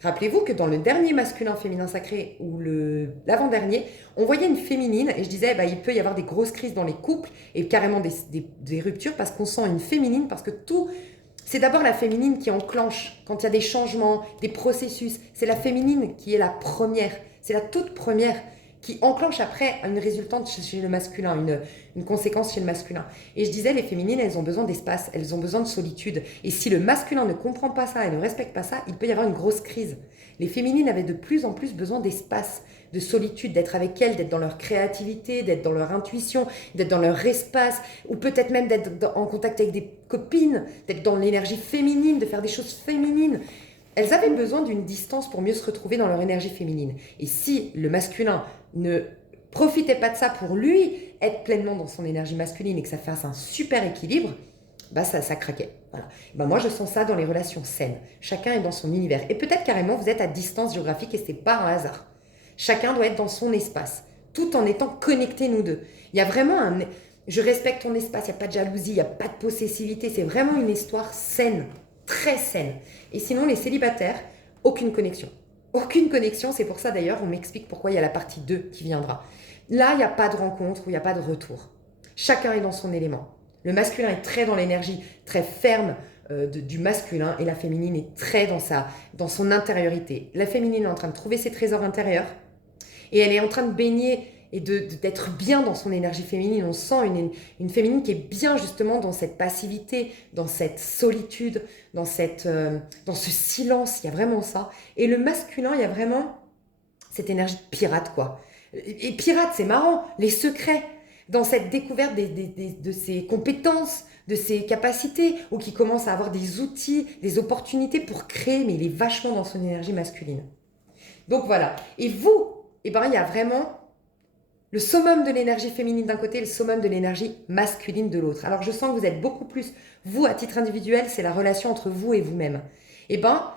Rappelez-vous que dans le dernier masculin féminin sacré ou l'avant-dernier, on voyait une féminine et je disais il peut y avoir des grosses crises dans les couples et carrément des ruptures parce qu'on sent une féminine, parce que c'est d'abord la féminine qui enclenche quand il y a des changements, des processus. C'est la féminine qui est la première, c'est la toute première qui enclenche après une résultante chez le masculin, une conséquence chez le masculin. Et je disais, les féminines, elles ont besoin d'espace, elles ont besoin de solitude. Et si le masculin ne comprend pas ça et ne respecte pas ça, il peut y avoir une grosse crise. Les féminines avaient de plus en plus besoin d'espace, de solitude, d'être avec elles, d'être dans leur créativité, d'être dans leur intuition, d'être dans leur espace, ou peut-être même d'être en contact avec des copines, d'être dans l'énergie féminine, de faire des choses féminines. Elles avaient besoin d'une distance pour mieux se retrouver dans leur énergie féminine. Et si le masculin ne profitait pas de ça pour lui être pleinement dans son énergie masculine et que ça fasse un super équilibre, ça craquait. Voilà. Moi, je sens ça dans les relations saines. Chacun est dans son univers. Et peut-être carrément, vous êtes à distance géographique et ce n'est pas un hasard. Chacun doit être dans son espace, tout en étant connectés, nous deux. Il y a vraiment je respecte ton espace, il n'y a pas de jalousie, il n'y a pas de possessivité. C'est vraiment une histoire saine, très saine. Et sinon, les célibataires, aucune connexion. Aucune connexion, c'est pour ça d'ailleurs, on m'explique pourquoi il y a la partie 2 qui viendra. Là, il n'y a pas de rencontre, il n'y a pas de retour. Chacun est dans son élément. Le masculin est très dans l'énergie, très ferme du masculin, et la féminine est très dans son intériorité. La féminine est en train de trouver ses trésors intérieurs, et elle est en train de baigner et d'être bien dans son énergie féminine. On sent une féminine qui est bien justement dans cette passivité, dans cette solitude, dans ce silence, il y a vraiment ça. Et le masculin, il y a vraiment cette énergie de pirate, quoi. Et pirate, c'est marrant, les secrets, dans cette découverte de ses compétences, de ses capacités, ou qui commence à avoir des outils, des opportunités pour créer, mais il est vachement dans son énergie masculine. Donc voilà. Et vous, il y a vraiment le summum de l'énergie féminine d'un côté et le summum de l'énergie masculine de l'autre. Alors je sens que vous êtes beaucoup plus, vous à titre individuel, c'est la relation entre vous et vous-même. Eh bien,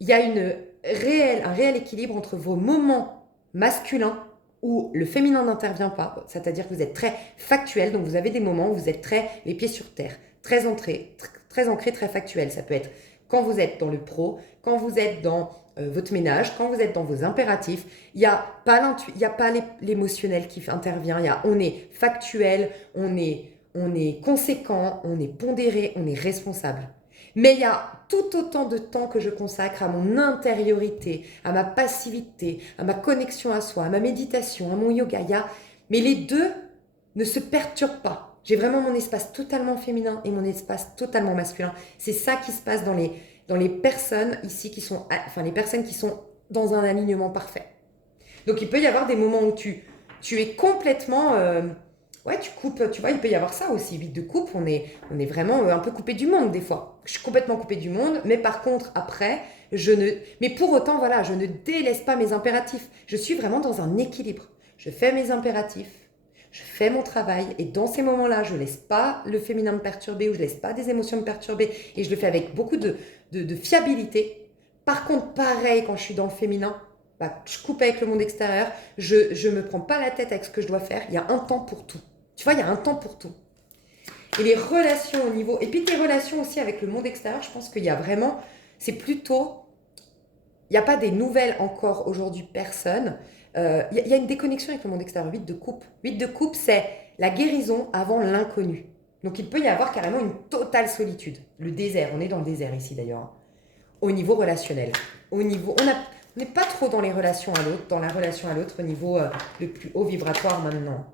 il y a un réel équilibre entre vos moments masculins où le féminin n'intervient pas, c'est-à-dire que vous êtes très factuel, donc vous avez des moments où vous êtes très les pieds sur terre, très ancré, très factuel. Ça peut être quand vous êtes dans le pro, quand vous êtes dans votre ménage, quand vous êtes dans vos impératifs, il n'y a pas l'émotionnel qui intervient, on est factuel, on est conséquent, on est pondéré, on est responsable. Mais il y a tout autant de temps que je consacre à mon intériorité, à ma passivité, à ma connexion à soi, à ma méditation, à mon yoga. Mais les deux ne se perturbent pas. J'ai vraiment mon espace totalement féminin et mon espace totalement masculin. C'est ça qui se passe dans les personnes ici qui sont, enfin les personnes qui sont dans un alignement parfait. Donc il peut y avoir des moments où tu es complètement... tu coupes, tu vois, il peut y avoir ça aussi. 8 de coupe, on est vraiment un peu coupé du monde des fois. Je suis complètement coupée du monde, mais par contre, après, mais pour autant, voilà, je ne délaisse pas mes impératifs. Je suis vraiment dans un équilibre. Je fais mes impératifs, je fais mon travail, et dans ces moments-là, je ne laisse pas le féminin me perturber ou je ne laisse pas des émotions me perturber, et je le fais avec beaucoup de fiabilité. Par contre, pareil, quand je suis dans le féminin, je coupe avec le monde extérieur, je ne me prends pas la tête avec ce que je dois faire. Il y a un temps pour tout. Tu vois, il y a un temps pour tout. Et les relations au niveau... Et puis tes relations aussi avec le monde extérieur, je pense qu'il y a vraiment... C'est plutôt... Il n'y a pas des nouvelles encore aujourd'hui personnes. Il y a une déconnexion avec le monde extérieur. 8 de coupe. 8 de coupe, c'est la guérison avant l'inconnu. Donc il peut y avoir carrément une totale solitude. Le désert, on est dans le désert ici d'ailleurs. Au niveau relationnel. On n'est pas trop dans les relations à l'autre, dans la relation à l'autre au niveau le plus haut vibratoire maintenant.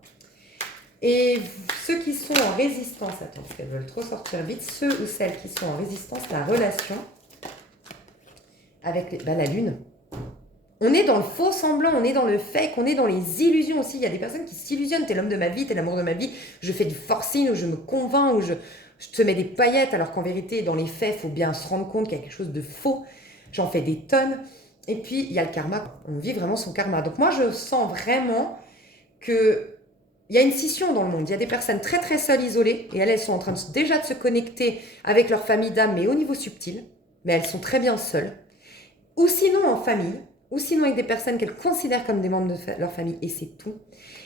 Et ceux qui sont en résistance, attends, parce qu'elles veulent trop sortir vite, ceux ou celles qui sont en résistance, la relation avec la lune. On est dans le faux semblant, on est dans le fake, on est dans les illusions aussi. Il y a des personnes qui s'illusionnent, t'es l'homme de ma vie, t'es l'amour de ma vie, je fais du forcing, ou je me convainc, ou je te mets des paillettes, alors qu'en vérité, dans les faits, il faut bien se rendre compte qu'il y a quelque chose de faux. J'en fais des tonnes. Et puis, il y a le karma. On vit vraiment son karma. Donc moi, je sens vraiment que il y a une scission dans le monde. Il y a des personnes très très seules, isolées, et elles sont en train déjà de se connecter avec leur famille d'âme, mais au niveau subtil. Mais elles sont très bien seules. Ou sinon en famille, ou sinon avec des personnes qu'elles considèrent comme des membres de leur famille, et c'est tout.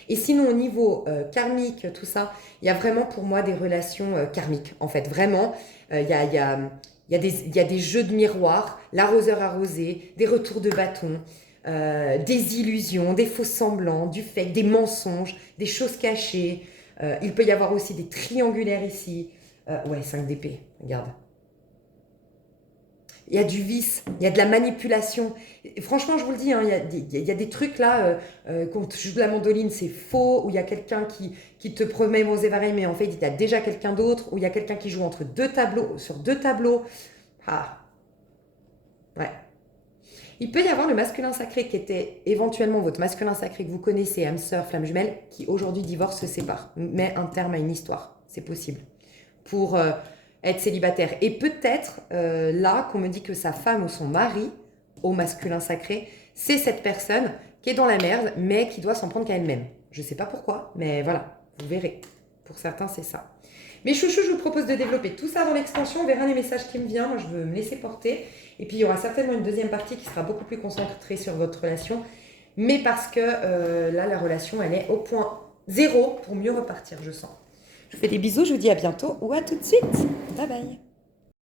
Et sinon au niveau karmique, tout ça, il y a vraiment pour moi des relations karmiques. En fait, vraiment, il y a des jeux de miroirs, l'arroseur arrosé, des retours de bâton, des illusions, des faux semblants, du fake, des mensonges, des choses cachées. Il peut y avoir aussi des triangulaires ici. 5 d'épée, regarde. Il y a du vice, il y a de la manipulation. Et franchement, je vous le dis, hein, il y a des trucs là, quand tu joues de la mandoline, c'est faux, où il y a quelqu'un qui te promet mon zévareil, mais en fait, il y a déjà quelqu'un d'autre, où il y a quelqu'un qui joue sur deux tableaux. Ah, ouais. Il peut y avoir le masculin sacré qui était éventuellement votre masculin sacré que vous connaissez, âme sœur, flamme jumelle, qui aujourd'hui divorce, se sépare, met un terme à une histoire. C'est possible. Pour être célibataire. Et peut-être là qu'on me dit que sa femme ou son mari, au masculin sacré, c'est cette personne qui est dans la merde, mais qui doit s'en prendre qu'à elle-même. Je ne sais pas pourquoi, mais voilà, vous verrez. Pour certains, c'est ça. Mes chouchous, je vous propose de développer tout ça dans l'extension. On verra les messages qui me viennent. Moi, je veux me laisser porter. Et puis, il y aura certainement une deuxième partie qui sera beaucoup plus concentrée sur votre relation. Mais parce que là, la relation, elle est au point 0 pour mieux repartir, je sens. Je vous fais des bisous. Je vous dis à bientôt ou à tout de suite. Bye bye.